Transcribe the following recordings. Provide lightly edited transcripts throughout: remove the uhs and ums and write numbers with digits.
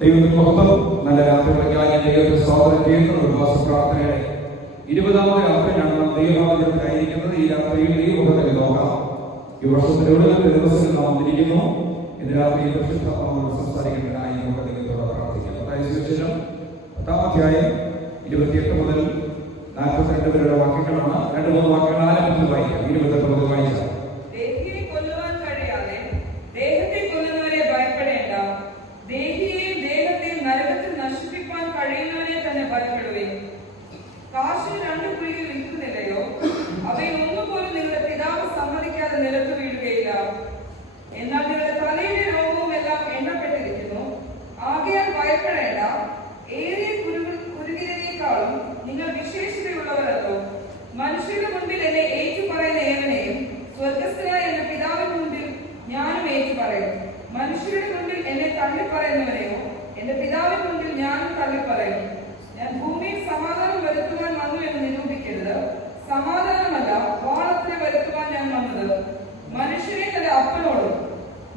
ദൈവത്തിന് മഹത്വം. നല്ല രാത്രികളൊക്കെ ദൈവത്തെ സ്വാഗതം ചെയ്യുന്ന ഉപവാസ പ്രാർത്ഥനയുടെ 20ാമത്തെ രാത്രിയാണ് നാം ദൈവഭാഗത്തിലായിരിക്കുന്നത്. ഈ രാത്രിയിൽ ദൈവമുഖത്തേക്ക് നോക്കാം. ഈ വർഷത്തിന്റെ ഒടുവിലത്തെ ദിവസങ്ങൾ നാം വന്നിരിക്കുന്നു. ഇന്ന് രാത്രി പരിശുദ്ധാത്മാവോട് സംസാരിക്കുന്നതിനായി നമുക്ക് ദൈവത്തോട് പ്രാർത്ഥിക്കാം. മത്തായി സുവിശേഷം 10-ാം അധ്യായം 28 മുതൽ 42 വരെയുള്ള വാക്യങ്ങളാണ്. 2-3 വാക്യങ്ങൾ ആരംഭിച്ച് വായിക്കാം. 28 മുതൽ വായിക്കാം. കാശിന് 2 കുഴികൾ വിൽക്കുന്നില്ലയോ? അവയൊന്നുപോലും നിങ്ങളുടെ പിതാവ് സമ്മതിക്കാതെ നിലത്ത് വീഴുകയില്ല. എന്നാൽ നിങ്ങളുടെ തലയുടെ രോഗവും എല്ലാം എണ്ണപ്പെട്ടിരിക്കുന്നു. ആകയാൽ ഭയപ്പെടേണ്ട. ഏറിയ കുരുകിനേക്കാളും നിങ്ങൾ വിശേഷതയുള്ളവരല്ലോ. മനുഷ്യരുടെ മുൻപിൽ എന്നെ ഏറ്റുപറയുന്ന ഏവനെയും സ്വർഗ്ഗസ്ഥനായ എന്റെ പിതാവിന് മുൻപിൽ ഞാനും ഏറ്റുപറയും. മനുഷ്യരുടെ മുൻപിൽ എന്നെ തള്ളിപ്പറയുന്നവനെയോ എന്റെ പിതാവിന് മുൻപിൽ ഞാനും തള്ളിപ്പറയും. ഞാൻ ഭൂമിയിൽ സമാധാനം വരുത്തുവാൻ വന്നു എന്ന് നിരൂപിക്കരുത്. സമാധാനമല്ല, വാളത്തിനെ വരുത്തുവാൻ ഞാൻ വന്നത്. മനുഷ്യനെ തന്റെ അപ്പനോടും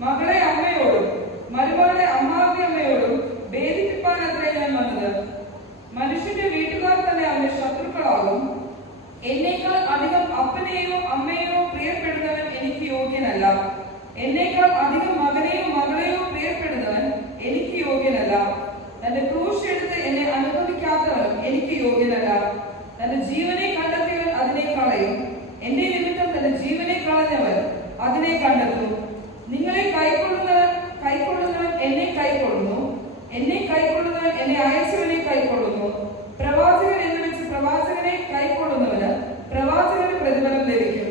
മകളെ അമ്മയോടും മരുമകളെ അമ്മാവിയമ്മയോടും ഭേദിപ്പിക്കാനത്രേ ഞാൻ വന്നത്. മനുഷ്യന്റെ വീട്ടുകാർ തന്നെ അവന്റെ ശത്രുക്കളാകും. എന്നേക്കാൾ അധികം അപ്പനെയോ അമ്മയെയോ പ്രിയപ്പെടുന്നവൻ എനിക്ക് യോഗ്യനല്ല. എന്നേക്കാൾ അധികം മകനെയോ മകളെയോ പ്രിയപ്പെടുന്നവൻ എനിക്ക് യോഗ്യനല്ല. തന്റെ ക്രൂശ് എടുത്ത് എന്നെ അനുഭവിക്കാത്തവൻ എനിക്ക് യോഗ്യനല്ല. തന്റെ ജീവനെ കണ്ടെത്തിയവൻ അതിനെ കളയും. എന്റെ നിമിത്തം തന്റെ ജീവനെ കളഞ്ഞവൻ അതിനെ കണ്ടെത്തും. നിങ്ങളെ കൈക്കൊള്ളുന്നവൻ എന്നെ കൈക്കൊള്ളുന്നു. എന്നെ കൈക്കൊള്ളുന്നവൻ എന്നെ അയച്ചവനെ കൈക്കൊള്ളുന്നു. പ്രവാചകൻ എന്ന് വെച്ച് പ്രവാചകനെ കൈക്കൊള്ളുന്നവന് പ്രവാചകന് പ്രതിഫലം ലഭിക്കും.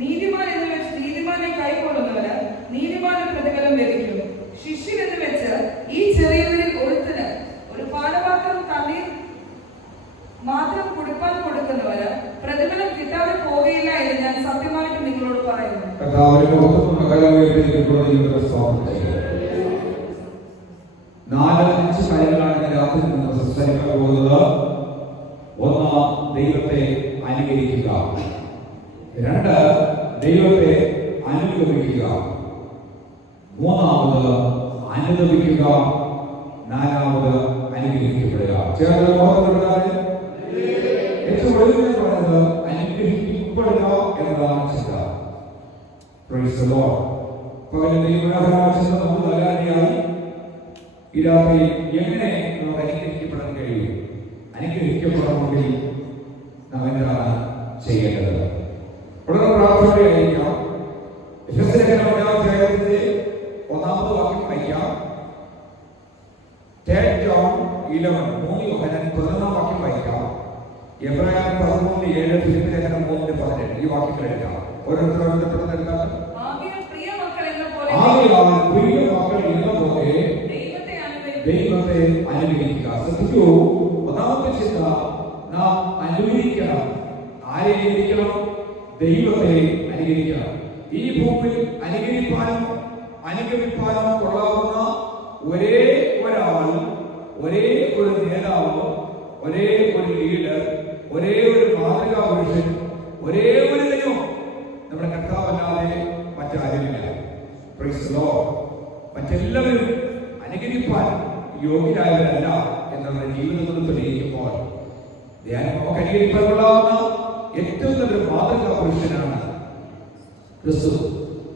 നീതിമാൻ എന്ന് വെച്ച് നീതിമാനെ കൈക്കൊള്ളുന്നവന് നീതിമാന് പ്രതിഫലം ലഭിക്കും. ശിഷ്യൻ എന്ന് വെച്ച് ഈ ചെറിയവരിൽ ഒരുത്തിന് ഒരു പാനപാത്രം തണ്ണീർ മാത്രം കുടിപ്പാൻ കൊടുക്കുന്നവന് പ്രതിഫലം കിട്ടാതെ പോവുകയില്ല എന്ന് ഞാൻ സത്യമായിട്ട് നിങ്ങളോട് പറയുന്നു. 4-5 കാര്യങ്ങളാണ് രാത്രി നമ്മൾ സംസാരിക്കാൻ പോകുന്നത്. 1, ദൈവത്തെ അനുകരിക്കുക. 2, ദൈവത്തെ അനുഗമിക്കുക. 3, അനുദപിക്കുക. 4, അനുഗ്രഹിക്കപ്പെടുക. ചേർന്ന് ഓർമ്മപ്പെടുത്താതെ ഏറ്റവും ഒടുവിൽ പറയുന്നത് അനുഗ്രഹിക്കപ്പെടുക എന്നതാണ് ചിന്ത. Price the Lord. നമുക്ക് നല്ലതായി ഈ രാത്രി എങ്ങനെ നമുക്ക് അനുഗ്രഹിക്കപ്പെടാൻ കഴിയും? അനുഗ്രഹിക്കപ്പെടണമെങ്കിൽ നാം എന്താണ് ചെയ്യേണ്ടത്? വളരെ പ്രാർത്ഥനയായിരിക്കാം. എഫെസ്യർലേഖനം 1-ാം അധ്യായത്തിന്റെ 1-ാമത്തെ വാക്യം വായിക്കാം. 3 John 11 യോഹന്നാൻ 11-ാം വാക്യം വായിക്കാം. എബ്രായർ 13:7 ഫിലിപ്പിലേഖനം 3:18 ഈ വാക്യങ്ങൾ എടുക്കാം. ഓരോരുത്തരും എടുക്കാം. ആകയാൽ പ്രിയ മക്കൾ എന്ന പോലെ ദൈവത്തെ അനുഗ്രഹിക്കുക. ശ്രദ്ധിക്കൂ, 1-ാമത്തെ ചിന്ത, നാം അനുകരിക്കണം. ആരെ അനുകരിക്കണം? ദൈവത്തെ അനുകരിക്കണം. ഈ ഭൂമിയിൽ അനുകരിപ്പാനും അനുഗമിപ്പാനും കൊള്ളാവുന്ന ഒരേ ഒരാൾ, ഒരേ ഒരു നേതാവ്, ഒരേ ഒരു ലീഡർ, ഒരേ ഒരു മാതൃകാ പുരുഷൻ, ഒരേ ഒരു ദൈവം നമ്മുടെ കർത്താവല്ലാതെ മറ്റാരുമില്ല. Praise the Lord. മറ്റെല്ലാവരും അനുകരിപ്പാൻ യോഗ്യരായവരല്ല എന്നുള്ള ജീവിതത്തിൽ തെളിയിക്കുമ്പോൾ നമുക്ക് അനുകരിപ്പാൻ കൊള്ളാവുന്ന ഏറ്റവും നല്ലൊരു മാതൃകാ പുരുഷനാണ് ക്രിസ്തു.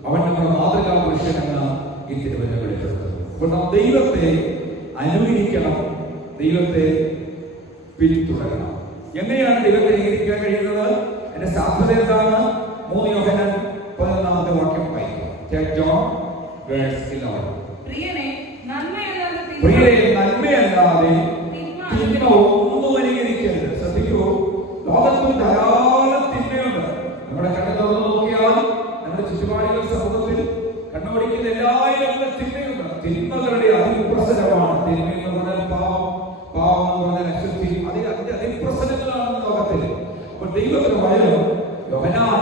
അവൻ നമ്മുടെ മാതൃകാ പുരുഷനെന്ന് ഈ തിരുവചനം വെളിപ്പെടുത്തുന്നത്. അപ്പോൾ നാം ദൈവത്തെ അനുകരിക്കണം, ദൈവത്തെ പിന്തുടരണം. എങ്ങനെയാണ് ദൈവത്തെ അനുകരിക്കാൻ കഴിയുന്നത്? അതിന്റെ സാധ്യത എന്താണ്? 3 യോഹന്നാൻ 11-ാമത്തെ വാക്യം വായിക്കാം. പ്രിയനെ നന്മയല്ലാതെ തിന്മ ഒന്നും അനുകരിക്കരുത്. ശ്രദ്ധിക്കൂ, ലോകത്തിൽ ധാരാളം തിന്മയുണ്ട്. നമ്മുടെ കണ്ണ് തുറന്നു നോക്കിയാൽ നമ്മുടെ ചുറ്റുപാടുകൾ സമൂഹത്തിൽ കണ്ണോടിക്കുന്ന എല്ലാവരും തിന്മയുണ്ട്. തിന്മകളുടെ അതിപ്രസരമാണ്. തിന്മ എന്ന് പറഞ്ഞാൽ പാവം, പാവം എന്ന് പറഞ്ഞാൽ അശുദ്ധി, അതിന്റെ അതിപ്രസരങ്ങളാണ് ലോകത്തിൽ. അപ്പോൾ ദൈവത്തിന് വളരെ യോഹന്നാൻ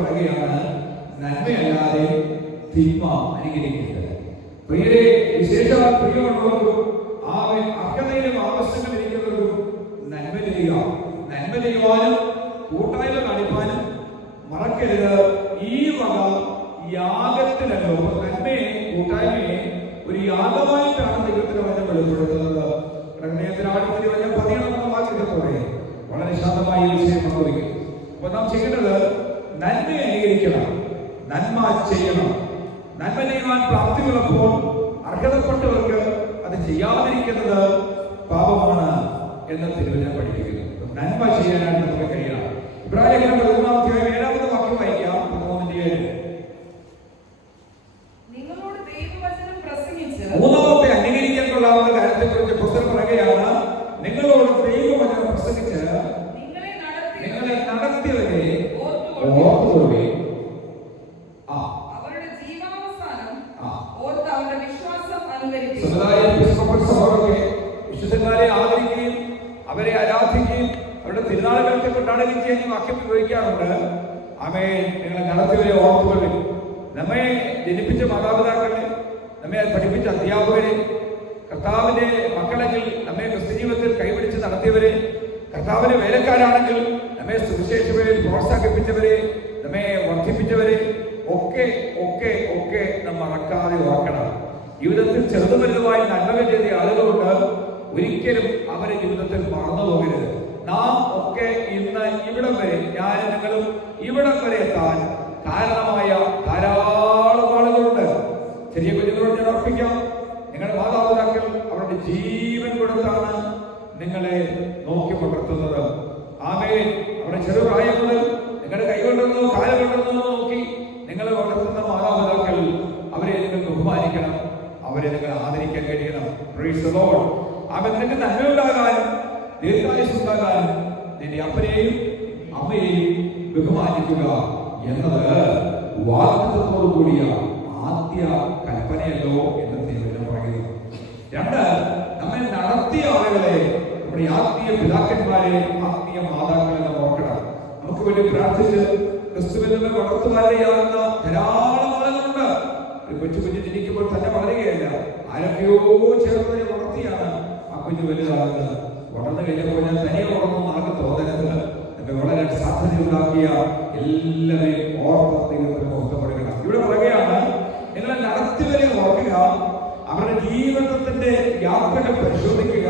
പറയുകയാണ്, നന്മയല്ലാതെ തിന്മ അനുകരിക്കരുത്. പ്രിയരെ, വിശേഷാൽ പ്രിയമുള്ളവർക്കും അർഹതയിലും ആവശ്യങ്ങൾ ഇരിക്കുന്നവർക്കും നന്മ ചെയ്യുക. നന്മ ചെയ്യുവാനും കൂട്ടായ്മ കാണിപ്പാനും മറക്കരുത്. ഈ വക യാഗത്തിലല്ലോ നന്മയെ കൂട്ടായ്മയെ ഒരു യാഗമായിട്ടാണ് ദൈവത്തിന് വചനം വെളിപ്പെടുത്തുന്നത്. ഹൃദയത്തിന് ആഴത്തിൽ വചനം പതിയണമെന്ന വാക്യത്തോടെ വളരെ ശാന്തമായി ഈ വിഷയം പങ്കുവയ്ക്കും. അപ്പൊ നാം ചെയ്യേണ്ടത് നന്മയെ അംഗീകരിക്കണം, നന്മ ചെയ്യണം. നന്മ ചെയ്യുവാൻ പ്രാപ്തിയുള്ളപ്പോൾ അർഹതപ്പെട്ടവർക്ക് അത് ചെയ്യാതിരിക്കുന്നത് പാപമാണ് എന്ന് തിരുവചനം പഠിപ്പിക്കുന്നു. നന്മ ചെയ്യാനാണ് നമുക്ക് കഴിയണം. ഇബ്രാഹിം 7-ാമത്തെ വാക്യം വായിക്കാം. 3:7. മൂന്നാമത്തെ അംഗീകരിക്കാൻ കൊള്ളാവുന്ന കാര്യത്തെക്കുറിച്ച് പുസ്തകം പറയുകയാണ്. നിങ്ങളോട് ദൈവവചനം പ്രസംഗിച്ച് നിങ്ങളെ നടത്തിയവരെ ഓർത്തുകൊള്ളുകയും വിശുദ്ധന്മാരെ ആദരിക്കുകയും അവരെ ആരാധിക്കുകയും അവരുടെ തിരുനാളുകളൊക്കെ കൊണ്ടാടുകയും ചെയ്യാൻ വാക്യം ഉപയോഗിക്കാറുണ്ട്. ആമേൻ. നിങ്ങളെ നടത്തിയവരെ ഓർത്തുകൊള്ളുകയും. നമ്മെ ജനിപ്പിച്ച മാതാപിതാക്കളെ, നമ്മെ പഠിപ്പിച്ച അധ്യാപകരെ, കർത്താവിന്റെ മക്കളെങ്കിൽ നമ്മെ ക്രിസ്തുജീവിതത്തിൽ കൈപിടിച്ച് നടത്തിയവരെ, കർത്താവിന്റെ വേലക്കാരാണെങ്കിൽ നമ്മെ സുവിശേഷവരെ പ്രോത്സാഹിപ്പിച്ചവരെ, നമ്മെ വർദ്ധിപ്പിച്ചവരെ ഒക്കെ ഒക്കെ ഒക്കെ നാം മറക്കാതെ ഓർക്കണം. ജീവിതത്തിൽ ചെറുതു വലുതുമായി നന്മകൾ ചെയ്ത ആളുകളുണ്ട്. ഒരിക്കലും അവരെ ജീവിതത്തിൽ മറന്നു പോകരുത്. നാം ഒക്കെ ഇന്ന് ഇവിടം വരെ, ഞാൻ നിങ്ങളും ഇവിടം വരെ എത്താൻ കാരണമായ ധാരാളം ആളുകളുണ്ട്. ചെറിയ കുഞ്ഞുങ്ങളോട് ഞാൻ ഓർപ്പിക്കാം, നിങ്ങളുടെ മാതാപിതാക്കൾ അവരുടെ ജീവൻ കൊടുത്താണ് നിങ്ങളെ നോക്കി വളർത്തുന്നത്. ആമേൻ. അവരുടെ ചെറുപ്രായം മുതൽ നിങ്ങളുടെ കൈകൊണ്ടെന്നോ കാലുകൊണ്ടെന്നോ നോക്കി നിങ്ങളെ വളർത്തുന്ന മാതാപിതാക്കൾ, അവരെ നിങ്ങൾ ബഹുമാനിക്കണം, അവരെ നിങ്ങൾ ആദരിക്കാൻ കഴിയണം. Praise the Lord. ആമേൻ. നിനക്ക് നന്മയുണ്ടാകാനും ദീർഘായുസ്സുണ്ടാകാനും നിന്റെ അപ്പനെയും അമ്മയെയും ബഹുമാനിക്കുക എന്നത് വാഗ്ദത്തത്തോടു കൂടിയ ആദ്യ കൽപ്പനയല്ലോ എന്ന് തിരുവചനം പറയുന്നു. 2, നമ്മെ നടത്തിയ ആളുകളെ, നമ്മുടെ ആത്മീയ പിതാക്കന്മാരെ, ആത്മീയ മാതാക്കളെ നാം ഓർക്കണം. നമുക്ക് വേണ്ടി പ്രാർത്ഥിച്ച് ക്രിസ്തുവിൽ നിന്ന് വളർത്തുവാനാകുന്ന ധാരാളം ആളുകളുണ്ട്. ഒരു കൊച്ചു കുഞ്ഞ് ജനിക്കുമ്പോൾ തന്നെ വളരുകയല്ല, ആരൊക്കെയോ ചേർന്നതിനെ വളർത്തിയാണ് ആ കുഞ്ഞ് വലുതാകുന്നത്. വളർന്നു കഴിഞ്ഞപ്പോൾ ഞാൻ തനിയെ വളർന്നു ആർക്ക് തോന്നരുത്. നമ്മെ വളരെ സാധ്യതയുണ്ടാക്കിയ എല്ലാവരെയും ഓർത്ത് ദൈവത്തിന് ബോധപ്പെടുകണം. ഇവിടെ പറയുകയാണ്, നിങ്ങളെ നടത്തിയവരെ ഓർക്കുക, അവരുടെ ജീവിതത്തിന്റെ യാത്രകൾ പരിശോധിക്കുക.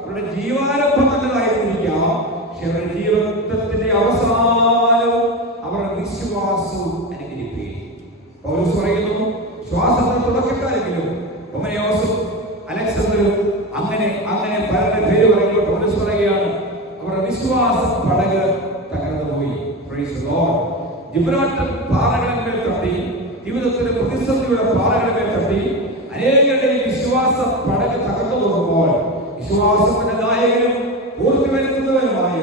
അവരുടെ ജീവാരംഭം നല്ലതായിരിക്കാം, പക്ഷെ അവരുടെ ജീവിതത്തിന്റെ അവസാനവും അവരുടെ വിശ്വാസവും അനുകരിക്കുകയും. പൗലോസ് പറയുന്നു, ശ്വാസത്തിന്റെ തുടക്കക്കാരെങ്കിലും ഒമനയോസും അലക്സാണ്ടറും അങ്ങനെ അങ്ങനെ പലരുടെ പേര് പറയുമ്പോൾ പൗലോസ് പറയുകയാണ്, അവരുടെ വിശ്വാസം പടക് തകർന്നു പോയി. Price the Lord. ജിബ്രാൾട്ടർ പാറകളിന്മേൽ തട്ടി, ജീവിതത്തിന്റെ പ്രതിസന്ധിയുടെ പാറകളിന്മേൽ തട്ടി അനേകരുടെ വിശ്വാസ പടക് തകർന്നു പോകുമ്പോൾ വിശ്വാസത്തിന്റെ നായകനും പൂർത്തി വരുത്തുന്നവനുമായ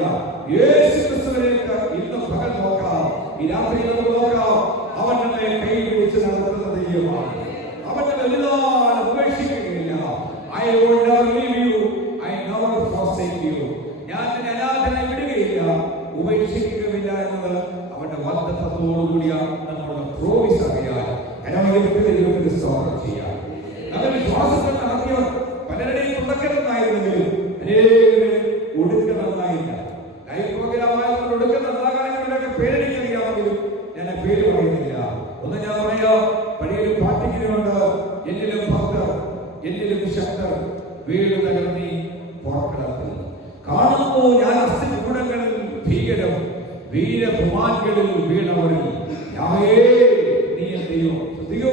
യേശു ക്രിസ്തുവിലേക്ക് ഇന്ന് പകൽ നോക്കാം, ഈ രാത്രി നമുക്ക് നോക്കാം. അവൻ നമ്മെ കൈ പിടിച്ച് നടത്തുന്ന ദൈവമാണ്. അവന്റെ വലുതാണ്, ഉപേക്ഷിക്കുകയില്ല. I will never leave you, I never forsake you. ഞാൻ നിന്നെ അനാഥനായി വിടുകയില്ല, ഉപേക്ഷിക്കുകയില്ല എന്നത് അവന്റെ വാഗ്ദത്തത്തോടുകൂടിയ നമ്മളുടെ പ്രോമിസ് അറിയാൻ ദൈവത്തിന് സ്തോത്രം ചെയ്യാം. നമ്മുടെ വിശ്വാസത്തിൽ നടത്തിയവർ പലരുടെയും തുടക്കമെന്നായിരുന്നെങ്കിലും അനേകരെ ഒടുക്കമെന്നായില്ല. ലൈഫ് പ്രോഗ്രാമായതുകൊണ്ട് ഒടുക്കമെന്നാകാനൊക്കെ പേരെനിക്കറിയാമെങ്കിലും ഞാൻ പേര് പറയുന്നില്ല. ഒന്ന് ഞാൻ പറയാം, പഴയൊരു പാട്ടിങ്ങനെയുണ്ട്, എന്നിലും ഭക്തർ എന്നിലും ശക്തർ വീട് തകർന്നി പുറക്കിടത്തിൽ കാണുന്നു ഞാൻ അസ്ഥികൂടങ്ങളിൽ ഭീകരം വീരഭുമാൻകളിൽ വീണവരിൽ നീ എന്തെയോ ശ്രദ്ധിക്കൂ.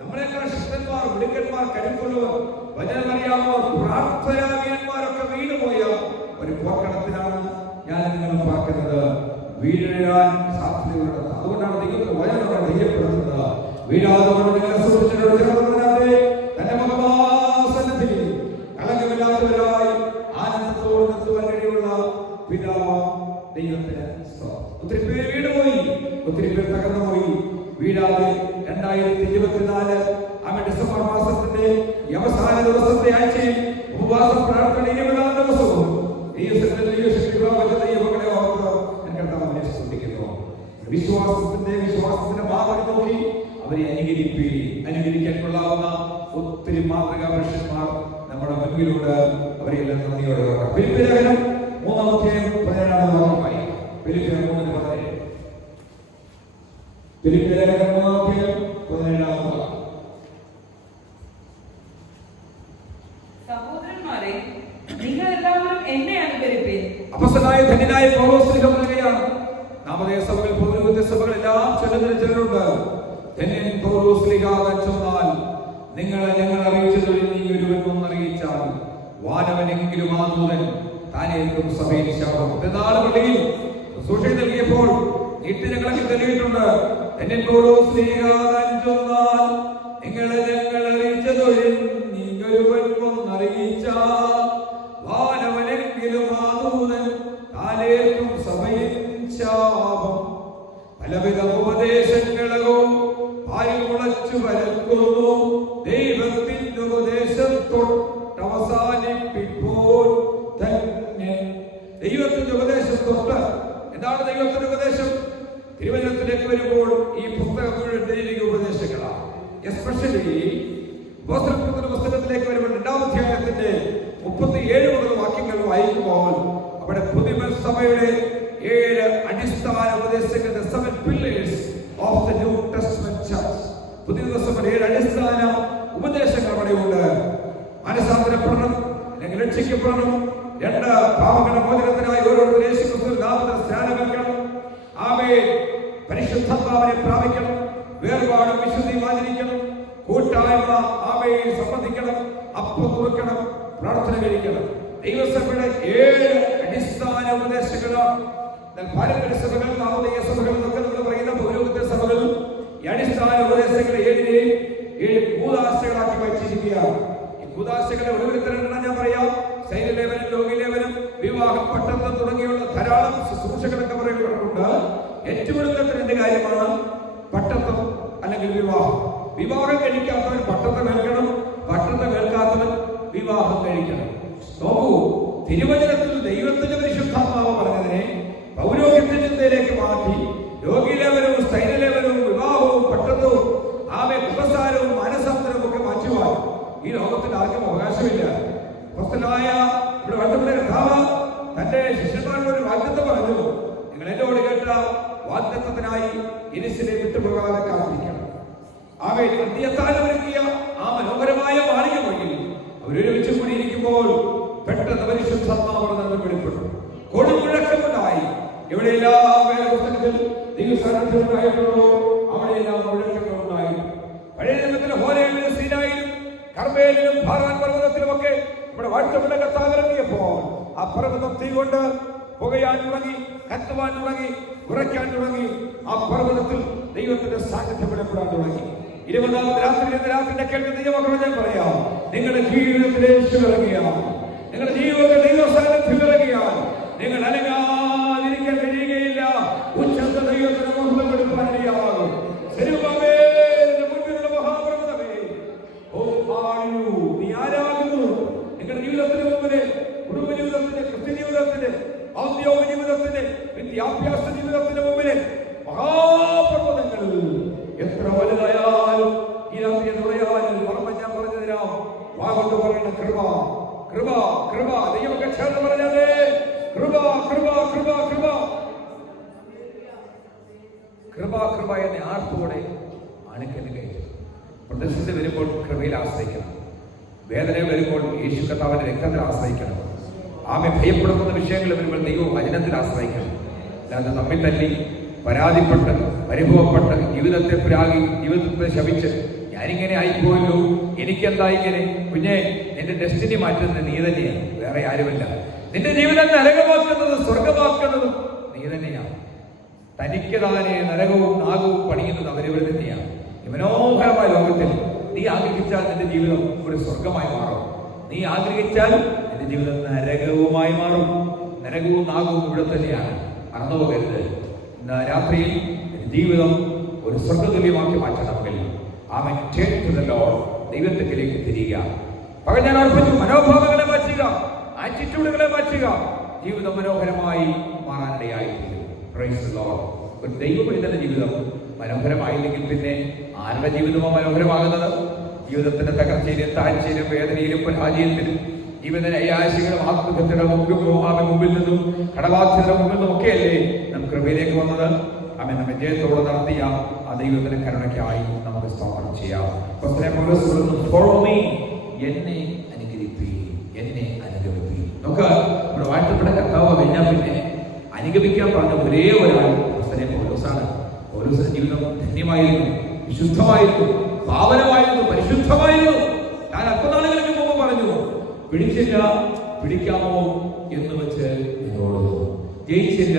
നമ്മളെക്കാൾ ശക്തന്മാർ, മിടുക്കന്മാർ, കരുത്തുള്ളവർ, വചനമറിയാവുന്നവർ, പ്രാർത്ഥനാവീരന്മാരൊക്കെ വീണുപോയ ഒരു പോർക്കടത്തിലാണ് ഞാൻ നിങ്ങൾ പാർക്കുന്നത്. വീഴാൻ സാധ്യതയുള്ളത്. അതുകൊണ്ടാണ് നിങ്ങൾക്ക് വചനം ധൈര്യപ്പെടുത്തുന്നത്. വീഴാതെ നിങ്ങളെ സുരക്ഷിതരോട് ചേർന്നതിനാലെ തന്റെ മഹാസന്നിധിയിൽ കളങ്കമില്ലാത്തവരായി ആനന്ദത്തോട് നിർത്തുവാൻ കഴിയുള്ള പിതാവ് ദൈവത്തിന് സ്തോത്രം. ഒത്തിരി പേര് വീണുപോയി, ഒത്തിരി പേർ തകർന്നുപോയി. വീഴാതെ 2024 ഡിസംബർ മാസത്തിന്റെ അവസാന ദിവസത്തെ ആഴ്ചയിൽ ഉപവാസ പ്രാർത്ഥന 20-ാം ദിവസവും വിശ്വാസത്തിന്റെ മാതൃക നോക്കി അവരെ അനുകരിക്കാൻ കൊള്ളാവുന്ന ഒത്തിരി മാതൃകാ പുരുഷന്മാർ നമ്മുടെ മുൻപിലുണ്ട്. അവരെല്ലാം നന്ദിയോടെ ഫിലിപ്പിയ ലേഖനം 3-ാം അധ്യായം 17-ാം വാക്യമായി. ഫിലിപ്പിയ 3:17. ഫിലിപ്പിയ ലേഖനം 3-ാം അധ്യായം 17-ാം വാക്യം. സഹോദരന്മാരെ, നിങ്ങൾ എല്ലാവരും എന്നെ അനുകരിപ്പീൻ. അപ്പോസ്തലനായ ധന്യനായ പൗലോസ് ശ്ലീഹ പറയുകയാണ്, നാമധേയ സഭകൾ, പൗരോഹിത്യ സഭകൾ എല്ലാം ചൊല്ലുന്ന ചിലരുണ്ട്. ധന്യൻ പൗലോസ് ശ്ലീഹ ചെന്നാൽ നിങ്ങളെ ഞങ്ങൾ അറിയിച്ചതൊഴിൽ നീ ഒരുവനും അറിയിച്ചാൽ വാനവനെങ്കിലും ആ ദൂതൻ താനേക്കും സഭയിൽ ശാപം. പള്ളിയിൽ സൂക്ഷിച്ചു നൽകിയപ്പോൾ നീട്ടി ഞങ്ങളൊക്കെ തെളിയിട്ടുണ്ട്. ധന്യൻ പൗലോസ് ശ്ലീഹ ചെന്നാൽ നിങ്ങളെ ഞങ്ങൾ അറിയിച്ചതൊഴിൽ നീ ഒരുവനും അറിയിച്ചാൽ വാനവനെങ്കിലും ആ ദൂതൻ താനേക്കും സഭയിൽ ശാപം. പലവിധ ഉപദേശങ്ങളോ പാലിൽ മുളച്ചു പരക്കുന്നു. ദൈവത്തിന്റെ ഉപദേശത്തൊട്ടവസാനിപ്പിപ്പോൾ തന്നെ. ദൈവത്തിന്റെ ഉപദേശത്തൊട്ട്. എന്താണ് ദൈവത്തിന്റെ ഉപദേശം? തിരുവചനത്തിലേക്ക് വരുമ്പോൾ ഈ പുസ്തകം മുഴുവൻ ദൈവിക ഉപദേശങ്ങളാണ്. എസ്പെഷ്യലി പുസ്തകത്തിലേക്ക് വരുമ്പോൾ 2-ാം അധ്യായത്തിന്റെ 37 മുതൽ വാക്യങ്ങൾ വായിക്കുമ്പോൾ അവിടെ പുതിയ സഭയുടെ 7 അടിസ്ഥാന ഉപദേശങ്ങൾ, the 7 pillars of the New Testament church. പുതിയ സഭയുടെ 7 അടിസ്ഥാന ഉപദേശങ്ങൾ അവിടെയുണ്ട്. മനസ്സാന്തരപ്പെടണം, അല്ലെങ്കിൽ രക്ഷിക്കപ്പെടണം. 2, പാപങ്ങളുടെ മോചനത്തിനായി ഓരോരുത്തരും യേശുക്രിസ്തുവിന്റെ നാമത്തിൽ സ്നാനമേൽക്കണം. ആമേൻ. പരിശുദ്ധാത്മാവിനെ പ്രാപിക്കണം. വേർപാടും വിശുദ്ധിയും ആചരിക്കണം. കൂട്ടായ്മ ആമേൻ സംബന്ധിക്കണം. അപ്പം തുറക്കണം. പ്രാർത്ഥന കഴിക്കണം. ദൈവസഭയുടെ 7 അടിസ്ഥാന ഉപദേശങ്ങളാണ്. പാരമ്പര്യ സഭകൾ, നാമധേയ സഭകൾ എന്നൊക്കെ നമ്മൾ പറയുന്ന പൗരോഹിത്യ സഭകൾ ഈ അടിസ്ഥാന ഉപദേശങ്ങളെ 7 കൂദാശകളാക്കി വച്ചിരിക്കുകയാണ്. ഈ കൂദാശകളെ ഒടുവിലത്തിരണ്ടെണ്ണം ഞാൻ പറയാം. ശൈലലേപനം, ലോകലേപനം, വിവാഹം, പട്ടത്തം തുടങ്ങിയുള്ള ധാരാളം ശുശ്രൂഷകളൊക്കെ പറയുന്നുണ്ട്. ഏറ്റവും ഒടുവിലത്തെ 2 കാര്യമാണ് പട്ടത്തം അല്ലെങ്കിൽ വിവാഹം. വിവാഹം കഴിക്കാത്തവൻ പട്ടത്തം കേൾക്കണം, പട്ടത്തം കേൾക്കാത്തവൻ വിവാഹം കഴിക്കണം. നോക്കൂ, തിരുവചനത്തിൽ ദൈവത്തിന്റെ പരിശുദ്ധാത്മാവ് പറഞ്ഞതിനെ പൗരോഹിത്യ ചിന്തയിലേക്ക് മാറ്റി രോഗീലേപനവും സ്ഥൈര്യലേപനവും വിവാഹവും പട്ടത്തവും ആമെ കുമ്പസാരവും മാനസാന്തരവും ഒക്കെ മാറ്റുവാൻ ഈ ലോകത്തിൽ ആർക്കും അവകാശമില്ല. അപ്പോസ്തലനായ ഇവിടെ വന്നപ്പെട്ട കർത്താവ് തന്റെ ശിഷ്യന്മാരോട് ഒരു വാഗ്ദത്തം പറഞ്ഞു. നിങ്ങൾ എന്നോട് കേട്ട വാഗ്ദത്തത്തിനായി യെരൂശലേം വിട്ടുപോകാതെ കാത്തിരിക്കണം. ആമേൻ. അന്ത്യത്താലം ഒരുക്കിയ ആ മനോഹരമായ മാളിക മുറിയിൽ അവരൊരുമിച്ച് കൂടിയിരിക്കുമ്പോൾ പെട്ടെന്ന് പരിശുദ്ധാത്മാവ് വെളിപ്പെട്ടു. കൊടുമുഴക്കമുണ്ടായി. എവിടെയെല്ലാം വേദപുസ്തകത്തിൽ ദൈവസാന്നിധ്യമുണ്ടായിട്ടുള്ളോ അവിടെയെല്ലാം മുഴക്കങ്ങളുണ്ടായി. പഴയ നിയമത്തിലെ ഹോരേബിലും സീനായിലും കർമ്മേലിലും ഭാരാൻ പർവ്വതത്തിലുമൊക്കെ ഇവിടെ വാഴ്ത്തപ്പെട്ട കർത്താവ് ഇറങ്ങിയപ്പോൾ ആ പർവ്വതം തീ കൊണ്ട് പുകയാൻ തുടങ്ങി, കത്തുവാൻ തുടങ്ങി, ഉറയ്ക്കാൻ തുടങ്ങി. ആ പർവ്വതത്തിൽ ദൈവത്തിന്റെ സാന്നിധ്യം വെളിപ്പെടാൻ തുടങ്ങി. 20-ാമത്തെ രാത്രിയുടെ കേൾക്കുന്ന ദൈവമക്കളെ ഞാൻ പറയാം, നിങ്ങളുടെ ജീവിതത്തിൽ യേശു ഇറങ്ങിയാൽ, നിങ്ങളുടെ ജീവിതത്തിൽ ദൈവ സാന്നിധ്യം ഇറങ്ങിയാൽ നിങ്ങൾ അനങ്ങാതിരിക്കാൻ കഴിയുകയില്ല. ഉച്ചത്ത ദൈവത്തിന് മുഖം വെളിപ്പാനിടയാകും. മുൻപിലുള്ള മഹാപർവ്വതമേ, ഓ ആഴു, നീ ആരാകുന്നു? നിങ്ങളുടെ ജീവിതത്തിന് മുമ്പില്, കുടുംബ ജീവിതത്തിന്റെ, ക്രിസ്ത്യ ജീവിതത്തിന്റെ, ഔദ്യോഗിക ജീവിതത്തിന്റെ, വിദ്യാഭ്യാസ ജീവിതത്തിന്റെ മുമ്പില് മഹാപർവ്വതങ്ങൾ എത്ര വലുതായാലും ഈ രാത്രി എന്നുള്ളയാലും ഓർമ്മ ഞാൻ പറഞ്ഞു തരാം. വാഗൊണ്ട് പറയുന്ന കൃപ, കൃപ, കൃപ. ദൈവമൊക്കെ ചേർന്ന് പറഞ്ഞാലേ കൃപ, കൃപ, കൃപ, കൃപ, കൃപ, കൃപ എന്ന ആർപ്പോടെ അണുക്കല് കയറ്റും. പ്രതിസന്ധി വരുമ്പോൾ കൃപയിൽ ആശ്രയിക്കണം. വേദന വരുമ്പോൾ യേശു കർത്താവിന്റെ രക്തത്തിൽ ആശ്രയിക്കണം. ആമെ ഭയപ്പെടുത്തുന്ന വിഷയങ്ങൾ വരുമ്പോൾ ദൈവ വചനത്തിൽ ആശ്രയിക്കണം. അല്ലാതെ നമ്മിൽ തല്ലി പരാതിപ്പെട്ട് പരിഭവപ്പെട്ട് ജീവിതത്തെ പ്രാഗി ജീവിതത്തെ ശപിച്ച് ഞാനിങ്ങനെ ആയിപ്പോയല്ലോ, എനിക്കെന്താ ഇങ്ങനെ? കുഞ്ഞെ, നിന്റെ ഡെസ്റ്റിനി മാറ്റുന്നത് നീ തന്നെയാണ്, വേറെ ആരുമല്ല. നിന്റെ ജീവിതം നരകമാക്കുന്നതും സ്വർഗമാക്കുന്നതും നീ തന്നെയാണ്. തനിക്ക് താനെ നരകവും നാഗവും പണിയുന്നത് അവരവർ തന്നെയാണ്. ഈ മനോഹരമായ ലോകത്തിൽ നീ ആഗ്രഹിച്ചാൽ നിന്റെ ജീവിതം ഒരു സ്വർഗമായി മാറും. നീ ആഗ്രഹിച്ചാൽ നിന്റെ ജീവിതം നരകവുമായി മാറും. നരകവും നാഗവും ഇവിടെ തന്നെയാണ്. മറന്നുപോകരുത്. ഇന്ന് രാത്രിയിൽ ജീവിതം ഒരു സ്വർഗതുല്യമാക്കി മാറ്റണമെങ്കിൽ ആമേൻ, turn to the Lord, ദൈവത്തിലേക്ക് തിരിയുക. പകൽ ഞാൻ ഓർപ്പിച്ചു, മനോഭാവങ്ങളെ മാറ്റുക, ആറ്റിറ്റ്യൂഡുകളെ മാറ്റുക, ജീവിതം മനോഹരമായി മാറാനിടയായിട്ടുണ്ട്. Price the Lord. ഒരു ദൈവപരിതന്റെ ജീവിതം മനോഹരമായില്ലെങ്കിൽ പിന്നെ ആരുടെ ജീവിതമോ മനോഹരമാകുന്നത്? ജീവിതത്തിന്റെ തകർച്ചയിലും താഴ്ചയിലും വേദനയിലും പരാജയത്തിലും ജീവിതത്തിന്റെ അയാശികളും ആത്മഹത്യയുടെ മുമ്പിൽ നിന്നും കടബാധ്യതയുടെ മുമ്പിൽ നിന്നും ഒക്കെയല്ലേ നാം കൃപയിലേക്ക് വന്നത്. അവൻ നമ്മെ ജയത്തോടെ നടത്തിയ ആ ദൈവത്തിന്റെ കരുണയ്ക്കായി നമുക്ക് സ്തോത്രം ചെയ്യാം. ഫോളോ മീ, എന്നെ അനുകരിപ്പീൻ. എന്നെ അനുഗമിക്കും. നമുക്ക് നമ്മുടെ വാഴ്ത്തപ്പെട്ട കർത്താവ് കഴിഞ്ഞാൽ പിന്നെ അനുഗമിക്കാൻ പറഞ്ഞ ഒരേ ഒരാൾ പൗലോസാണ്. പൗലോസിന്റെ ജീവിതം ധന്യമായിരുന്നു, വിശുദ്ധമായിരുന്നു, പാവനമായിരുന്നു, പരിശുദ്ധമായിരുന്നു. ഞാൻ അല്പനാളുകൾക്ക് മുമ്പ് പറഞ്ഞു, പിടിച്ചില്ല പിടിക്കാമോ എന്ന് വെച്ച് ഓടുന്നു, ജയിച്ചില്ല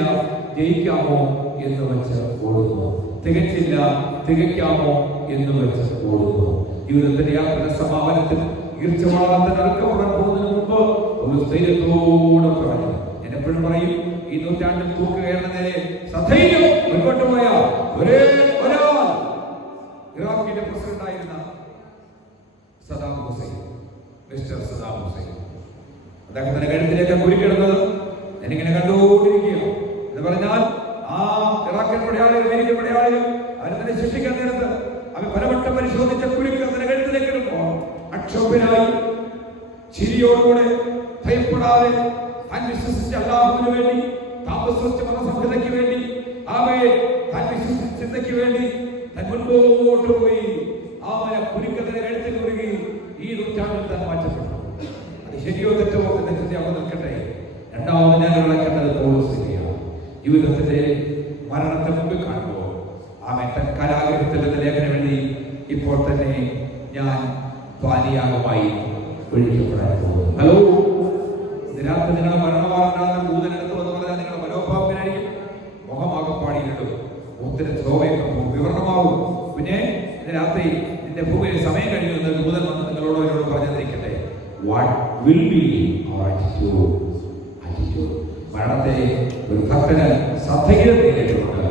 ജയിക്കാമോ എന്ന് വെച്ച് ഓടുന്നു, തികച്ചില്ല തികയ്ക്കാമോ എന്ന് വെച്ച് ഓടുന്നു. ജീവിതത്തിന്റെ യാത്രയുടെ സമാപനത്തിൽ ഈർച്ചവാളത്തിനിറക്കപ്പെടാൻ പോകുന്നതിന് മുമ്പ് ഒരു സ്ഥൈര്യത്തോടെ പറഞ്ഞു. ഞാൻ എപ്പോഴും പറയും, ഈ നൂറ്റാണ്ടിൽ തൂക്കുകയറുന്ന നേരെ സധൈര്യം മുൻപോട്ട് പോയ ഒരേ ഒരാൾ ഇറാഖിന്റെ പ്രസിഡന്റ് ആയിരുന്ന സദാം ഹുസൈൻ, മിസ്റ്റർ സദാം ഹുസൈൻ. അദ്ദേഹത്തിന്റെ കഴുത്തിലേക്ക് കുരുക്കിടുന്നത് ഞാനിങ്ങനെ കണ്ടുകൊണ്ടിരിക്കുക. എന്ന് പറഞ്ഞാൽ ആ ഇറാഖിയൻ പടയാളികൾ, അമേരിക്കൻ പടയാളികൾ അവരെ തന്നെ ശിക്ഷിക്കാൻ നേരത്ത് അവൻ പലവട്ടം പരിശോധിച്ച കുരുക്ക് അതിന്റെ കഴുത്തിലേക്ക് ഇടുമ്പോൾ അക്ഷോഭനായി ചിരിയോടുകൂടെ ഭയപ്പെടാതെ താൻ വിശ്വസിച്ച അല്ലാഹുവിന് വേണ്ടി, താമസിച്ച മതസംഹിതയ്ക്ക് വേണ്ടി, അവയെ താൻ വിശ്വസിച്ച ചിന്തയ്ക്ക് വേണ്ടി താൻ മുൻപോട്ട് പോയി അവനെ കുരുക്കതിനെ കഴുത്തിൽ കുരുകി ഈ നൂറ്റാണ്ടിൽ താൻ മാറ്റപ്പെട്ടു. അത് ശരിയോ തെറ്റോ എന്ന ചിന്ത അവിടെ നിൽക്കട്ടെ. രണ്ടാമത് ഞാൻ വിളക്കേണ്ടത് പൗലോസിനെയാണ്. ജീവിതത്തിന്റെ മരണത്തെ മുമ്പിൽ കാണുമ്പോൾ അവൻ തൻ കലാഗ്രഹത്തിൽ എന്ന ലേഖനം എഴുതി, ഇപ്പോൾ തന്നെ ഞാൻ പാനീയാഗമായി ഒഴിക്കപ്പെടാൻ പോകുന്നു. ഹലോ, ഇതിനകത്ത് നിങ്ങളെ മരണവാറുണ്ടാകുന്ന ദൂതനെടുത്തു എന്ന് പറഞ്ഞാൽ നിങ്ങളുടെ മനോഭാവത്തിനായിരിക്കും. മുഖമാകപ്പാടിയിലിടും, ഒത്തിരി ശോഭയൊക്കെ വിവരണമാകും. പിന്നെ ഇതിനകത്ത് നിന്റെ ഭൂമിയിൽ സമയം കഴിഞ്ഞു എന്ന് ദൂതൻ വന്ന് നിങ്ങളോട് എന്നോട് പറഞ്ഞിരിക്കട്ടെ, what will be our attitude. മരണത്തെ ഒരു ഭക്തന് സധൈര്യം നേരിട്ടുണ്ട്.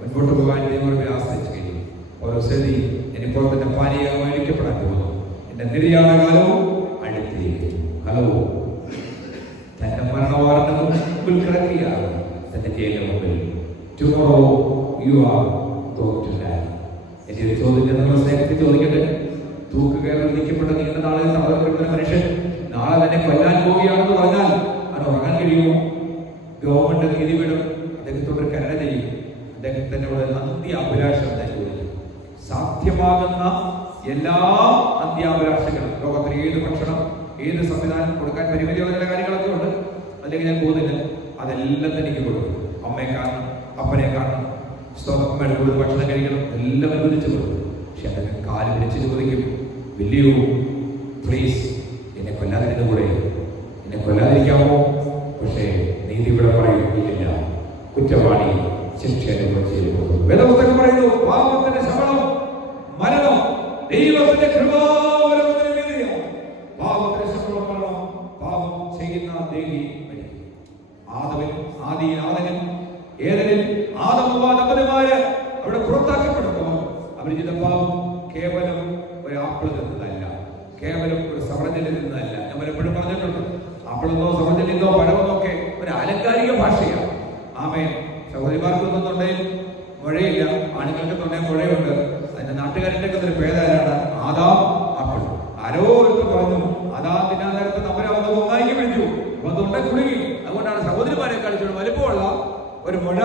മുൻപോട്ട് പോകാൻ ദൈവത്തെ ആശ്രയിച്ചു കഴിഞ്ഞു. ഓരോ സ്ഥിതി എനിപ്പോൾ തന്നെ പാനീയമായി ഒഴിക്കപ്പെടാൻ പോകുന്നു. എന്റെ നിര്യാണ കാലവും അടുത്തിരിക്കുന്നു. ഹലോ, തന്റെ മരണവാറിന്റെ മുമ്പിൽ കിടക്കുകയാണ് തന്റെ ജയിലിന് മുമ്പിൽ. Tomorrow you are going to die. എന്റെ ഒരു ചോദ്യം നിങ്ങൾ സ്നേഹത്തിൽ ചോദിക്കട്ടെ. തൂക്കുകയറിൽ നിൽക്കപ്പെട്ട നീണ്ട നാളിൽ തളർക്കപ്പെടുന്ന മനുഷ്യൻ നാളെ തന്നെ കൊല്ലാൻ പോവുകയാണെന്ന് പറഞ്ഞാൽ അത് ഉറങ്ങാൻ കഴിയുമോ? ഗവൺമെന്റ് നീതി വിടും, അദ്ദേഹത്തോട് കരുണ ചെയ്യും, അദ്ദേഹത്തിനോട് അന്ത്യാഭിലാഷം ചോദിക്കും. സാധ്യമാകുന്ന എല്ലാ അന്ത്യാഭിലാഷങ്ങളും, ലോകത്തിൽ ഏത് ഭക്ഷണം, ഏത് സംവിധാനം കൊടുക്കാൻ പരിമിതിയുള്ള ചില കാര്യങ്ങളൊക്കെ ഉണ്ട്, അല്ലെങ്കിൽ ഞാൻ പോകുന്നില്ല, അതെല്ലാം എനിക്ക് കൊടുക്കും. അമ്മയെ കാണണം, അപ്പനെ കാണണം, അമ്മയുടെ കൂടുതൽ ഭക്ഷണം കഴിക്കണം, എല്ലാം അനുവദിച്ചു കൊടുക്കും. പക്ഷെ അദ്ദേഹം കാല് പിടിച്ച് ചോദിക്കും, വലിയോ പ്ലീസ് എന്നെ കൊല്ലാതിരുന്ന കൂടെ, എന്നെ കൊല്ലാതിരിക്കാമോ? പക്ഷേ നീതി ഇവിടെ പറയുന്നില്ല, കുറ്റവാളി ശിക്ഷ അനുഭവിച്ചിരിക്കുന്നു. വേദപുസ്തകം പറയുന്നു, പാപത്തിന്റെ ശമ്പളം മരണം, ദൈവത്തിന്റെ കൃപാവരത്തിന് വേദിയാണ്. പാപത്തിന്റെ ശമ്പളം മരണം, പാപം ചെയ്യുന്ന ദേഹി മരിക്കും. ആദിയിൽ ഏതെങ്കിലും ആദമ ദമ്പതിമാര് അവിടെ പുറത്താക്കപ്പെടുമ്പോൾ അവർ ചെയ്ത പാപം കേവലം ഒരു ആപ്പിൾ തിന്നതല്ല, കേവലം ഒരു സവർജനിൽ നിന്നല്ല. ഞാൻ പലപ്പോഴും പറഞ്ഞിട്ടുണ്ട്, ആപ്പിളെന്നോ സവർജനിന്നോ പഴമെന്നോ ഒക്കെ ഒരു ആലങ്കാരിക ഭാഷയാണ്. ആമേൻ. സഹോദരിമാർക്കൊന്നും തൊണ്ടയിൽ മുഴയില്ല, ആണുങ്ങൾക്ക് തൊണ്ടയിൽ മുഴയുണ്ട്. അതിന്റെ നാട്ടുകാരുടെ ഒക്കെ ഒരു പേരാണ് ആദാം ആപ്പിൾ. ആരോ എടുത്ത് പറഞ്ഞു, ആദാം തിന്നാൻ നേരത്തെ നമ്മളെ ഒന്നായി വിളിച്ചു, അപ്പൊ തൊണ്ട കുടുങ്ങി. അതുകൊണ്ടാണ് സഹോദരിമാരെ കളിച്ചോട് വലുപ്പമുള്ള ഒരു മുഴ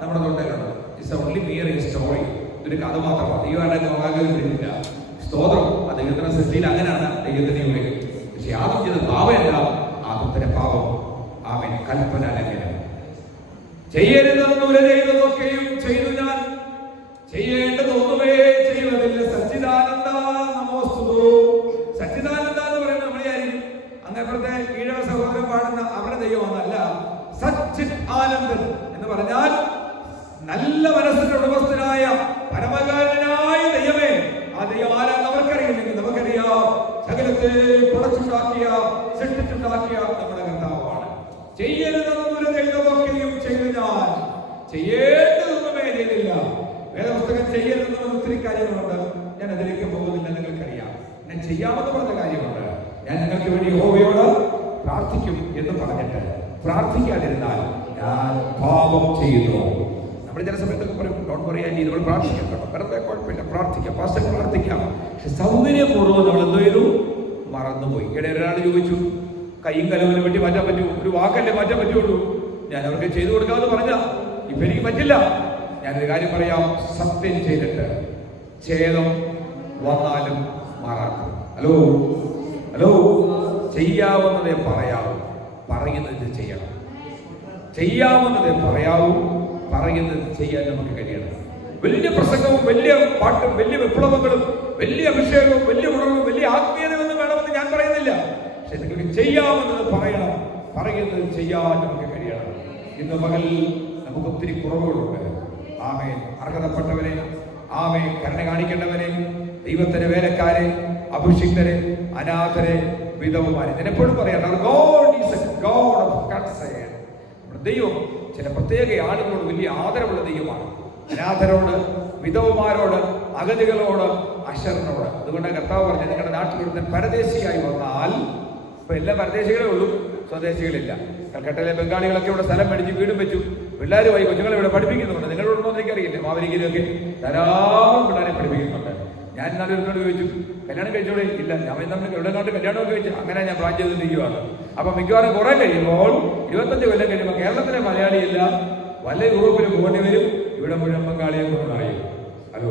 നമ്മുടെ തൊണ്ടയിലുണ്ട്. It's only mere a story. ഇതൊരു കഥ മാത്രമാണ്. ദൈവമായിട്ട് നോക്കാതില്ല. സ്തോത്രം. ആ ദൈവത്തിന്റെ സൃഷ്ടിയിൽ അങ്ങനെയാണ് ദൈവത്തിനെ ഉപയോഗിക്കുന്നത്. പക്ഷെ ആദ്യം ചെയ്ത പാപമല്ല, ആദ്യത്തിന്റെ പാപം ആമേൻ കൽപ്പന ലംഘനം. ചെയ്യരുതെന്നൂര ചെയ്തതൊക്കെയും ചെയ്തു ഞാൻ, ചെയ്യേണ്ടതൊന്നുമേ ചെയ്യുന്നതില്ല. സച്ചിദാനന്ദ നമോസ്തുതോ. സച്ചിദാനന്ദ എന്ന് പറയുന്നത് നമ്മളെയായിരിക്കും. അങ്ങനത്തെ ഈഴവ സഹോദരൻ പാടുന്ന അവരുടെ ദൈവമൊന്നല്ല. സച്ചിത് ആനന്ദൻ എന്ന് പറഞ്ഞാൽ നല്ല മനസ്സിന്റെ ഉടമസ്ഥനായ പരമകാരനായ ദൈവമേ. ആ ദൈവം ആരാന്ന് അവർക്കറിയില്ലെങ്കിൽ നമുക്കറിയാം. സകലത്തെ പടച്ചുണ്ടാക്കിയ, സൃഷ്ടിച്ചുണ്ടാക്കിയ നമ്മുടെ കർത്താവാണ്. ചെയ്യരുതെന്നൊരു ചെയ്തതൊക്കെയും ചെയ്തു ഞാൻ, ചെയ്യേണ്ടതൊന്നുമേ ചെയ്തില്ല. വേദപുസ്തകം ചെയ്യരുതെന്ന് ഒത്തിരി കാര്യങ്ങളുണ്ട്. ഞാൻ അതിലേക്ക് പോകുന്നില്ല, നിങ്ങൾക്കറിയാം. ഞാൻ ചെയ്യാമെന്ന് പറഞ്ഞ കാര്യമുണ്ട്. ഞാൻ നിങ്ങൾക്ക് വേണ്ടി യഹോവയോട് പ്രാർത്ഥിക്കും എന്ന് പറഞ്ഞിട്ട് പ്രാർത്ഥിക്കാതിരുന്നാൽ ഞാൻ പാപം ചെയ്യുന്നു. നമ്മൾ ചില സമയത്തൊക്കെ പറയും, ഡോണ്ട് വറി ആന്റി, നമ്മൾ പ്രാർത്ഥിക്കാം കേട്ടോ, വെറുതെ കുഴപ്പമില്ല, പ്രാർത്ഥിക്കാം, പാസ്റ്റർ പ്രാർത്ഥിക്കാം. പക്ഷെ സൗകര്യപൂർവ്വം നമ്മൾ എന്തോ ചെയ്തു, മറന്നുപോയി. ഇടയിൽ ഒരാൾ ചോദിച്ചു, കൈയും കലവിനെ പറ്റി മാറ്റാൻ പറ്റൂ, ഒരു വാക്കല്ലേ മാറ്റാൻ പറ്റുള്ളൂ. ഞാൻ അവർക്ക് ചെയ്തു കൊടുക്കാമെന്ന് പറഞ്ഞ ഇപ്പൊ എനിക്ക് പറ്റില്ല. ഞാനൊരു കാര്യം പറയാം, സത്യം ചെയ്തിട്ട് ഛേദം വന്നാലും മാറാക്കും. ഹലോ ഹലോ, ചെയ്യാവുന്നതേ പറയാവൂ, പറയുന്നത് ചെയ്യണം. ചെയ്യാവുന്നതേ പറയാവൂ, പറയുന്നത് ചെയ്യാൻ നമുക്ക് കഴിയണം. വലിയ പ്രസംഗവും വലിയ പാട്ടും വലിയ വിപ്ലവങ്ങളും വലിയ അഭിഷേകവും വലിയ ഉണർവും വലിയ ആത്മീയതയൊന്നും വേണമെന്ന് ഞാൻ പറയുന്നില്ല. പക്ഷെ നിങ്ങൾക്ക് ചെയ്യാവുന്നത് പറയണം, പറയുന്നത് ചെയ്യാൻ നമുക്ക് കഴിയണം. ഇന്ന് പകൽ നമുക്ക് ഒത്തിരി കുറവുകളുണ്ട്. ആമേൻ. അർഹതപ്പെട്ടവരെ, ആമേൻ, കരുണ കാണിക്കേണ്ടവരെ, ദൈവത്തിന്റെ വേലക്കാരെ, അഭിഷിക്തരെ, അനാഥരെ, വിധവമാരെ. എപ്പോഴും പറയാം, ദൈവം ചില പ്രത്യേക ആളുകളോട് വലിയ ആദരവുള്ള ദൈവമാണ്. അനാഥരോട്, വിധവമാരോട്, അഗതികളോട്, അശരണോട്. അതുകൊണ്ട് കർത്താവ് പറഞ്ഞു, നിങ്ങളുടെ നാട്ടിൽ ഒരുത്തൻ പരദേശിയായി വന്നാൽ, ഇപ്പൊ എല്ലാ പരദേശികളേ ഉള്ളൂ, സ്വദേശികളില്ല. കൽക്കട്ടയിലെ ബംഗാളികളൊക്കെ ഇവിടെ സ്ഥലം മേടിച്ച് വീടും വെച്ചു, പിള്ളേരുമായി കുഞ്ഞുങ്ങളെ ഇവിടെ പഠിപ്പിക്കുന്നുണ്ട്. നിങ്ങളോടൊന്നും എനിക്കറിയില്ല, മാവരിക്കയിലൊക്കെ ധാരാളം പിള്ളേരെ പഠിപ്പിക്കുന്നുണ്ട്. ഞാൻ നല്ലൊരുത്തോട് ചോദിച്ചു, കല്യാണം കഴിച്ചോടെ? ഇല്ല, ഞാൻ നമ്മൾ ഇവിടെ നാട്ട് കല്യാണമൊക്കെ കഴിച്ചു. അങ്ങനെ ഞാൻ പ്ലാൻ ചെയ്തിരിക്കുകയാണ്. അപ്പൊ മിക്കവാറും കുറെ കഴിയുമ്പോൾ 25 കൊല്ലം കഴിയുമ്പോൾ കേരളത്തിലെ മലയാളിയില്ല, വല്ല യൂറോപ്പിൽ പോകേണ്ടി വരും. ഇവിടെ മുഴുവൻ ബംഗാളിയെ കൊണ്ടായി. ഹലോ,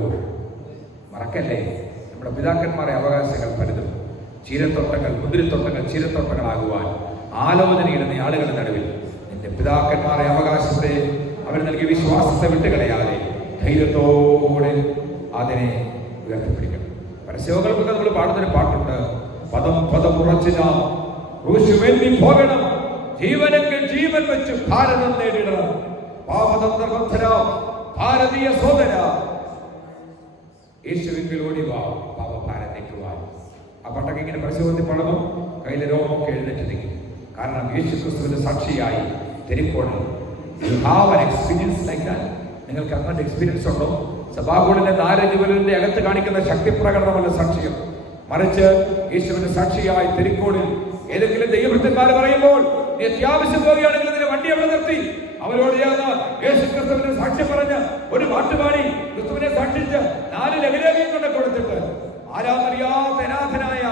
മറക്കല്ലേ, നമ്മുടെ പിതാക്കന്മാരെ അവകാശങ്ങൾ പലതും ചീരത്തോട്ടങ്ങൾ, മുന്തിരിത്തോട്ടങ്ങൾ ചീരത്തോട്ടങ്ങളാകുവാൻ ആലോചനയിടുന്ന ആളുകളുടെ നടുവിൽ എന്റെ പിതാക്കന്മാരെ അവകാശത്തെ, അവർ നൽകിയ വിശ്വാസത്തെ വിട്ടുകളയാതെ ധൈര്യത്തോടെ അതിനെ ഉയർത്തിപ്പിടിക്കണം. പരസ്യങ്ങൾക്കൊക്കെ നമ്മൾ പാടുന്നൊരു പാട്ടുണ്ട്, പദം പദം ഉറച്ചു നാം ക്രൂശുമേന്തി പോകണം, ജീവനെങ്കിൽ ജീവൻ വെച്ച് ഭാരതം നേടിടണം, പാപതന്ത്രബദ്ധര ഭാരതീയ സോദര യേശുവിൽ ഓടിവാ പാപഭാരതേക്കുവാൻ. ആ പട്ടൊക്കെ ഇങ്ങനെ പരസ്യത്തിൽ പാടുന്നു, കയ്യിലെ രോഗമൊക്കെ എഴുന്നേറ്റ് നിൽക്കും. കാരണം യേശു ക്രിസ്തുവിന്റെ സാക്ഷിയായി തെരിക്കോണം. നിങ്ങൾക്ക് അങ്ങനത്തെ എക്സ്പീരിയൻസ് ഉണ്ടോ? സഭാകൂടിന്റെ 4 ചുവരിന്റെ അകത്ത് കാണിക്കുന്ന ശക്തി പ്രകടനമല്ല സാക്ഷ്യം, മറിച്ച് യേശുവിന്റെ സാക്ഷിയായി തെരിക്കോടിൽ ഏതെങ്കിലും ദൈവഭക്തന്മാർ പറയുമ്പോൾ നീ അത്യാവശ്യം പോവുകയാണെങ്കിൽ നിന്റെ വണ്ടി അവിടെ നിർത്തി അവരോട് ചേർന്ന് യേശു ക്രിസ്തുവിന്റെ സാക്ഷ്യം പറഞ്ഞ് ഒരു പാട്ടുപാടി ക്രിസ്തുവിനെ സാക്ഷിച്ച് 4 ലഘുലേഖയും കൊണ്ട് കൊടുത്തിട്ട് ആരാന്നറിയാത്ത അനാഥനായ,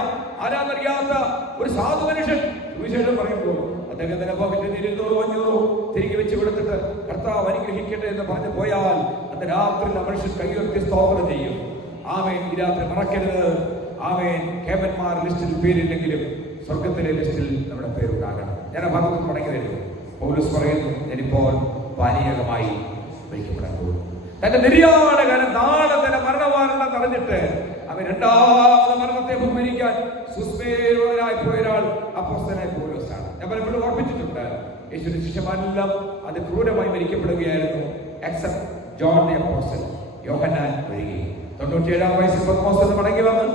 ആരാന്നറിയാത്ത ഒരു സാധു മനുഷ്യൻ സുവിശേഷം പറയുമ്പോൾ അദ്ദേഹത്തിന് പിന്നെ 200-500 തിരികെ വെച്ച് കൊടുത്തിട്ട് കർത്താവ് അനുഗ്രഹിക്കട്ടെ എന്ന് പറഞ്ഞു പോയാൽ അന്ന് രാത്രി മനുഷ്യൻ കൈയുയർത്തി സ്തോത്രം ചെയ്യും. ആമേൻ. ഈ രാത്രി മറക്കരുത്, ആമേൻ, കേമന്മാർ ലിസ്റ്റിൽ പേരില്ലെങ്കിലും സ്വർഗത്തിലെ ലിസ്റ്റിൽ നമ്മുടെ പേരുണ്ടാകണം. ഞാൻ ആ ഭാഗത്ത് മടങ്ങി വരുന്നു. പൗലോസ് പറയുന്നു, ഞാനിപ്പോൾ പാനീയകമായി വഹിക്കപ്പെടാൻ പോകുന്നു. തന്റെ നിര്യാണകാലം നാളെ തന്നെ മരണവാരണം തടഞ്ഞിട്ട് അവൻ 2ാമത് മരണത്തെ ബഹുമാനിക്കാൻ സുസ്മേരനായി പോയ ഒരാൾ അപ്പോസ്തലനായ പൗലോസാണ്. ഞാൻ പലപ്പോഴും ഓർപ്പിച്ചിട്ടുണ്ട്, യേശുവിന്റെ ശിഷ്യന്മാരെല്ലാം അത് ക്രൂരമായി മരിക്കപ്പെടുകയായിരുന്നു, എക്സെപ്റ്റ് ജോൺ ദി അപ്പോസ്റ്റൽ, യോഹന്നാൻ ഒഴികെ. 97-ാം വയസ്സിൽ പത്മോസ് മടങ്ങി വന്ന്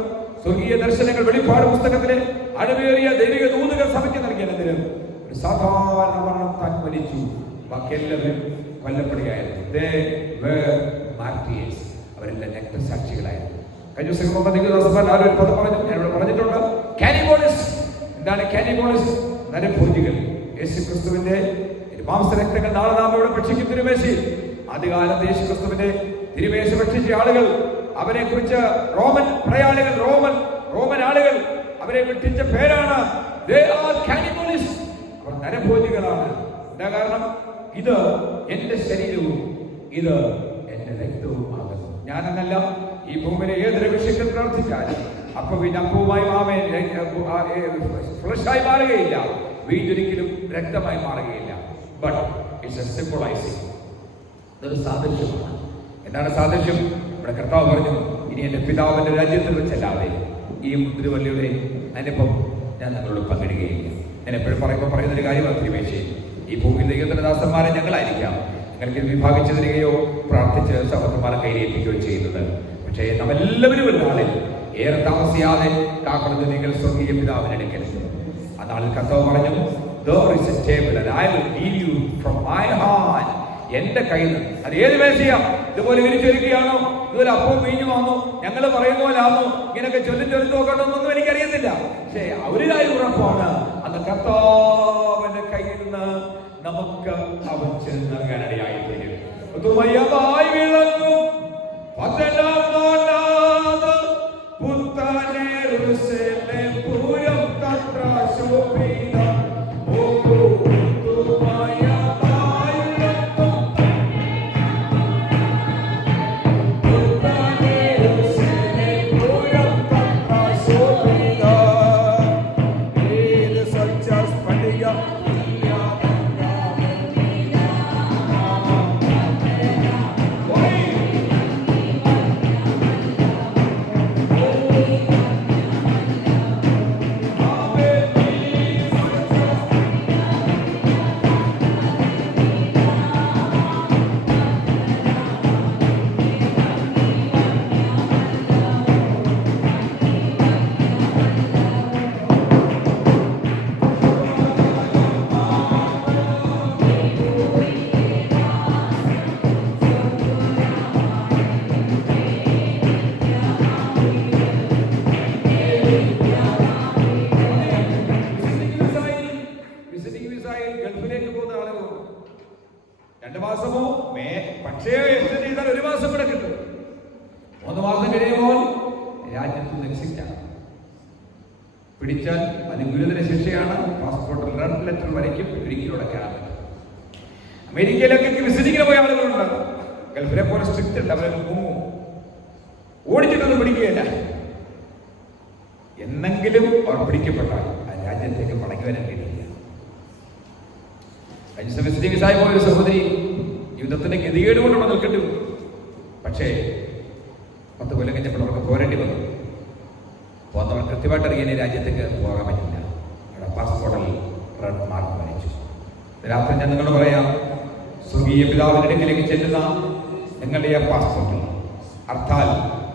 സ്വർഗീയ ദർശനങ്ങൾ വെളിപ്പാട് പുസ്തകത്തിലെ അണുവേറിയ ദൈവിക ദൂതുകൾ സഭയ്ക്ക് നൽകിയതിനും ഒരു സാധാരണ മരണം താൻ മരിച്ചു. ബാക്കി എല്ലാവരും കൊല്ലപ്പെടുകയായിരുന്നു. അവരെല്ലാം രക്തസാക്ഷികളായിരുന്നു. കഴിഞ്ഞ ദിവസം പദം പറഞ്ഞു, ഞാനിവിടെ പറഞ്ഞിട്ടുണ്ട്. കാനിബോളിസ്. എന്താണ് കാനിബോളിസ്? നരഭോജികൾ. യേശു ക്രിസ്തുവിന്റെ മാംസരക്തങ്ങൾ നാളെ നാം ഇവിടെ ഭക്ഷിക്കും. തിരുമേശി ആദ്യകാലത്ത് യേശു ക്രിസ്തുവിന്റെ തിരുമേശ ഭക്ഷിച്ച ആളുകൾ, അവരെ കുറിച്ച് റോമൻ പ്രയാണികൾ, റോമൻ ആളുകൾ അവരെ വിട്ടിച്ച പേരാണ് അവർ നരഭോജികളാണ്. എന്താ കാരണം? ഇത് എന്റെ ശരീരവും ഇത് എന്റെ രക്തവുമാകുന്നു. ഞാനെന്നല്ല, ഈ ഭൂമിയിലെ ഏതൊരു വിഷയത്തിൽ പ്രവർത്തിച്ചാലും അപ്പവുമായി ഫ്ലഷായി മാറുകയില്ല, വീണ്ടൊരിക്കലും രക്തമായി മാറുകയില്ല. But it's a symbolising. ഇതൊരു സാദൃശ്യമാണ്. എന്താണ് സാദൃശ്യം? ഇവിടെ കർത്താവ് പറഞ്ഞു, ഇനി എന്റെ പിതാവിന്റെ രാജ്യത്തിൽ വെച്ചല്ലാതെ ഈ മുദ്രവല്ലിയുടെ അനുഭവം ഞാൻ നിങ്ങളോട് പങ്കിടുകയില്ല. ഞാൻ എപ്പോഴും പറയുന്നൊരു കാര്യമാണ്, തിരുമേശി, ഈ ഭൂമിയിൽ ദൈവത്തിന്റെ ദാസന്മാരെ ഞങ്ങളായിരിക്കാം നിങ്ങൾക്ക് വിഭാഗിച്ചു തരികയോ പ്രാർത്ഥിച്ച് സഹോദരന്മാരെ കൈയേൽപ്പിക്കുകയോ ചെയ്യുന്നത്. പക്ഷേ നമ്മെല്ലാവരും ഒരു നാളിൽ ഏറെ താമസിയാതെ കാക്കണത് നിങ്ങൾ സ്വർഗീയ പിതാവിനെ എടുക്കരുത്. ആ നാളിൽ കർത്താവ് പറഞ്ഞു, there is a table and I will give you from my hand. എന്റെ കയ്യിൽ നിന്ന്. അത് ഏത് മേശയാ? ഇതുപോലെ വിരിച്ചൊരുക്കുകയാണോ? ഇതുപോലെ അപ്പവും വീഞ്ഞുമാണോ? ഞങ്ങൾ പറയുന്ന പോലെ ആണോ? ഇങ്ങനെയൊക്കെ ചൊല്ലി നോക്കണമെന്നൊന്നും എനിക്കറിയത്തില്ല. പക്ഷേ ഒരു കാര്യം ഉറപ്പാണ്, അന്ന് കർത്താവിന്റെ കയ്യിൽ നിന്ന് നമുക്ക് അവൻ ചെന്ന് നൽകാനിടയായി തീരും. വിളങ്ങും പൂരം ഗൾഫിലേക്ക് പോകുന്ന ആളുകളുണ്ട്. 2 മാസമോ പക്ഷേ എക്സ്റ്റെൻഡ് ചെയ്താൽ 1 മാസം കൂടെ കിട്ടും. 3 മാസം കഴിയുമ്പോൾ രാജ്യത്ത് നിന്ന് എക്സിറ്റാണ്. പിടിച്ചാൽ അത് ഗുരുതര ശിക്ഷയാണ്. പാസ്പോർട്ട് റെഡ് ലെറ്റർ വരയ്ക്കും, ഒരിക്കലും അമേരിക്കയിലൊക്കെ വിസിറ്റിങ്ങിന് പോയ ആളുകളുണ്ട്. ഗൾഫിലെ പോലെ സ്ട്രിക്റ്റ് ഉണ്ട്. അവരൊക്കെ മുങ്ങും, ഓടിച്ചിട്ടൊന്നും പിടിക്കുകയില്ല. എന്നെങ്കിലും അവർ പിടിക്കപ്പെട്ടാൽ ആ രാജ്യത്തേക്ക് മടങ്ങി വരാൻ കഴിയില്ല. വിസിറ്റിംഗ് വിസായി പോയൊരു സഹോദരി യുദ്ധത്തിന്റെ ഗതികേട് കൊണ്ടുള്ള നിൽക്കേണ്ടി വന്നു. പക്ഷേ 10 കൊല്ലം കഴിഞ്ഞപ്പോൾ അവർക്ക് പോരേണ്ടി വന്നു. പോകുന്നവർ കൃത്യമായിട്ട് അറിയാൻ ഈ രാജ്യത്തേക്ക് പോകാൻ പറ്റില്ല. അവിടെ പാസ്പോർട്ടിൽ റെഡ് മാർക്ക് വരച്ചു. രാത്രി ഞാൻ നിങ്ങളോട് പറയാം, സ്വർഗീയ പിതാവിന്റെ അടുക്കിലേക്ക് ചെല്ലുന്ന നിങ്ങളുടെ ആ പാസ്പോർട്ടിൽ അർത്ഥാൽ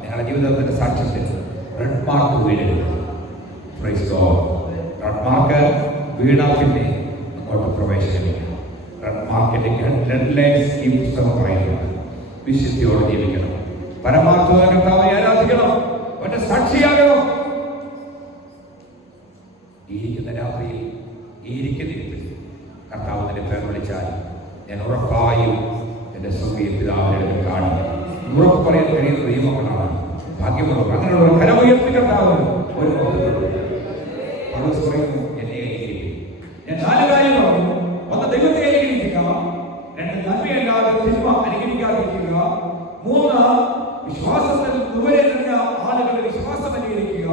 നിങ്ങളുടെ ജീവിതത്തിന്റെ സാക്ഷ്യത്തിൽ റെഡ് മാർക്ക് വീഴരുത്. റെഡ് മാർക്ക് വീണാൽ പിന്നെ അങ്ങോട്ട് പ്രവേശനമില്ല. റെഡ് മാർക്കിന്റെ റെഡ് ലൈൻസ് ഈ പുസ്തകം പറയുന്നത്. വിശുദ്ധിയോടെ ജീവിക്കണം, പരമാർത്ഥത കർത്താവെ ആരാധിക്കണം, അവന്റെ സാക്ഷിയാകണം. ഇരിക്കുന്ന രാത്രിയിൽ ഇരിക്കുന്ന ഇരിപ്പിൽ കർത്താവ് നിന്റെ പേർ വിളിച്ചാൽ ഞാൻ ഉറപ്പായും എന്റെ സ്വർഗീയ പിതാവിനെ കാണും. ഉറപ്പ് പറയാൻ കഴിയുന്ന നിയമങ്ങളാണ്. ഭാഗ്യമുള്ളവർ അങ്ങനെയുള്ള കരമുയർത്തി കർത്താവ് ഒരു പറയുന്നു, എന്നെ അനുകരിക്കും. ഞാൻ 4 കാര്യം പറഞ്ഞു. 1, ദൈവത്തെ അനുകരിക്കുക. 2, നന്മയല്ലാതെ തിന്മ അനുകരിക്കാതിരിക്കുക. 3, വിശ്വാസത്തിൽ ദൂരെ നിന്ന ആളുകളുടെ വിശ്വാസം അനുകരിക്കുക.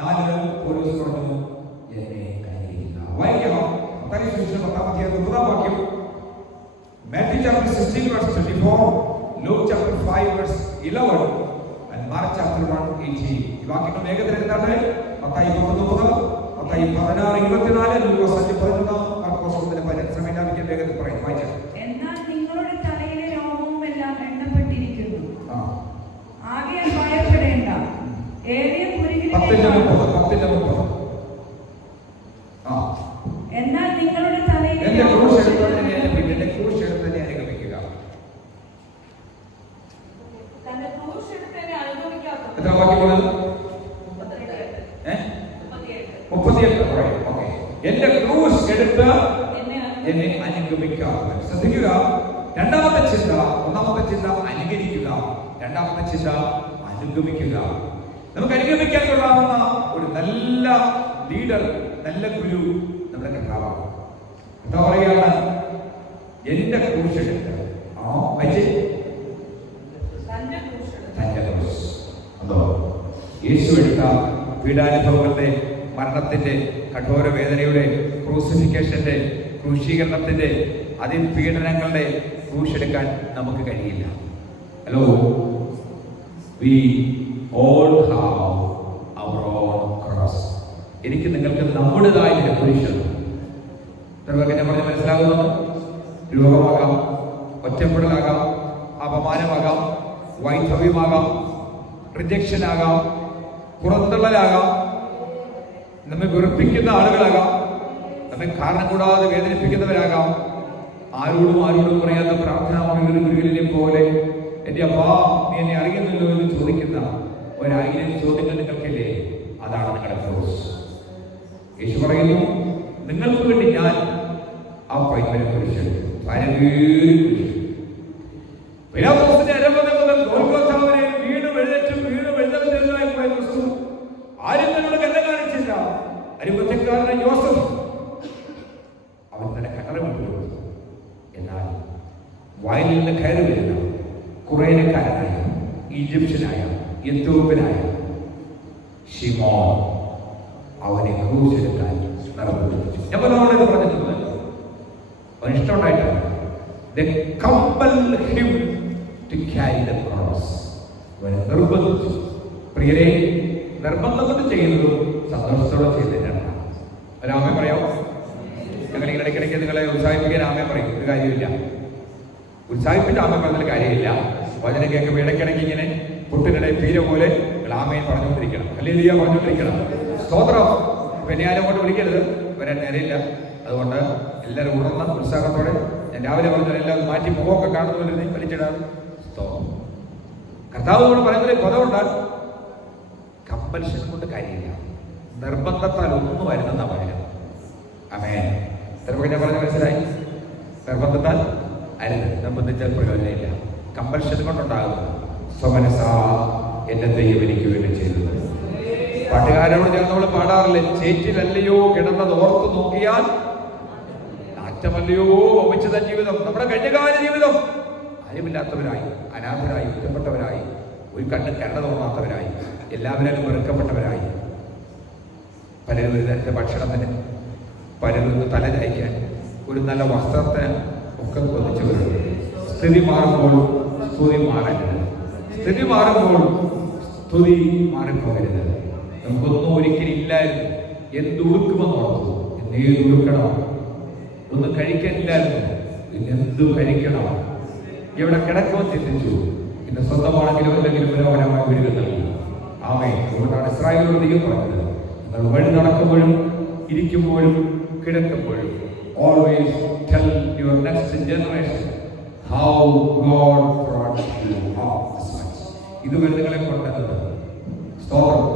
4, പൗലോസ് പറഞ്ഞു, എന്നെ അനുകരിക്കുക. വായിക്കാം. മത്തായി സുവിശേഷം 10-ാം വാക്യം, Matthew chapter 16 verse 24, Luke chapter 5 verse 11 and Mark chapter 1:18. ഈ വാക്യങ്ങൾ വേഗത്തിൽ എന്താണ്? മത്തായി 10:30, മത്തായി 16:24, ലൂക്കോസ് 5:11, മാർക്കോസ് 1:18. സമയലാഭിക്കാൻ വേഗത്തിൽ പറയും. വായിച്ചാൽ, എന്നാൽ നിങ്ങളുടെ തലയിലെ രോമവും എല്ലാം എണ്ണപ്പെട്ടിരിക്കുന്നു. ആകയാൽ ഭയപ്പെടേണ്ട. ഏറിയ പുരുകിൽ എന്നാൽ നിങ്ങളുടെ തലയിലെ ക്രൂശ് എടുത്ത് തന്നെ അനുഗമിക്കുക. എത്ര വാക്യങ്ങൾ? 38. എന്റെ ക്രൂശ് എടുത്ത് എന്നെ അനുഗമിക്കുക. ശ്രദ്ധിക്കുക. 2ാമത്തെ ചിന്ത, 1ാമത്തെ ചിന്ത അനുകരിക്കുക, 2ാമത്തെ ചിന്ത അനുഗമിക്കുക. നമുക്ക് അനുഗമിക്കാൻ കൊള്ളാവുന്ന ഒരു നല്ല ലീഡർ, നല്ല ഗുരു നമ്മുടെ കർത്താവാണ്. എന്താ പറയുകയാണ്? എന്റെ ക്രൂശ് എടുത്ത് യേശു എടുത്ത പീഡാനുഭവങ്ങളുടെ, മരണത്തിന്റെ, കഠോര വേദനയുടെ, ക്രൂസിഫിക്കേഷന്റെ, ക്രൂശീകരണത്തിന്റെ, അതിപീഡനങ്ങളുടെ ക്രൂശെടുക്കാൻ നമുക്ക് കഴിയില്ല. Hello, we all have our own cross. എനിക്ക് നിങ്ങൾക്ക് നമ്മുടേതായ ക്രൂശുണ്ട്. ഞാൻ പറഞ്ഞ് മനസ്സിലാകുന്നു. രോഗമാകാം, ഒറ്റപ്പെടലാകാം, അപമാനമാകാം, വൈധവ്യമാകാം, റിജക്ഷൻ ആകാം, പുറന്തള്ളലാകാം, നമ്മെ വെറുപ്പിക്കുന്ന ആളുകളാകാം, നമ്മെ കാരണം കൂടാതെ വേദനിപ്പിക്കുന്നവരാകാം, ആരോടും പറയാത്ത പ്രാർത്ഥനാമണികളും ഗുരുവിനെ പോലെ എന്റെ അപ്പാ നീ എന്നെ അറിയുന്നല്ലോ എന്ന് ചോദിക്കുന്ന 1000 ചോദ്യങ്ങൾ നിങ്ങൾക്കില്ലേ? അതാണ് നിങ്ങളുടെ ക്രോസ്. യേശു പറയുന്നു, നിങ്ങൾക്ക് വേണ്ടി ഞാൻ ആ പൈതലെ കുരിശെടുത്തു. പിലാത്തോസിന്റെ അരമന മുതൽ ഗോൽഗോഥ വരെ വീണും എഴുന്നേറ്റതായി പോയ ക്രിസ്തു ആരും തന്നോട് കണ്ണ കാണിച്ചില്ല. അരിമത്യക്കാരനായ യോസഫ് അവൻ തന്നെ കണ്ണറമിട്ടു. എന്നാൽ വയലിൽ നിന്ന് കയറി വരുന്ന കുറേനക്കാരനായ, ഈജിപ്ഷ്യനായ, എത്യോപ്യനായ ശിമോൻ അവനെ ക്രൂശെടുക്കാൻ നടന്നു. ഞാൻ പറഞ്ഞ ഇഷ്ടമുണ്ടായിട്ടില്ല. They compelled him to carry the cross. അവനെ നിർബന്ധിച്ചു. പ്രിയരെ, നിർബന്ധം കൊണ്ട് ചെയ്യുന്നതും സന്തോഷത്തോടെ ചെയ്തതിനാണ്. രാമേ പറയാമോ? ഞങ്ങൾ ഇങ്ങനെ ഇടയ്ക്കിടയ്ക്ക് നിങ്ങളെ ഉത്സാഹിപ്പിക്കാൻ രാമേ പറയും. ഒരു കാര്യമില്ല, ഉത്സാഹിപ്പിച്ച് ആമേ പറഞ്ഞതിൽ കാര്യമില്ല. വചനം കേൾക്കുമ്പോൾ ഇടയ്ക്കിടയ്ക്ക് ഇങ്ങനെ പുട്ടിനിടെ പീര പോലെ ആമേൻ പറഞ്ഞുകൊണ്ടിരിക്കണം, ഹല്ലേലൂയ പറഞ്ഞുകൊണ്ടിരിക്കണം. സ്തോത്രം. പിന്നെ ആരും കൊണ്ട് വിളിക്കരുത്, വരാൻ നേരെയില്ല. അതുകൊണ്ട് എല്ലാവരും ഉണർന്ന ഉത്സാഹത്തോടെ ഞാൻ രാവിലെ പറഞ്ഞാൽ എല്ലാവരും മാറ്റി മുഖമൊക്കെ കാണുന്നവരെ വലിച്ചിടാൻ. കർത്താവ് കൊണ്ട് പറയുന്നതിൽ കൊതവുണ്ടാൽ കമ്പൽഷൻ കൊണ്ട് കാര്യമില്ല, നിർബന്ധത്താൽ ഒന്നും വരുന്നെന്നാ പറയുന്നത്. ആമേൻ. ചിലപ്പോൾ ഞാൻ പറഞ്ഞ മനസ്സിലായി? നിർബന്ധത്താൽ അരുത്, നിർബന്ധിച്ചാൽ പ്രയോജനമില്ല. കമ്പൽഷൻ കൊണ്ടുണ്ടാകുന്നത് സ്വമനസാ എന്റെ ദൈവം എനിക്ക് വേണ്ടി ചെയ്തത്. പാട്ടുകാരോട് ചേർന്ന് നമ്മൾ പാടാറില്ലേ? ചേറ്റിലല്ലയോ കിടന്നത് ഓർത്ത് നോക്കിയാൽ നാറ്റമല്ലയോ ഒമിച്ചത ജീവിതം. നമ്മുടെ കഴിഞ്ഞകാല ജീവിതം ആരുമില്ലാത്തവരായി, അനാഥരായി, ഒറ്റപ്പെട്ടവരായി, ഒരു കണ്ണ് കരട തോന്നാത്തവരായി, എല്ലാവരും വെറുക്കപ്പെട്ടവരായി, പലരും ഒരു തരത്തെ ഭക്ഷണത്തിന്, പലരും തല ചായ്ക്കാൻ, ഒരു നല്ല വസ്ത്രത്തിന് ഒക്കെ കൊതിച്ചവരുണ്ട്. സ്ഥിതി മാറുമ്പോൾ സ്തുതി മാറരുത്, സ്ഥിതി മാറുമ്പോൾ സ്തുതി മാറിപ്പോകരുത്. നമുക്കൊന്നും ഒരിക്കലും ഇല്ലായിരുന്നു. എന്തുടുക്കുമെന്ന് ഓർത്തു, എന്നേത് ഉടുക്കണം. ഒന്നും കഴിക്കാനില്ലായിരുന്നു, ഇന്നെന്തു കഴിക്കണം. എവിടെ കിടക്കുമെന്ന് ചിന്തിച്ചു. ഇന്ന് സ്വന്തമാണെങ്കിലും അല്ലെങ്കിൽ മനോഹരമായ വീടുകൾ നൽകി. ആമേൻ. അതുകൊണ്ടാണ് ഇസ്രായേലിനോട് ദൈവം പറഞ്ഞത്, നിങ്ങൾ വഴി നടക്കുമ്പോഴും ഇരിക്കുമ്പോഴും കിടക്കുമ്പോഴും always tell your next generation how God brought you out this much. ഇതുവരെ നിങ്ങളെ കൊണ്ടുവന്നത്. സ്തോത്രം.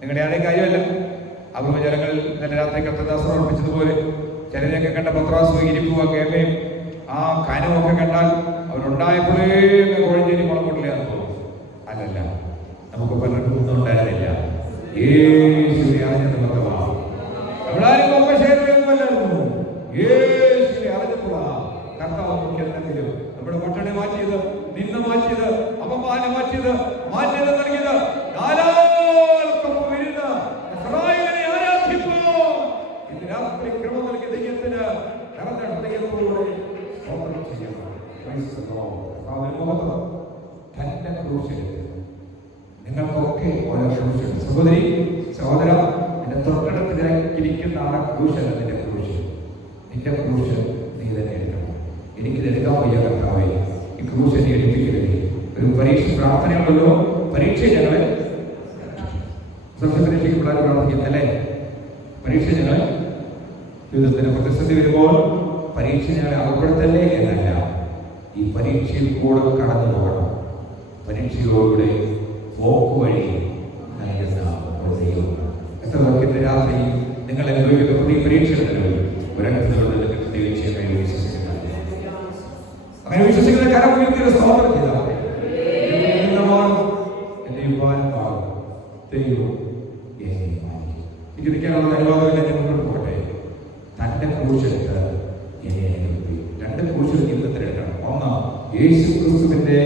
നിങ്ങളുടെ ആരുടെയും കാര്യമല്ല. അപൂർവ ജനങ്ങളിൽ തന്നെ രാത്രി കർത്തദാസം ഓർപ്പിച്ചതുപോലെ ചിലരെയൊക്കെ കണ്ട പത്രാസും ഇരിപ്പുക കേമയും ആ കനമൊക്കെ കണ്ടാൽ അവരുണ്ടായപ്പോഴേ കോഴഞ്ചേരി മുളം കൊണ്ടില്ല എന്ന് തോന്നും. അല്ലല്ല, നമുക്ക് പലർക്കും ഒന്നും ഉണ്ടായിരുന്നില്ല. യേശുവിനെ അറിഞ്ഞപ്പോഴാണ്. നമ്മളാരും കൊമ്പശേരമല്ലായിരുന്നു. യേശുവിനെ അറിഞ്ഞപ്പോഴാണ് കർത്താവ് മുഖ്യനെങ്കിലും നമ്മുടെ പട്ടണി മാറ്റിയത്, നിന്ന് മാറ്റിയത്, അപമാനം മാറ്റിയത്, മാറ്റിയത് നൽകിയത്. ഇന്ന് രാത്രി ക്രമം നൽകിയ ദൈവത്തിന് നടന്ന ഹൃദയത്തോടെ സ്തോത്രം ചെയ്യണം. തന്റെ ക്രൂശിൽ നിങ്ങൾക്കൊക്കെ ഓരോ ക്രൂശുണ്ട്. സഹോദരി, സഹോദര, എന്റെ തൊട്ടടുത്തിരിക്കുന്ന ആ ക്രൂശല്ല നിന്റെ ക്രൂശ്. നിന്റെ ക്രൂശ് നീ തന്നെ എടുക്കണം. എനിക്കിതെടുക്കാൻ വയ്യ കർത്താവേ, ഈ ക്രൂശ് നീ എടുപ്പിക്കരുത്. ഒരു പരീക്ഷ പ്രാർത്ഥനയുണ്ടല്ലോ, പരീക്ഷ ഞങ്ങളെ പരീക്ഷയ്ക്ക് പിള്ളേർ പ്രാർത്ഥിക്കുന്നല്ലേ? പരീക്ഷ ഞങ്ങളെ ജീവിതത്തിന് പ്രതിസന്ധി വരുമ്പോൾ പരീക്ഷ ഞങ്ങളെ അകപ്പെടുത്തല്ലേ എന്നല്ല, ഈ പരീക്ഷയിൽ കൂടെ കടന്നു പോകണം. പരീക്ഷയോടെ പോക്ക് വഴി നൽകുന്ന ഒരു ദൈവം. എത്ര നോക്കിയ രാത്രി നിങ്ങൾ അനുഭവിക്കുന്ന ഈ പരീക്ഷകളിൽ ഒരർത്ഥത്തിലുള്ള നിങ്ങൾക്ക് ദൈവം വിശ്വസിക്കുന്നത്. അങ്ങനെ വിശ്വസിക്കുന്ന കരം ഉയർത്തിയ സ്തോത്രം ചെയ്താൽ ദൈവം ഇരിക്കാനുള്ള അനുവാദമില്ല. ഞാൻ മുന്നോട്ട് പോകട്ടെ. തന്റെ ക്രൂശെടുത്ത് രണ്ട് ക്രൂശ് ജീവിതത്തിൽ എടുക്കണം. ഒന്ന്, യേശു ക്രിസ്തുവിന്റെ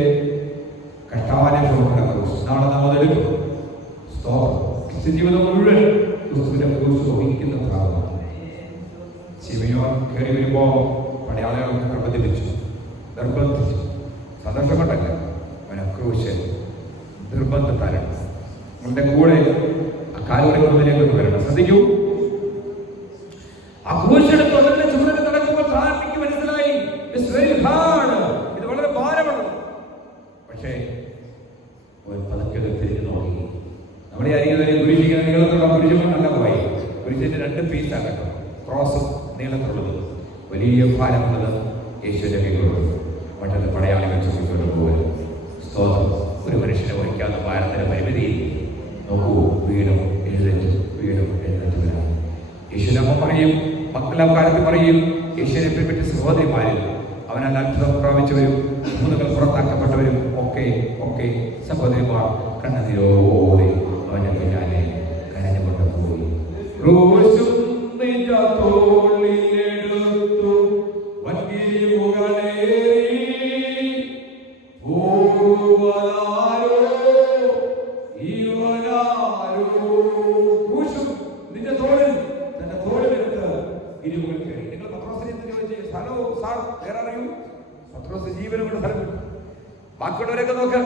കഷ്ടാനുഭവങ്ങളുടെ ക്രൂശ്. നാളെ നാം അതെടുക്കും. ക്രിസ്ത്യൻ ജീവിതം മുഴുവൻ ക്രിസ്തുവിന്റെ ക്രൂശ് വഹിക്കുന്ന ഭാഗമാണ്. ശിവയോൻ കയറി വരുമ്പോ പടയാളികളൊക്കെ നിർബന്ധിപ്പിച്ചു, സന്തോഷം കൊണ്ടല്ല, അവനെ ക്രൂശ് നിർബന്ധത്താലാണ്. നിങ്ങളുടെ കൂടെ ആ കാലുകളിലേക്ക് വരണം. ശ്രദ്ധിക്കൂ, ആ ക്രൂശെടുത്ത് അതിന്റെ ചുമതല നടക്കുമ്പോൾ താരക്ക് മനസ്സിലായി ഇത് വളരെ ഭാരമാണ്. പക്ഷേ പതുക്കെ തിരിഞ്ഞു നോക്കി. നമ്മുടെ അരികെ കുരിശിക്കുന്ന നീളത്തിലുള്ള കുരിശുമല്ല പോയി. കുരിശിന്റെ രണ്ട് പീസാണ് കേട്ടോ, ക്രോസും നീളത്തിലുള്ളത്. വലിയ ഭാരമുള്ളത് യേശുവിന്റെ കൈകൊള്ളും. മറ്റുള്ള പടയാളികൾ ചുമക്കൊണ്ട് പോലും സ്തോത്രം. ഒരു മനുഷ്യനെ വഹിക്കാവുന്ന ഭാരത്തിന്റെ പരിമിതി നോക്കൂ. വീടും എഴുന്നേറ്റ് വരാം. യേശുവിന്റെ അമ്മ പറയും, മക്കളെല്ലാം കാലത്ത് പറയും, യേശുവിനെ പിൻപറ്റി സഹോദരിമാരിൽ അവനാൽ അത്ഭുതം പ്രാപിച്ചവരും മൂന്നുകൾ പുറത്താക്കപ്പെട്ടവരും ഒക്കെ സഹോദരിമാർ കണ്ണുനീരോടെ അവന്റെ പിന്നാലെ കരഞ്ഞുകൊണ്ട് പോയി. നിന്റെ തോളിൽ തന്റെ തോളിലെടുത്ത് ഇരുമുകൾ കയറി. നിങ്ങൾ പത്രോസിനെ ചോദിച്ചു, ഹലോ സാർ വേറെ അറിയൂ. പത്രോസ് ജീവനും കൊണ്ട് സ്ഥലം വിട്ടു. ബാക്കിയുള്ളവരൊക്കെ നോക്ക്,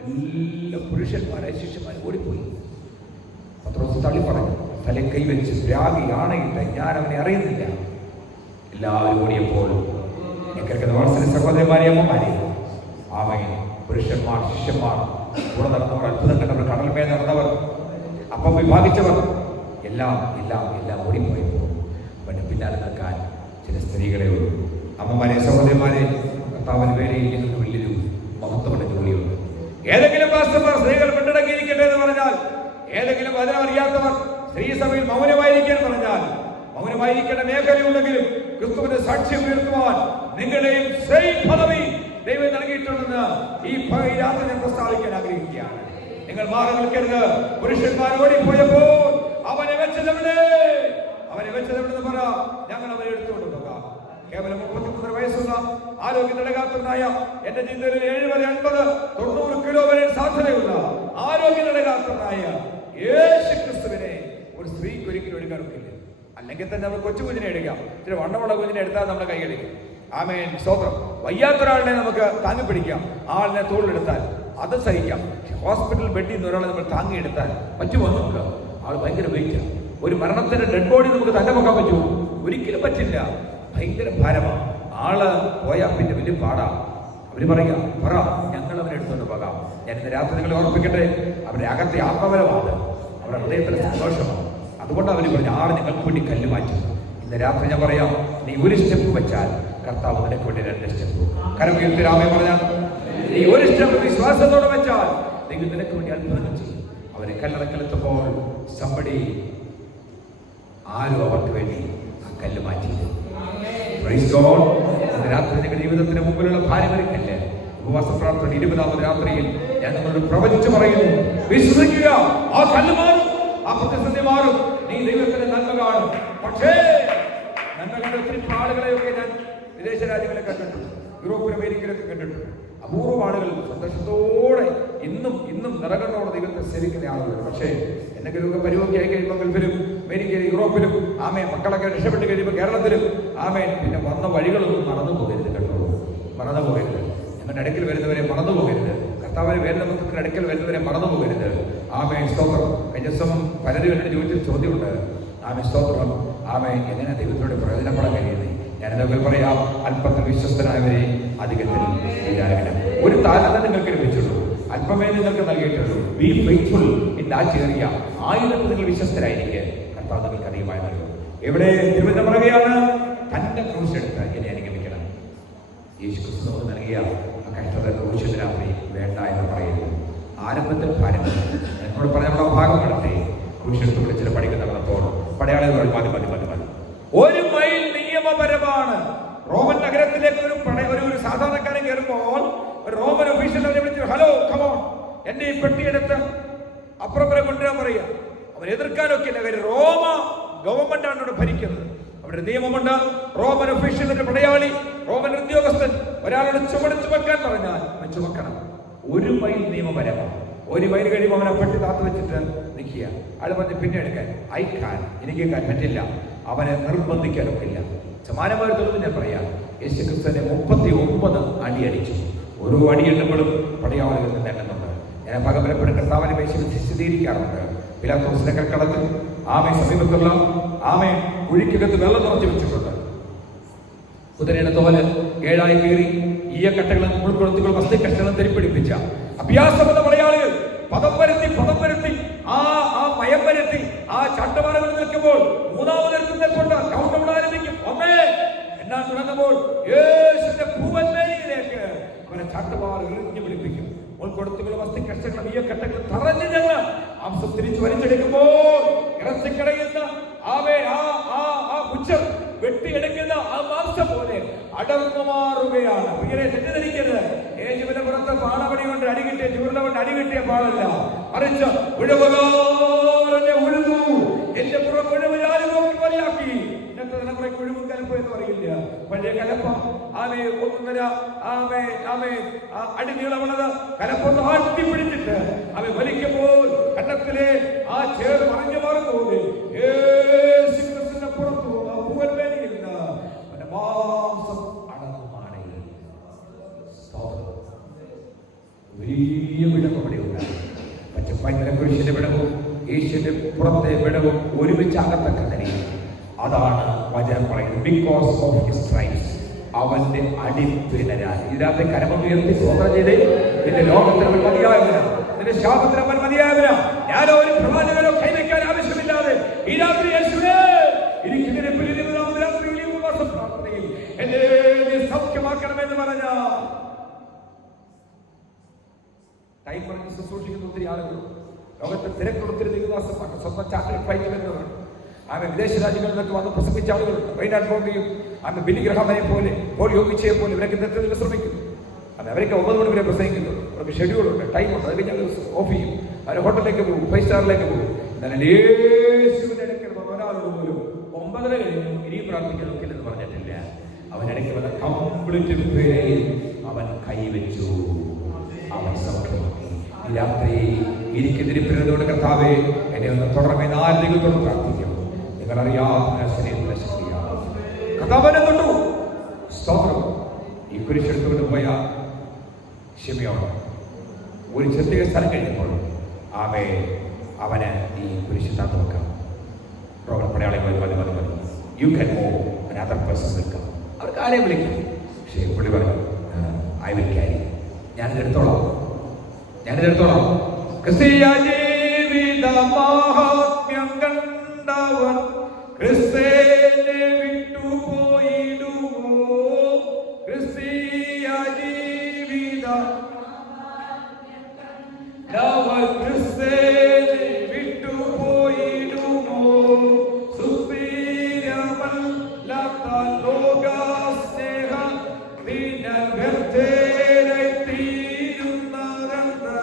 എല്ലാ പുരുഷന്മാരായ ശിഷ്യന്മാർ ഓടിപ്പോയി. പത്രോസ് തള്ളി പറഞ്ഞു, തലയിൽ കൈവച്ച് രാഗി ആണയിട്ട് ഞാൻ അവനെ അറിയുന്നില്ല. എല്ലാവരും ഓടിയപ്പോൾ വാത്സല്യ സഹോദരന്മാരെ, അമ്മമാരെ, ആമേൻ, പുരുഷന്മാർ, ശിഷ്യന്മാർ, കൂടെ നടന്നവർ, അത്ഭുതം കണ്ടവർ, കടൽമേൽ നടന്നവർ, അപ്പം വിഭാഗിച്ചവർ എല്ലാം എല്ലാം എല്ലാം ഓടിപ്പോയപ്പോൾ അവന്റെ പിന്നാലെ നിൽക്കാൻ ചില സ്ത്രീകളെ ഉള്ളൂ. അമ്മമാരെ, സഹോദരന്മാരെ, കർത്താവിന് വേലയിൽ നിങ്ങൾക്ക് വലിയൊരു മഹത്വമുള്ള ജോലിയുണ്ട്. ഏതെങ്കിലും പാസ്റ്റർമാർ സ്ത്രീകൾ പിന്തുടങ്ങിയിരിക്കട്ടെ എന്ന് പറഞ്ഞാൽ, ഏതെങ്കിലും അതിനറിയാത്തവർ സ്ത്രീ സഭയിൽ മൗനമായിരിക്കാൻ പറഞ്ഞാൽ, മൗനമായിരിക്കേണ്ട മേഖലയുണ്ടെങ്കിലും ക്രിസ്തുവിന്റെ സാക്ഷ്യം ഉയർത്തുവാൻ നിങ്ങളുടെയും സെയിം പദവി ദൈവം നൽകിയിട്ടുണ്ടെന്ന് ഈ രാത്രി ഞാൻ പ്രസ്താവിക്കാൻ ആഗ്രഹിക്കുകയാണ്. നിങ്ങൾ മാറി നിൽക്കരുത്. പുരുഷന്മാർ ഓടിപ്പോയപ്പോൾ അവനെ വെച്ചതെവിടെ പറ, ഞങ്ങൾ അവരെ എടുത്തുകൊണ്ട് പോകാം. കേവലം 33 വയസ്സുള്ള ആരോഗ്യം നടക്കാത്തവനായ എന്റെ ചിന്തയിൽ 70, 80, 90 കിലോ വരെ സാധ്യതയുള്ള ആരോഗ്യം നടക്കാത്തവനായ യേശു ക്രിസ്തുവിനെ ഒരു സ്ത്രീക്ക് ഒരിക്കലും എടുക്കാൻ ഒക്കില്ല. അല്ലെങ്കിൽ തന്നെ നമ്മൾ കൊച്ചു കുഞ്ഞിനെ എടുക്കാം. ഇച്ചിരി വണ്ണമുള്ള കുഞ്ഞിനെ എടുത്താൽ നമ്മുടെ കൈകളിക്കും. ആമേൻ, സ്തോത്രം. വയ്യാത്തൊരാളിനെ നമുക്ക് താങ്ങി പിടിക്കാം. ആളിനെ തോളിലെടുത്താൽ അത് സഹിക്കാം. പക്ഷെ ഹോസ്പിറ്റൽ ബെഡിൽ നിന്ന് ഒരാളെ നമ്മൾ താങ്ങിയെടുത്താൽ പറ്റുമോ? നമുക്ക് ആൾ ഭയങ്കര വെയിറ്റാണ്. ഒരു മരണത്തിന്റെ ഡെഡ് ബോഡി നമുക്ക് തന്നെ വെക്കാൻ പറ്റുമോ? ഒരിക്കലും പറ്റില്ല. ഭയങ്കര ഭാരമാണ്. ആള് പോയാൽ പിന്നെ വലിയ പാടാണ്. അവര് പറയാ, പറ, ഞങ്ങൾ അവരെ എടുത്തുകൊണ്ട് പോകാം. ഞാൻ ഇന്ന് രാത്രി നിങ്ങളെ ഓർപ്പിക്കട്ടെ, അവരുടെ അകത്തെ ആത്മബലമാണ്, അവരുടെ ഹൃദയത്തിലെ സന്തോഷമാണ്. അതുകൊണ്ട് അവർ പറഞ്ഞു, ആള് നിങ്ങൾക്ക് വേണ്ടി കല്ല് മാറ്റി. ഇന്ന് രാത്രി ഞാൻ പറയാം, നീ ഒരു സ്റ്റെപ്പ് വെച്ചാൽ കർത്താവ് നിനക്ക് വേണ്ടി 2 സ്റ്റെപ്പ്. കരമുയർത്തി രാമേ പറഞ്ഞാൽ, നീ ഒരു സ്റ്റെപ്പ് വിശ്വാസത്തോടെ വെച്ചാൽ നിങ്ങൾ നിനക്ക് വേണ്ടി അത്ഭുതങ്ങൾ ചെയ്യും. അവരെ കല്ലറക്കലെത്തുമ്പോൾ സമ്പടി ആരും അവർക്ക് വേണ്ടി ആ കല്ല് മാറ്റിയത്. രാത്രി നിങ്ങളുടെ ജീവിതത്തിന് മുമ്പിലുള്ള ഭാരമൊരുക്കല്ലേ. ഉപവാസ പ്രാർത്ഥന 20ാമത് രാത്രിയിൽ ഞാൻ നിങ്ങളോട് പ്രവചിച്ചു പറയുന്നു, വിശ്വസിക്കുക, ആ കല്ല് മാറും, ആ പ്രതിസന്ധി മാറും, നീ ദൈവത്തിന്റെ നന്മ കാണും. പക്ഷേ നന്മകളുടെ ഒത്തിരി ആളുകളെയൊക്കെ ഞാൻ വിദേശ രാജ്യങ്ങളെ കണ്ടിട്ടുണ്ട്, യൂറോപ്പിലും അമേരിക്കയിലൊക്കെ കണ്ടിട്ടുണ്ട്. അപൂർവ ആളുകൾ സന്തോഷത്തോടെ ഇന്നും നിറകണ്ണോടെ ദൈവത്തെ സേവിക്കുന്ന ആളുകൾ. പക്ഷേ എന്നൊക്കെ പരിവൊക്കെ ആയി കഴിയുമ്പോൾ ഗൾഫിലും അമേരിക്കയിലും യൂറോപ്പിലും ആമേൻ മക്കളൊക്കെ രക്ഷപ്പെട്ട് കഴിയുമ്പോൾ കേരളത്തിലും ആമേൻ പിന്നെ വന്ന വഴികളൊന്നും മറന്നു പോകരുത് കേട്ടോ. മറന്നു പോകരുത്. ഞങ്ങളുടെ അടുക്കൽ വരുന്നവരെ മറന്നു പോകരുത്. കർത്താവിന് വേദനമൊത്തത്തിന്റെ അടുക്കൽ വരുന്നവരെ മറന്നു പോകരുത്. ആമേൻ, സ്തോത്രം. കഴിഞ്ഞ ദിവസം പലരും എന്നോട് ചോദിച്ചൊരു ചോദ്യമുണ്ട്, ആമേൻ, സ്തോത്രം, ആമേൻ, എങ്ങനെ ദൈവത്തോട് പ്രയോജനപ്പെടാൻ കഴിയുന്നത്? ഞാനെന്തൊക്കെ പറയാം, അല്പത്തിൽ വിശ്വസ്തനായവരെ അധികത്തിൽ വിചാരിക്കണം. ഒരു താരത നിങ്ങൾക്ക് ലഭിച്ചുള്ളൂ, അല്പമേ നിങ്ങൾക്ക് നൽകിയിട്ടുള്ളൂ. Be faithful in that area. 1000 നിങ്ങൾ വിശ്വസ്തരായിരിക്കുക, കർത്താവ് നിങ്ങൾക്ക് അധികമായി നൽകും. എവിടെ തിരുവചനം പറയുകയാണ്, തന്റെ ക്രൂശ് എടുത്ത് എന്നെ അനുഗമിക്കണം. യേശു ക്രിസ്തു നമുക്ക് നൽകിയ ആ കഷ്ടത ക്രൂശിത രാത്രി വേണ്ട എന്ന് പറയുന്നു. ആരംഭത്തിൽ ഭാരം എന്നോട് പറഞ്ഞ നമ്മുടെ ഭാഗം കടത്തെ ക്രൂശെടുത്ത് വിളിച്ചിട്ട് പഠിക്കുന്ന നടന്നപ്പോൾ പടയാളികൾ മതി മതി മതി മതി. 1 മൈൽ നിയമപരമാണ്. റോമൻ നഗരത്തിലേക്ക് ഒരു സാധാരണക്കാരൻ കയറുമ്പോൾ റോമൻ ഒഫീഷ്യൽ അവരെ വിളിച്ചു, ഹലോ കമോൺ, എന്റെ ഈ പെട്ടിയെടുത്ത് അപ്പുറം കൊണ്ടുവരാൻ പറയുക. അവർ എതിർക്കാനൊക്കെ ഇല്ല. കാര്യം റോമ ഗവൺമെന്റ് ആണ് ഇവിടെ ഭരിക്കുന്നത്. അവരുടെ നിയമമുണ്ട്. റോമൻ ഒഫീഷ്യലിന്റെ പടയാളി, റോമൻ ഉദ്യോഗസ്ഥൻ ഒരാളോട് ചുമക്കാൻ പറഞ്ഞാൽ ചുമക്കണം. 1 മൈൽ നിയമപരമാണ്. 1 മൈൽ കഴിയുമ്പോൾ അവനെ പെട്ടി താത്തു വെച്ചിട്ട് നിൽക്കുക. അയാൾ പറഞ്ഞ് പിന്നെ എടുക്കാൻ എനിക്ക് പറ്റില്ല. അവനെ നിർബന്ധിക്കാനൊക്കില്ല. സമാനമായിട്ടുള്ളത് ഞാൻ പറയാം. യേശു ക്രിസ്തുവിനെ 39 അടി അടിച്ചു. ഓരോ അടി എണ്ണുമ്പോഴും പടയാളികൾ എണ്ണുന്നുണ്ട്. ഞാൻ പകമലപ്പെടുന്ന കർത്താവിനെ വിശദീകരിക്കാറുണ്ട്. പിലാത്തോസിന്റെ കൽക്കടത്തിൽ ആമേ സമീപത്തുള്ള ആമേ കുഴിക്കകത്ത് വെള്ളം നിറച്ചു വെച്ചിട്ടുണ്ട്. കുതിരയുടെ തോല് 7ആയി കീറി ഈയക്കട്ടകളും മുൾക്കുളത്തുകളും അസ്ഥിക്കഷ്ടങ്ങളും തെരിപ്പിടിപ്പിച്ച അഭ്യാസമുള്ള പടയാളികൾ പദം വരുത്തി ആ മയം വരുത്തി ആ ചട്ടമാറകൾ നിൽക്കുമ്പോൾ 3ാമതെടുത്തുകൊണ്ട് കൗണ്ട് ഡൗൺ ആരംഭിക്കും. എണ്ണാൻ തുടങ്ങുമ്പോൾ യേശുവിന്റെ പൂവല്ലയിലേക്ക് അവരെ ചട്ടമാറകൾ എറിഞ്ഞു പിടിപ്പിക്കും. മുൾക്കൊടുത്തുകളും അസ്ഥിക്കഷ്ടങ്ങളും ഈയക്കട്ടകളും തറഞ്ഞു ചെന്ന് മാംസം തിരിച്ചു വലിച്ചെടുക്കുമ്പോൾ ഇറച്ചിക്കടയുന്ന ഉച്ചം വെട്ടിയെടുക്കുന്ന ആ മാംസം പോലെ അടർന്നു മാറുകയാണ്. ഇങ്ങനെ തെറ്റിദ്ധരിക്കരുത്. യേശുവിന്റെ പുറത്ത് പാളപടി കൊണ്ട് അടികിട്ടിയ ചുരുള കൊണ്ട് അടികിട്ടിയ പാളല്ല, മറിച്ച് ഉഴവുകാരനെ ഉഴുതു, എന്റെ പുറം ഉഴവ് ഞാനും നോക്കി മതിയാക്കി. ഇന്നത്തെ തലമുറയ്ക്ക് ഉഴുവും കലപ്പം എന്ന് പറയില്ല. പഴയ കലപ്പ 1.5 അടി നീളമുള്ളത് കലപ്പം താഴ്ത്തി പിടിച്ചിട്ട് അവ വലിക്കുമ്പോൾ കണ്ടത്തിലെ ആ ചേർ മറിഞ്ഞു മാറുമ്പോൾ യേശുക്രിസ്തുവിന്റെ പുറത്തു പൂവൽമേനിയിൽ മാംസ യേശുവിന്റെ പുറത്തെ വിടവും ഒരുമിച്ചാകത്തക്ക നിലയിൽ. അതാണ് വചനം പറയുന്നത്. ബിക്കോസ് ഓഫ് ഹിസ് സ്ട്രൈപ്സ്, അവന്റെ അടിപ്പിണരാൽ. ഇതിനകത്ത് കരമുയർത്തി സ്വതന്ത്രം ചെയ്തേ. നിന്റെ ലോകത്തിന് അവൻ മതിയായവനാ, നിന്റെ ശാപത്തിന് അവൻ മതിയായവനാ. ഞാനോ ഒരു പ്രവാചകനോ കൈവയ്ക്കാൻ ആവശ്യമില്ലാതെ ഈ രാത്രി യേശുവേ രാത്രിയിൽ ഉപവാസ പ്രാർത്ഥനയിൽ എന്നെ സൗഖ്യമാക്കണമെന്ന് പറഞ്ഞ ടൈം പറഞ്ഞ് ശുശ്രൂഷിക്കുന്ന ഒത്തിരി ആളുകൾ ലോകത്തെ തിരക്കൊടുത്തിരി ദൈവദാസന്മാർ സ്വന്തം ചാർട്ടർ ഫ്ലൈറ്റ് വരുന്നവർ. ആമെ വിദേശ രാജ്യങ്ങളിൽ നിന്നൊക്കെ വന്ന് പ്രസംഗിച്ച ആളുകളുണ്ട്. റെയ്നാഡ് ബോംബെയും ആമെ ബില്ലി ഗ്രഹാമനെ പോലെ പോൾ യോഗിച്ചയെ പോലെ ഇവരൊക്കെ നേതൃത്വത്തിൽ ശ്രമിക്കുന്നു. അവരൊക്കെ 9 മണി വരെ പ്രസംഗിക്കുന്നു. അവർക്ക് ഷെഡ്യൂളുണ്ട്, ടൈമുണ്ട്. അത് കഴിഞ്ഞാൽ ഓഫ് ചെയ്യും. അവർ ഹോട്ടലിലേക്ക് പോകും, 5 സ്റ്റാറിലേക്ക് പോകും. എന്നാൽ യേശുവിന്റെ ഇടയ്ക്ക് വന്ന ഒരാളോട് പോലും 9:30 കഴിഞ്ഞു ഇനിയും പ്രാർത്ഥിക്കാൻ നോക്കില്ലെന്ന് പറഞ്ഞിട്ടില്ല. അവനിടയ്ക്ക് വന്ന കംപ്ലീറ്റ് പേരിൽ അവൻ കൈവച്ചു, അവൻ സൗഖ്യമാക്കി. ഈ രാത്രി എനിക്കെതിരിപ്പിരുന്നതോട് കർത്താവേ എന്നെ ഒന്ന് തുടർന്ന് ആരെങ്കിലും പ്രാർത്ഥിക്കും. നിങ്ങളറിയാവുന്ന സ്നേഹമുള്ള ശക്തിയാണ് കർത്താവിനെ തൊട്ടു. സ്തോത്രം. ഈ കുരിശെടുത്തുകൊണ്ട് പോയ ക്ഷമയോടെ ഒരു ചെറിയ സ്ഥലം കഴിഞ്ഞപ്പോൾ അവന് ഈ കുരിശിനകത്ത് വെക്കാം. പടയാളികൾ മതി, you can move, another person will come. അവർക്ക് ആരെയും വിളിക്കും. പക്ഷേ പുള്ളി പറഞ്ഞു, ഐ വിൽ ക്യാരി, ഞാനിതെടുത്തോളാം. ക്രിസ്തീയ ജീവിത മഹാത്മ്യം കണ്ടവൻ ക്രിസ്തനെ വിട്ടുപോയിടുമോ? ക്രിസ്തീയ ജീവിത ക്രിസ്തനെ വിട്ടുപോയിടുമോ? സുസ്ഥിരമല്ലാത്ത ലോക സ്നേഹ തീരുന്നതെന്ന്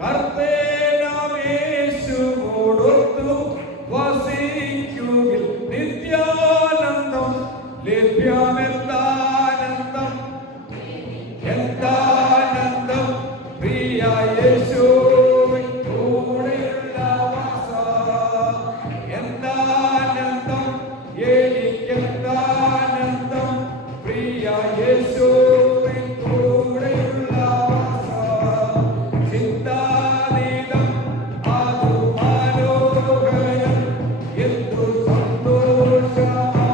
കർത്തേനാമേശുവോടൊത്തു വസിക്കുകിൽ നിത്യാനന്ദം ലഭ്യമെന്താനന്ദം, എന്താനന്ദം പ്രിയ യേശുവിൻ കൂടെയുള്ള വാസം. എന്താനന്ദം എനിക്കെന്താനന്ദം പ്രിയ യേശുവിൻ കൂടെയുള്ള വാസം. ചിന്താതീതം അതു മനോഹരം, എന്തു സന്തോഷമാ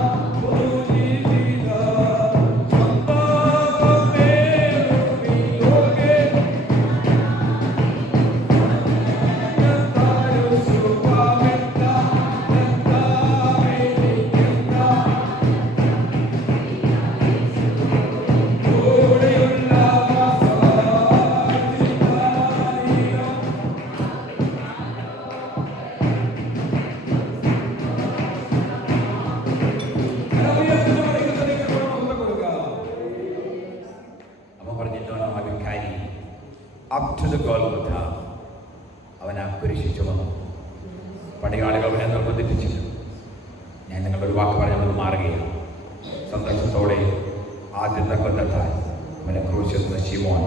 ജീവിതം. സമ്പാദമേറും ഈ ലോകേ എന്തായാലും സുഖമെന്താ, എന്താ കൂടെയുള്ള വാസം. അവൻ പറഞ്ഞിട്ടാണ് അവിക്കാരി അപ് ടു ദ ഗോൽഗോഥ. അവൻ ആ കുരിശിച്ചു വന്നു. പടയാളികൾ അവനെ നിർബന്ധിപ്പിച്ചില്ല. ഞാൻ നിങ്ങളൊരു വാക്ക് പറഞ്ഞത് മാറുകയാണ്. സന്തോഷത്തോടെ ആദ്യ നിർബന്ധത്താൽ അവനെ ക്രൂശിച്ച ശിമോൻ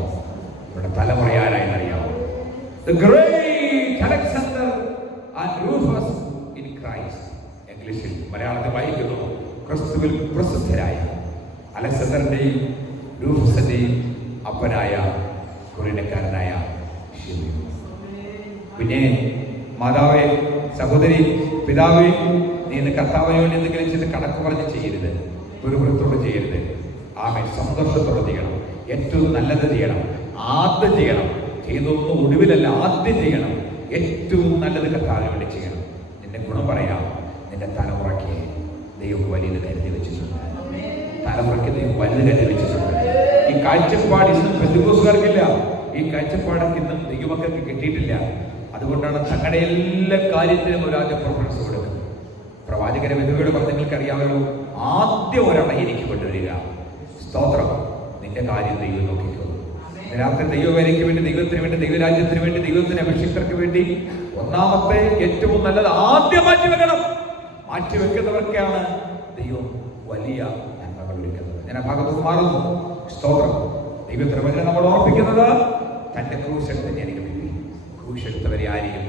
അവരുടെ തലമുറ ആരായെന്നറിയാമോ? The great Alexander and Rufus in Christ. ഇംഗ്ലീഷിൽ, മലയാളത്തിൽ വായിക്കുന്നു, ക്രിസ്തുവിൽ പ്രസിദ്ധരായ അലക്സാണ്ടറിന്റെയും റൂഫസിന്റെയും അപ്പനായ കുറിനക്കാരനായ ശിമോൻ. പിന്നെ മാതാവേ, സഹോദരി, പിതാവേ, നീ ഇന്ന് കർത്താവിനോട് എന്തെങ്കിലും ചെയ്ത് കണക്ക് പറഞ്ഞ് ചെയ്യരുത്, ഒരു വൃത്തോട് ചെയ്യരുത്. ആമേൻ. സന്തോഷത്തോടെ ചെയ്യണം, ഏറ്റവും നല്ലത് ചെയ്യണം, ആദ്യം ചെയ്യണം. ചെയ്തൊന്നും ഒടുവിലല്ല, ആദ്യം ചെയ്യണം. ഏറ്റവും നല്ലത് കർത്താവിന് വേണ്ടി ചെയ്യണം. നിന്റെ ഗുണം പറയാം. നിന്റെ തലമുറയ്ക്ക് ദൈവം വലിയത് കരുതി വെച്ചിട്ടുണ്ട്. തലമുറയ്ക്ക് ദൈവം വലുത് കരുതി വെച്ചിട്ടുണ്ട്. ഈ കാഴ്ചപ്പാട് ഇന്നും പെന്തക്കോസ്തുകാർക്കില്ല. ഈ കാഴ്ചപ്പാട് ഇന്നും ദൈവമക്കൾക്ക് കിട്ടിയിട്ടില്ല. അതുകൊണ്ടാണ് തങ്ങളുടെ എല്ലാ കാര്യത്തിനും ഒരാദ്യം പ്രിഫറൻസ് കൊടുക്കുന്നത്. പ്രവാചകരെ വിധവയോട് പറഞ്ഞ നിങ്ങൾക്ക് അറിയാമല്ലോ, ആദ്യം ഒരാളെ എനിക്ക് കൊണ്ടുവരിക. സ്തോത്രം. നിന്റെ കാര്യം ദൈവം നോക്കിക്കോ. രാത്രി ദൈവവേലയ്ക്ക് വേണ്ടി, ദൈവത്തിന് വേണ്ടി, ദൈവരാജ്യത്തിന് വേണ്ടി, ദൈവത്തിന്റെ അഭിഷിക്തർക്ക് വേണ്ടി ഒന്നാമത്തെ ഏറ്റവും നല്ലത് ആദ്യം മാറ്റിവെക്കണം. മാറ്റിവെക്കുന്നവർക്കാണ് ദൈവം വലിയ നന്മകൾ വിളിക്കുന്നത്. ഞാൻ ആ ഭാഗത്ത് മാറുന്നു. സ്തോത്രം. ദൈവത്തിന്റെ വചനം നമ്മൾ ഓർപ്പിക്കുന്നത് തന്റെ ക്രൂശെടുത്ത് എനിക്ക് വേണ്ടി. ക്രൂശെടുത്തവരെ ആരെയും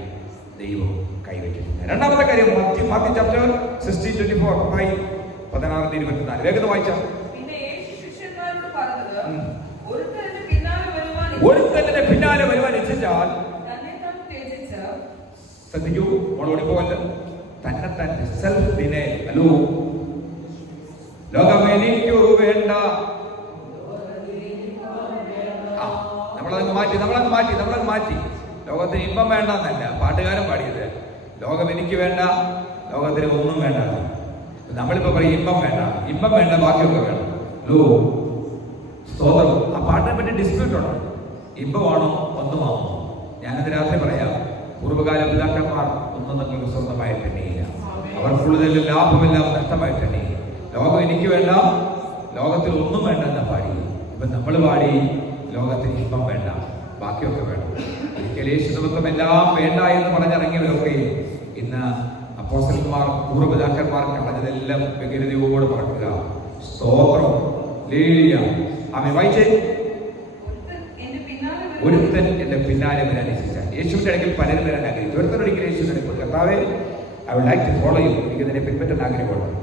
ദൈവം കൈവയ്ക്കുന്നില്ല. രണ്ടാമത്തെ കാര്യം മാത്യു ചാപ്റ്റർ 16:24 16-24 വേഗം വായിച്ചാൽ. പിന്നെ യേശു ശിഷ്യന്മാരോട് പറഞ്ഞത്, ഒരുത്തന്റെ പിന്നാലെ വരുവാൻ ഇച്ഛിച്ചാൽ ശ്രദ്ധിക്കൂ, മോളോടി പോകല്ല. തന്നെ തന്നെ സെൽഫ് ഡിനൈ. ഹലോ, ലോകം എനിക്കു വേണ്ട. നമ്മളങ്ങ് മാറ്റി. ലോകത്തിന് ഇമ്പം വേണ്ട എന്നല്ല പാട്ടുകാരൻ പാടിയത്. ലോകം എനിക്ക് വേണ്ട, ലോകത്തിന് ഒന്നും വേണ്ട. നമ്മളിപ്പോ പറയും ഇമ്പം വേണ്ട, ബാക്കിയൊക്കെ വേണം. ഹലോ, സ്തോത്രം. ആ പാട്ടിനെ പറ്റി ഡിസ്പ്യൂട്ട് ഉണ്ട്. ഇമ്പമാണോ ഒന്നുമാണോ? ഞാനത് രാത്രി പറയാം. പൂർവ്വകാല പിതാക്കന്മാർ ഒന്നും നിങ്ങൾക്ക് സ്വന്തമായിട്ട് തന്നെയില്ല. അവർക്കുള്ളതിൽ ലാഭമെല്ലാം നഷ്ടമായിട്ട് തന്നെയില്ല. ലോകം എനിക്ക് വേണ്ട, ലോകത്തിൽ ഒന്നും വേണ്ട എന്നാ പാടി. ഇപ്പൊ നമ്മൾ പാടി ലോകത്തിന് ഇമ്പം വേണ്ട, ബാക്കിയൊക്കെ വേണം. ഒരിക്കൽ യേശുദൈവത്വം എല്ലാം വേണ്ട എന്ന് പറഞ്ഞിറങ്ങിയവരൊക്കെ ഇന്ന് അപ്പോസ്തലന്മാർ പൂർവ്വപിതാക്കന്മാർ കളഞ്ഞതെല്ലാം വ്യഗ്രതയോട് പറക്കുക. സ്തോത്രം. ആമേൻ. വായിച്ചേ. ഒരുത്തൻ എന്റെ പിന്നാലെ വരാൻ ഇച്ഛിച്ചാൽ. യേശുവിന്റെ അടുക്കൽ പലരും വരാൻ ആഗ്രഹിച്ചു. ഒരുത്തനൊരിക്കലും യേശുവിന്റെ അടുക്കൽ കർത്താവേ, I would like to follow you, എനിക്ക് ഇതിനെ പിൻപറ്റാൻ ആഗ്രഹമുണ്ട്.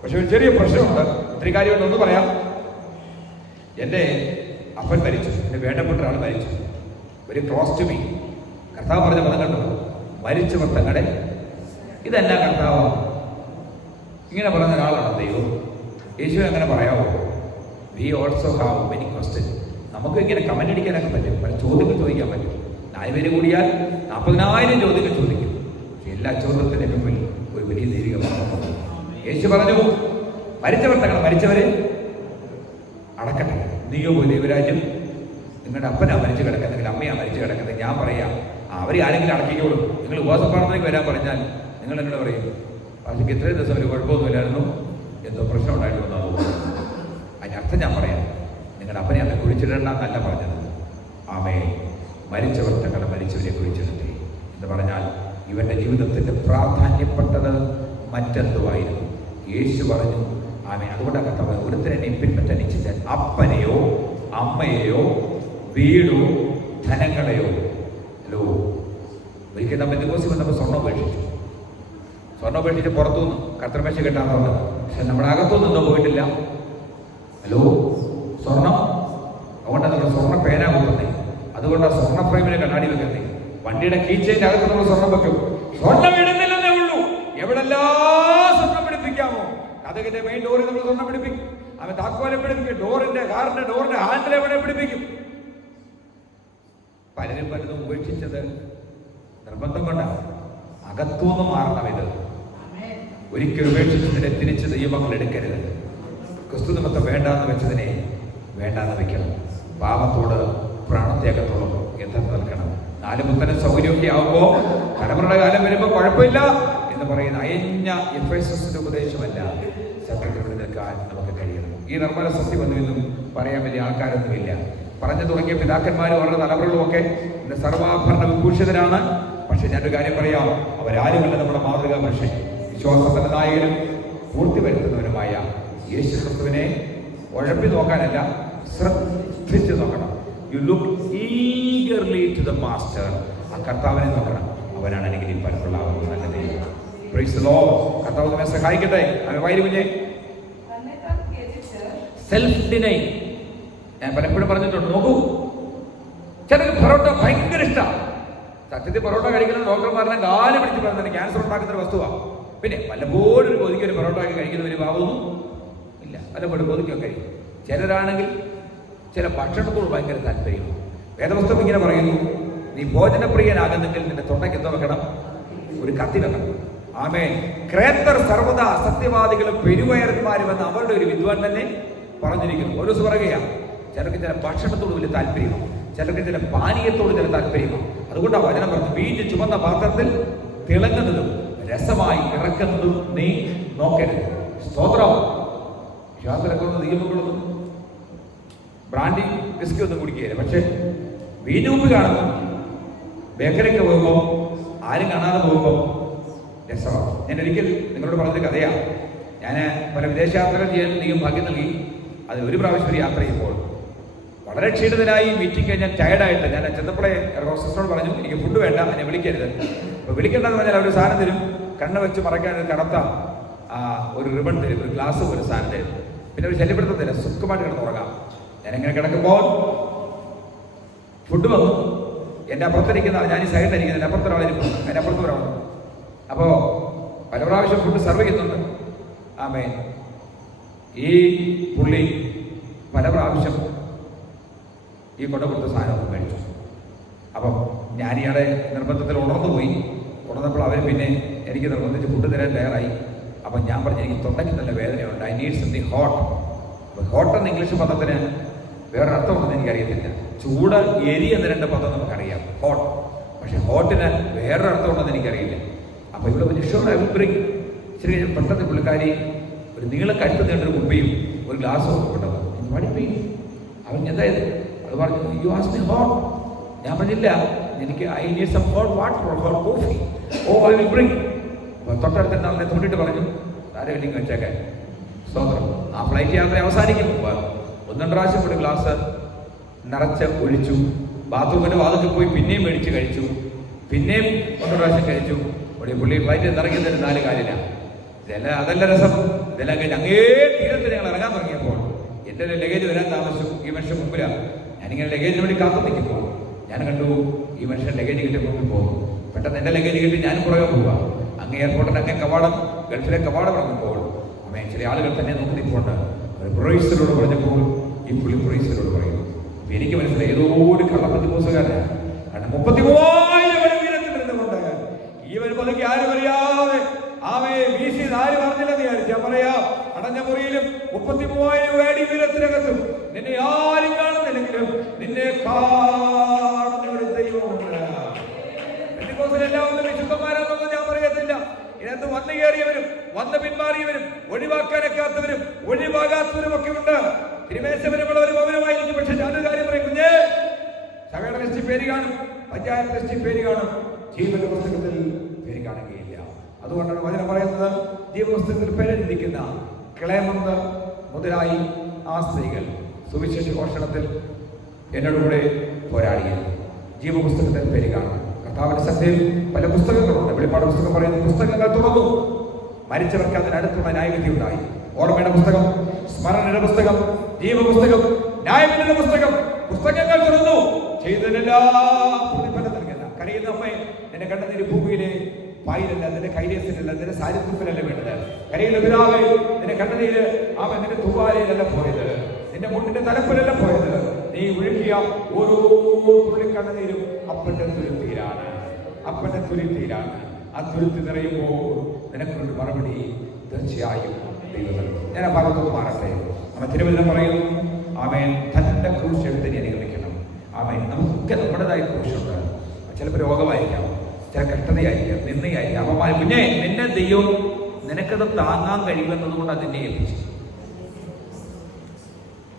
പക്ഷെ ഒരു ചെറിയ പ്രശ്നമുണ്ട്. ഒത്തിരി കാര്യമുണ്ടെന്ന് പറയാം. എൻ്റെ അപ്പൻ മരിച്ചു, എൻ്റെ വേണ്ടപ്പെട്ട ഒരാൾ മരിച്ചു. ഒരു ക്രോസ് ടു മീ. കർത്താവ് പറഞ്ഞ പദം കണ്ടു, മരിച്ചവർ തങ്ങളുടെ ഇതല്ല കർത്താവ്. ഇങ്ങനെ പറഞ്ഞ ഒരാളാണ് ദൈവം. യേശു അങ്ങനെ പറയാമോ? We also have many question. നമുക്ക് ഇങ്ങനെ കമന്റ് അടിക്കാനൊക്കെ പറ്റും, പല ചോദ്യങ്ങൾ ചോദിക്കാൻ പറ്റും. 4 പേര് കൂടിയാൽ 40,000 ചോദ്യങ്ങൾ ചോദിക്കും. പക്ഷെ എല്ലാ ചോദ്യത്തിൻ്റെ മുമ്പിൽ ഒരു വലിയ ദൈവികമാണ്. യേശു പറഞ്ഞു, മരിച്ചവർ തങ്ങൾ മരിച്ചവരെ അടക്കട്ടെ. നീയോ പോയി ദൈവരാജ്യം, നിങ്ങളുടെ അപ്പനാ മരിച്ചു കിടക്കുന്നെങ്കിൽ അമ്മയാ മരിച്ചു കിടക്കുന്നത്, ഞാൻ പറയാം അവരെ ആരെങ്കിലും അടക്കിക്കോളും. നിങ്ങൾ ഉപവാസപ്രാർത്ഥനയ്ക്ക് വരാൻ പറഞ്ഞാൽ നിങ്ങൾ എന്നോട് പറയും, പക്ഷേ ഇത്രയും ദിവസം ഒരു കുഴപ്പമൊന്നുമില്ലായിരുന്നു, എന്തോ പ്രശ്നം ഉണ്ടായിട്ട് വന്നു. അതിനർത്ഥം ഞാൻ പറയാം, നിങ്ങളുടെ അപ്പനെ അമ്മയെ കുഴിച്ചിടണ്ടെന്നല്ല പറഞ്ഞത്. ആമേ, മരിച്ചവർ തങ്ങളുടെ മരിച്ചവരെ കുഴിച്ചിടട്ടെ എന്ന് പറഞ്ഞാൽ ഇവന്റെ ജീവിതത്തിന്റെ പ്രാധാന്യപ്പെട്ടത് മറ്റെന്തുമായിരുന്നു. യേശു പറഞ്ഞു, ആമേ. അതുകൊണ്ടാണ് കർത്താവ് ഒരുത്തരെന്നെ പിൻപറ്റാൻ ഇച്ഛിച്ചാൽ അപ്പനെയോ അമ്മയെയോ വീടോ ധനങ്ങളെയോ. ഹലോ, ഒരിക്കൽ നമ്മൾ ദിവസം വന്നപ്പോൾ സ്വർണ്ണം ഉപേക്ഷിച്ച് പുറത്തുനിന്ന് കർത്തൃമേശ കെട്ടാൻ പറഞ്ഞത്. പക്ഷെ നമ്മുടെ അകത്തുനിന്നോ പോയിട്ടില്ല. ഹലോ, സ്വർണം. അതുകൊണ്ടാണ് നമ്മൾ സ്വർണ്ണ പേന വെക്കുന്നത്, അതുകൊണ്ടാണ് സ്വർണ്ണ ഫ്രെയിമിനെ കണ്ണാടി വെക്കുന്നത്. വണ്ടിയുടെ കീച്ചേന്റെ അകത്ത് നമ്മൾ സ്വർണ്ണം വെക്കും. സ്വർണ്ണം ഇടുന്നില്ലെന്നേ ഉള്ളൂ. എവിടെല്ലാം സ്വർണ്ണം പിടിപ്പിക്കാമോ? കഥകിന്റെ മെയിൻ ഡോറിൽ നമ്മൾ സ്വർണ്ണം പിടിപ്പിക്കും. അവൻ താക്കോലെ പിടിപ്പിക്കും. കാറിന്റെ ഡോറിന്റെ ഹാൻഡിൽ എവിടെ പിടിപ്പിക്കും? പലതും ഉപേക്ഷിച്ചത് നിർബന്ധം കൊണ്ടാണ്. അകത്തുനിന്ന് മാറണം. ഇത് ഒരിക്കലും ഉപേക്ഷിച്ചതിനെ തിരിച്ച് ദൈവങ്ങൾ എടുക്കരുത്. ക്രിസ്തു നിമിത്തം വേണ്ടാന്ന് വെച്ചതിനെ വേണ്ടാന്ന് വെക്കണം. പാപത്തോട് പ്രാണത്യാഗത്തോളം എതിർത്ത് നിൽക്കണം. 4 പുത്തനും സൗകര്യമൊക്കെ ആവുമ്പോൾ കടമറുടെ കാലം വരുമ്പോൾ കുഴപ്പമില്ല എന്ന് പറയുന്ന അയഞ്ഞ എഫേസസിന്റെ ഉപദേശമല്ല, സത്യത്തിലൂടെ നിൽക്കാൻ നമുക്ക് കഴിയണം. ഈ നിർമ്മല സത്യമൊന്നും പറയാൻ വലിയ ആൾക്കാരൊന്നുമില്ല. പറഞ്ഞു തുടങ്ങിയ പിതാക്കന്മാരും അവരുടെ തലമുറകളും ഒക്കെ ഇന്ന് സർവാഭരണ വിഭൂഷിതരാണ്. പക്ഷെ ഞാനൊരു കാര്യം പറയാം, അവരാരുമല്ല നമ്മുടെ മാതൃകാ പുരുഷൻ. വിശ്വാസത്തിന്റെ നായകനും പൂർത്തി വരുത്തുന്നവനുമായ യേശു ക്രിസ്തുവിനെ ഉഴപ്പി നോക്കാനല്ല, ശ്രദ്ധിച്ച് നോക്കണം. You look eagerly to the master. ആ കർത്താവിനെ നോക്കണം. അവനാണ് എനിക്ക് ഈ പലപ്പോഴാവുന്നത്. നല്ല ദൈവം. Praise the Lord. കർത്താവ് നമ്മെ സഹായിക്കട്ടെ. അവൻ വൈരി കുഞ്ഞെ സെൽഫ് ഡിനൈ. ഞാൻ പലപ്പോഴും പറഞ്ഞിട്ടുണ്ട്. നോക്കൂ, ചിലർക്ക് പൊറോട്ട ഭയങ്കര ഇഷ്ടമാണ്. സത്യത്തിൽ പൊറോട്ട കഴിക്കുന്ന ഡോക്ടർമാരെല്ലാം കാല് പിടിച്ച് പറഞ്ഞിട്ട് ക്യാൻസർ ഉണ്ടാക്കുന്ന ഒരു വസ്തുവാണ്. പിന്നെ വല്ലപ്പോഴും ഒരു കൊതിക്കൊരു പൊറോട്ട കഴിക്കുന്നവർ പാവമൊന്നും ഇല്ല. വല്ലപ്പോഴും കൊതിക്കൊക്കെ കഴിക്കും. ചിലരാണെങ്കിൽ ചില ഭക്ഷണത്തോട് ഭയങ്കര താല്പര്യമാണ്. വേദപുസ്തകം ഇങ്ങനെ പറയുന്നു, നീ ഭോജനപ്രിയനാകുന്നെങ്കിൽ നിന്റെ തൊണ്ടയ്ക്ക് എന്തോ വെക്കണം? ഒരു കത്തി വെക്കണം. ആമേൻ. ക്രേത്തർ സർവ്വതാ സത്യവാദികളും പെരുവയർന്മാരും എന്ന് അവരുടെ ഒരു വിദ്വാൻ തന്നെ പറഞ്ഞിരിക്കുന്നു. ഓരോ ദിവസം പറയുകയാണ്, ചിലർക്ക് ചില ഭക്ഷണത്തോട് വലിയ താല്പര്യമാണ്, ചിലർക്ക് ചില പാനീയത്തോട് ചില താല്പര്യമാണ്. അതുകൊണ്ടാണ് വചനം പറഞ്ഞു, വീഞ്ഞ് ചുമന്ന പാത്രത്തിൽ തിളങ്ങുന്നതും രസമായി ഇറക്കുന്നതും നീ നോക്കരുത്. സ്തോത്രം. വിശ്വാസത്തിലൊക്കെ നിയമങ്ങളൊന്നും ബ്രാൻഡി വിസ്കി ഒന്നും കുടിക്കുകയില്ല. പക്ഷെ വീഞ്ഞൂപ്പ് കാണുന്നു. ബേക്കറിക്ക് പോകുമ്പോൾ ആരും കാണാതെ പോകുമ്പോൾ രസമാണ്. ഞാൻ ഒരിക്കൽ നിങ്ങളോട് പറഞ്ഞൊരു കഥയാണ്. ഞാൻ പല വിദേശ യാത്രകൾ ചെയ്യാൻ നീയും ഭാഗ്യം നൽകി. അത് ഒരു പ്രാവശ്യം ഒരു യാത്ര ചെയ്യുമ്പോൾ വളരെ ക്ഷീണിതനായി മീറ്റിംഗ് കഴിഞ്ഞാൽ ടയർഡായിട്ട് ഞാൻ ചെന്നപ്പോഴേ ഹോസ്റ്റലിനോട് പറഞ്ഞു, എനിക്ക് ഫുഡ് വേണ്ട, എന്നെ വിളിക്കരുത്. അപ്പോൾ വിളിക്കേണ്ടതെന്ന് പറഞ്ഞാൽ അവർ സാധനം തരും. കണ്ണ് വെച്ച് മറക്കാൻ ഒരു കറുത്ത ഒരു റിബൺ തരും, ഒരു ഗ്ലാസ് ഒരു സാധനം തരും. പിന്നെ ഒരു ശല്യപ്പെടുത്തത്തില്ല, സുഖമായിട്ട് കിടന്ന് ഉറങ്ങാം. ഞാനിങ്ങനെ കിടക്കുമ്പോൾ ഫുഡ് വന്നു. എൻ്റെ അപ്പുറത്തിരിക്കുന്ന, ഞാൻ ഈ സൈഡിലിരിക്കുന്നത്, എൻ്റെ അപ്പുറത്തൊരാളിരിക്കും, എൻ്റെ അപ്പുറത്ത് ഒരാളുണ്ട്. അപ്പോൾ പല പ്രാവശ്യം ഫുഡ് സെർവ് ചെയ്യുന്നുണ്ട്. ആമേൻ. ഈ പുള്ളി പല പ്രാവശ്യം ഈ കൊണ്ടുകൊടുത്ത സാധനമൊക്കെ കഴിച്ചു. അപ്പം ഞാൻ ഇയാളെ നിർബന്ധത്തിൽ ഉണർന്നുപോയി. ഉണർന്നപ്പോൾ അവർ പിന്നെ എനിക്ക് നിർബന്ധിച്ച് ഫുഡ് തരാൻ തയ്യാറായി. അപ്പം ഞാൻ പറഞ്ഞു, എനിക്ക് തൊണ്ടയ്ക്ക് നല്ല വേദനയുണ്ട്, ഐ നീഡ് സംതിങ് ഹോട്ട്. അപ്പോൾ ഹോട്ട് എന്ന ഇംഗ്ലീഷ് പദത്തിന് വേറൊരർത്ഥമുണ്ടെന്ന് എനിക്കറിയത്തില്ല. ചൂട്, എരി എന്ന രണ്ട് പദം നമുക്കറിയാം, ഹോട്ട്. പക്ഷെ ഹോട്ടിന് വേറൊരർത്ഥമുണ്ടെന്ന് എനിക്കറിയില്ല. അപ്പോൾ ഇവിടെ മനുഷ്യർ ബ്രിങ് ശരി. പെട്ടെന്ന് പുള്ളിക്കാരി ഒരു നീള കഴുത്ത് നീണ്ടൊരു കുപ്പിയും ഒരു ഗ്ലാസ്സും ഒക്കെ കൊണ്ടത് പഠിപ്പി. അവൻ എന്തായത് അത് പറഞ്ഞു, യു ആസ്ക് മീ ഹോട്ട്. ഞാൻ പറഞ്ഞില്ല, എനിക്ക് I need some hot water or hot coffee. Oh I will bring. തൊട്ടടുത്ത് നാളെ തോണ്ടിട്ട് പറഞ്ഞു, ആരെ വേണ്ടിങ്ങ് വെച്ചേക്കാൻ. സ്വതന്ത്രം. ആ ഫ്ലൈറ്റ് യാത്ര അവസാനിക്കും മുമ്പ് 1-2 പ്രാവശ്യം ഒരു ഗ്ലാസ് നിറച്ച് ഒഴിച്ചു. ബാത്റൂമിൻ്റെ വാതിൽ പോയി പിന്നെയും മേടിച്ച് കഴിച്ചു. പിന്നെയും 1 പ്രാവശ്യം കഴിച്ചു. പുള്ളി ഫ്ലൈറ്റ് ഇറങ്ങിയതിന് 4 കാലില്ല. ഇതെല്ലാം അതല്ല രസം. ഇതെല്ലാം കഴിഞ്ഞ് അങ്ങേ തീരത്ത് ഞങ്ങൾ ഇറങ്ങാൻ തുടങ്ങിയപ്പോൾ എൻ്റെ ലഗേജ് വരാൻ താമസിച്ചു. ഈ മനുഷ്യൻ മുമ്പിലാണ്. ഞാനിങ്ങനെ ലഗേജിന് വേണ്ടി കാത്തു നിൽക്കുമ്പോൾ ഞാൻ കണ്ടു ഈ മനുഷ്യൻ ലഗേജ് കിട്ടി മുമ്പിൽ പോകുന്നു. പെട്ടെന്ന് എൻ്റെ ലഗേജ് കിട്ടി ഞാൻ പുറകെ പോവുക. അങ്ങ് എയർപോർട്ടിൻ്റെ അങ്ങേ കവാടം, ഗൾഫിലെ കവാടം ഇറങ്ങുമ്പോൾ അമ്മേ ചില ആളുകൾ തന്നെ നോക്കി നിൽപ്പുണ്ട്. അവർ പ്രൊഡ്യൂസറോട് പറഞ്ഞപ്പോൾ ഈ പുള്ളി പ്രൊഡ്യൂസറോട് പറയും, എനിക്ക് മനസ്സിലായി ഏതോ ഒരു കള്ളപ്പത്തി മോശക്കാരനാണ്. കാരണം 33,000 വീരത്തിലിരുന്നുകൊണ്ട് ഈവൻ പതുക്കെ ആരും അറിയാതെ ആമയെ വീശി ആരും അറിഞ്ഞില്ലെന്ന് വിചാരിച്ചാൽ പറയാം. അടഞ്ഞ മുറിയിലും 33,000 അടി വീരത്തിനകത്തും നിന്നെ ആരും കാണുന്നില്ലെങ്കിലും നിന്നെ കാണുന്ന ഒരു ദൈവമുണ്ട്. എല്ലാം ഒന്നും വിശുദ്ധന്മാരാണെന്നൊന്നും ഞാൻ പറയത്തില്ല. ഇതിനകത്ത് വന്നു കയറിയവരും വന്ന് പിന്മാറിയവരും ഒഴിവാക്കാനൊക്കാത്തവരും ഒഴിവാകാത്തവരും ഒക്കെ ഉണ്ട്. തിരുമേശപരമുള്ളവരും അവരുമായിരിക്കും. പക്ഷെ ഞാനൊരു കാര്യം പറയും, കുഞ്ഞേ, സഭയുടെ ലിസ്റ്റിൽ പേര് കാണും, പഞ്ചായത്ത് ലിസ്റ്റിൽ പേര് കാണും, ജീവന്റെ പുസ്തകത്തിൽ പേര് കാണുകയില്ല. അതുകൊണ്ടാണ് വചനം പറയുന്നത്, ജീവപുസ്തകത്തിൽ പേരെഴുതിക്കുന്ന ക്ലേമന്ത് മുതലായി ആ സ്ത്രീകൾ സുവിശേഷ ഘോഷണത്തിൽ എന്നോട് കൂടെ പോരാടിയത് ജീവപുസ്തകത്തിൽ പേര് കാണും. കർത്താവിന്റെ സഭയിൽ പല പുസ്തകങ്ങളുണ്ട്. വെളിപ്പാട് പുസ്തകം പറയുന്ന പുസ്തകങ്ങൾ തുറന്നു. മരിച്ചവർക്ക് അതിനടുത്തുള്ള ന്യായവിധി ഉണ്ടായി. ഓർമ്മയുടെ പുസ്തകം, സ്മരണയുടെ പുസ്തകം, ജീവപുസ്തകം, ന്യായവിധിയുടെ പുസ്തകം. പുസ്തകങ്ങൾ തുറന്നു. ചെയ്തതിനെല്ലാം പ്രതിഫലം നൽകുന്ന കരയുന്ന അമ്മേ, നിന്റെ കണ്ണുനീര് ഭൂമിയിലെ പായിലല്ല, നിന്റെ കൈലേസിലല്ല, നിന്റെ സാരിത്വത്തിലല്ല വീണത്. കരയുന്ന പിതാവേ, നിന്റെ കണ്ണുനീര് അവൻ നിന്റെ തൂവാലയിലല്ല പോയത്, നിന്റെ മുണ്ടിന്റെ തലപ്പിലല്ല പോയത്. നീ ഒഴുക്കിയ ഓരോ തുള്ളിക്കണ്ണുനീരും അപ്പന്റെ തുരുത്തിയിലാണ്, അപ്പന്റെ തുരുത്തിയിലാണ്. ആ തുരുത്തി നിറയുമ്പോൾ നിനക്കൊരു മറുപടി തീർച്ചയായും ദൈവം. ഞാൻ ആ ഭാഗത്തോട് മാറട്ടെ. നമ്മൾ തിരുവചനം പറയുന്നു, ആമേൻ, തന്റെ ക്രൂശ് എടുത്ത് നീ അനുഗമിക്കണം. ആമേൻ. നമുക്കൊക്കെ നമ്മുടേതായ ക്രൂശുണ്ട്. ചിലപ്പോൾ രോഗമായിരിക്കാം, ചില കഷ്ടതയായിരിക്കാം, നിന്നയായിരിക്കാം, അപമാനം. പിന്നെ നിന്നെ ദൈവം നിനക്കത് താങ്ങാൻ കഴിയുമെന്നതുകൊണ്ടാണ് നിന്നെ ഏൽപ്പിച്ചത്.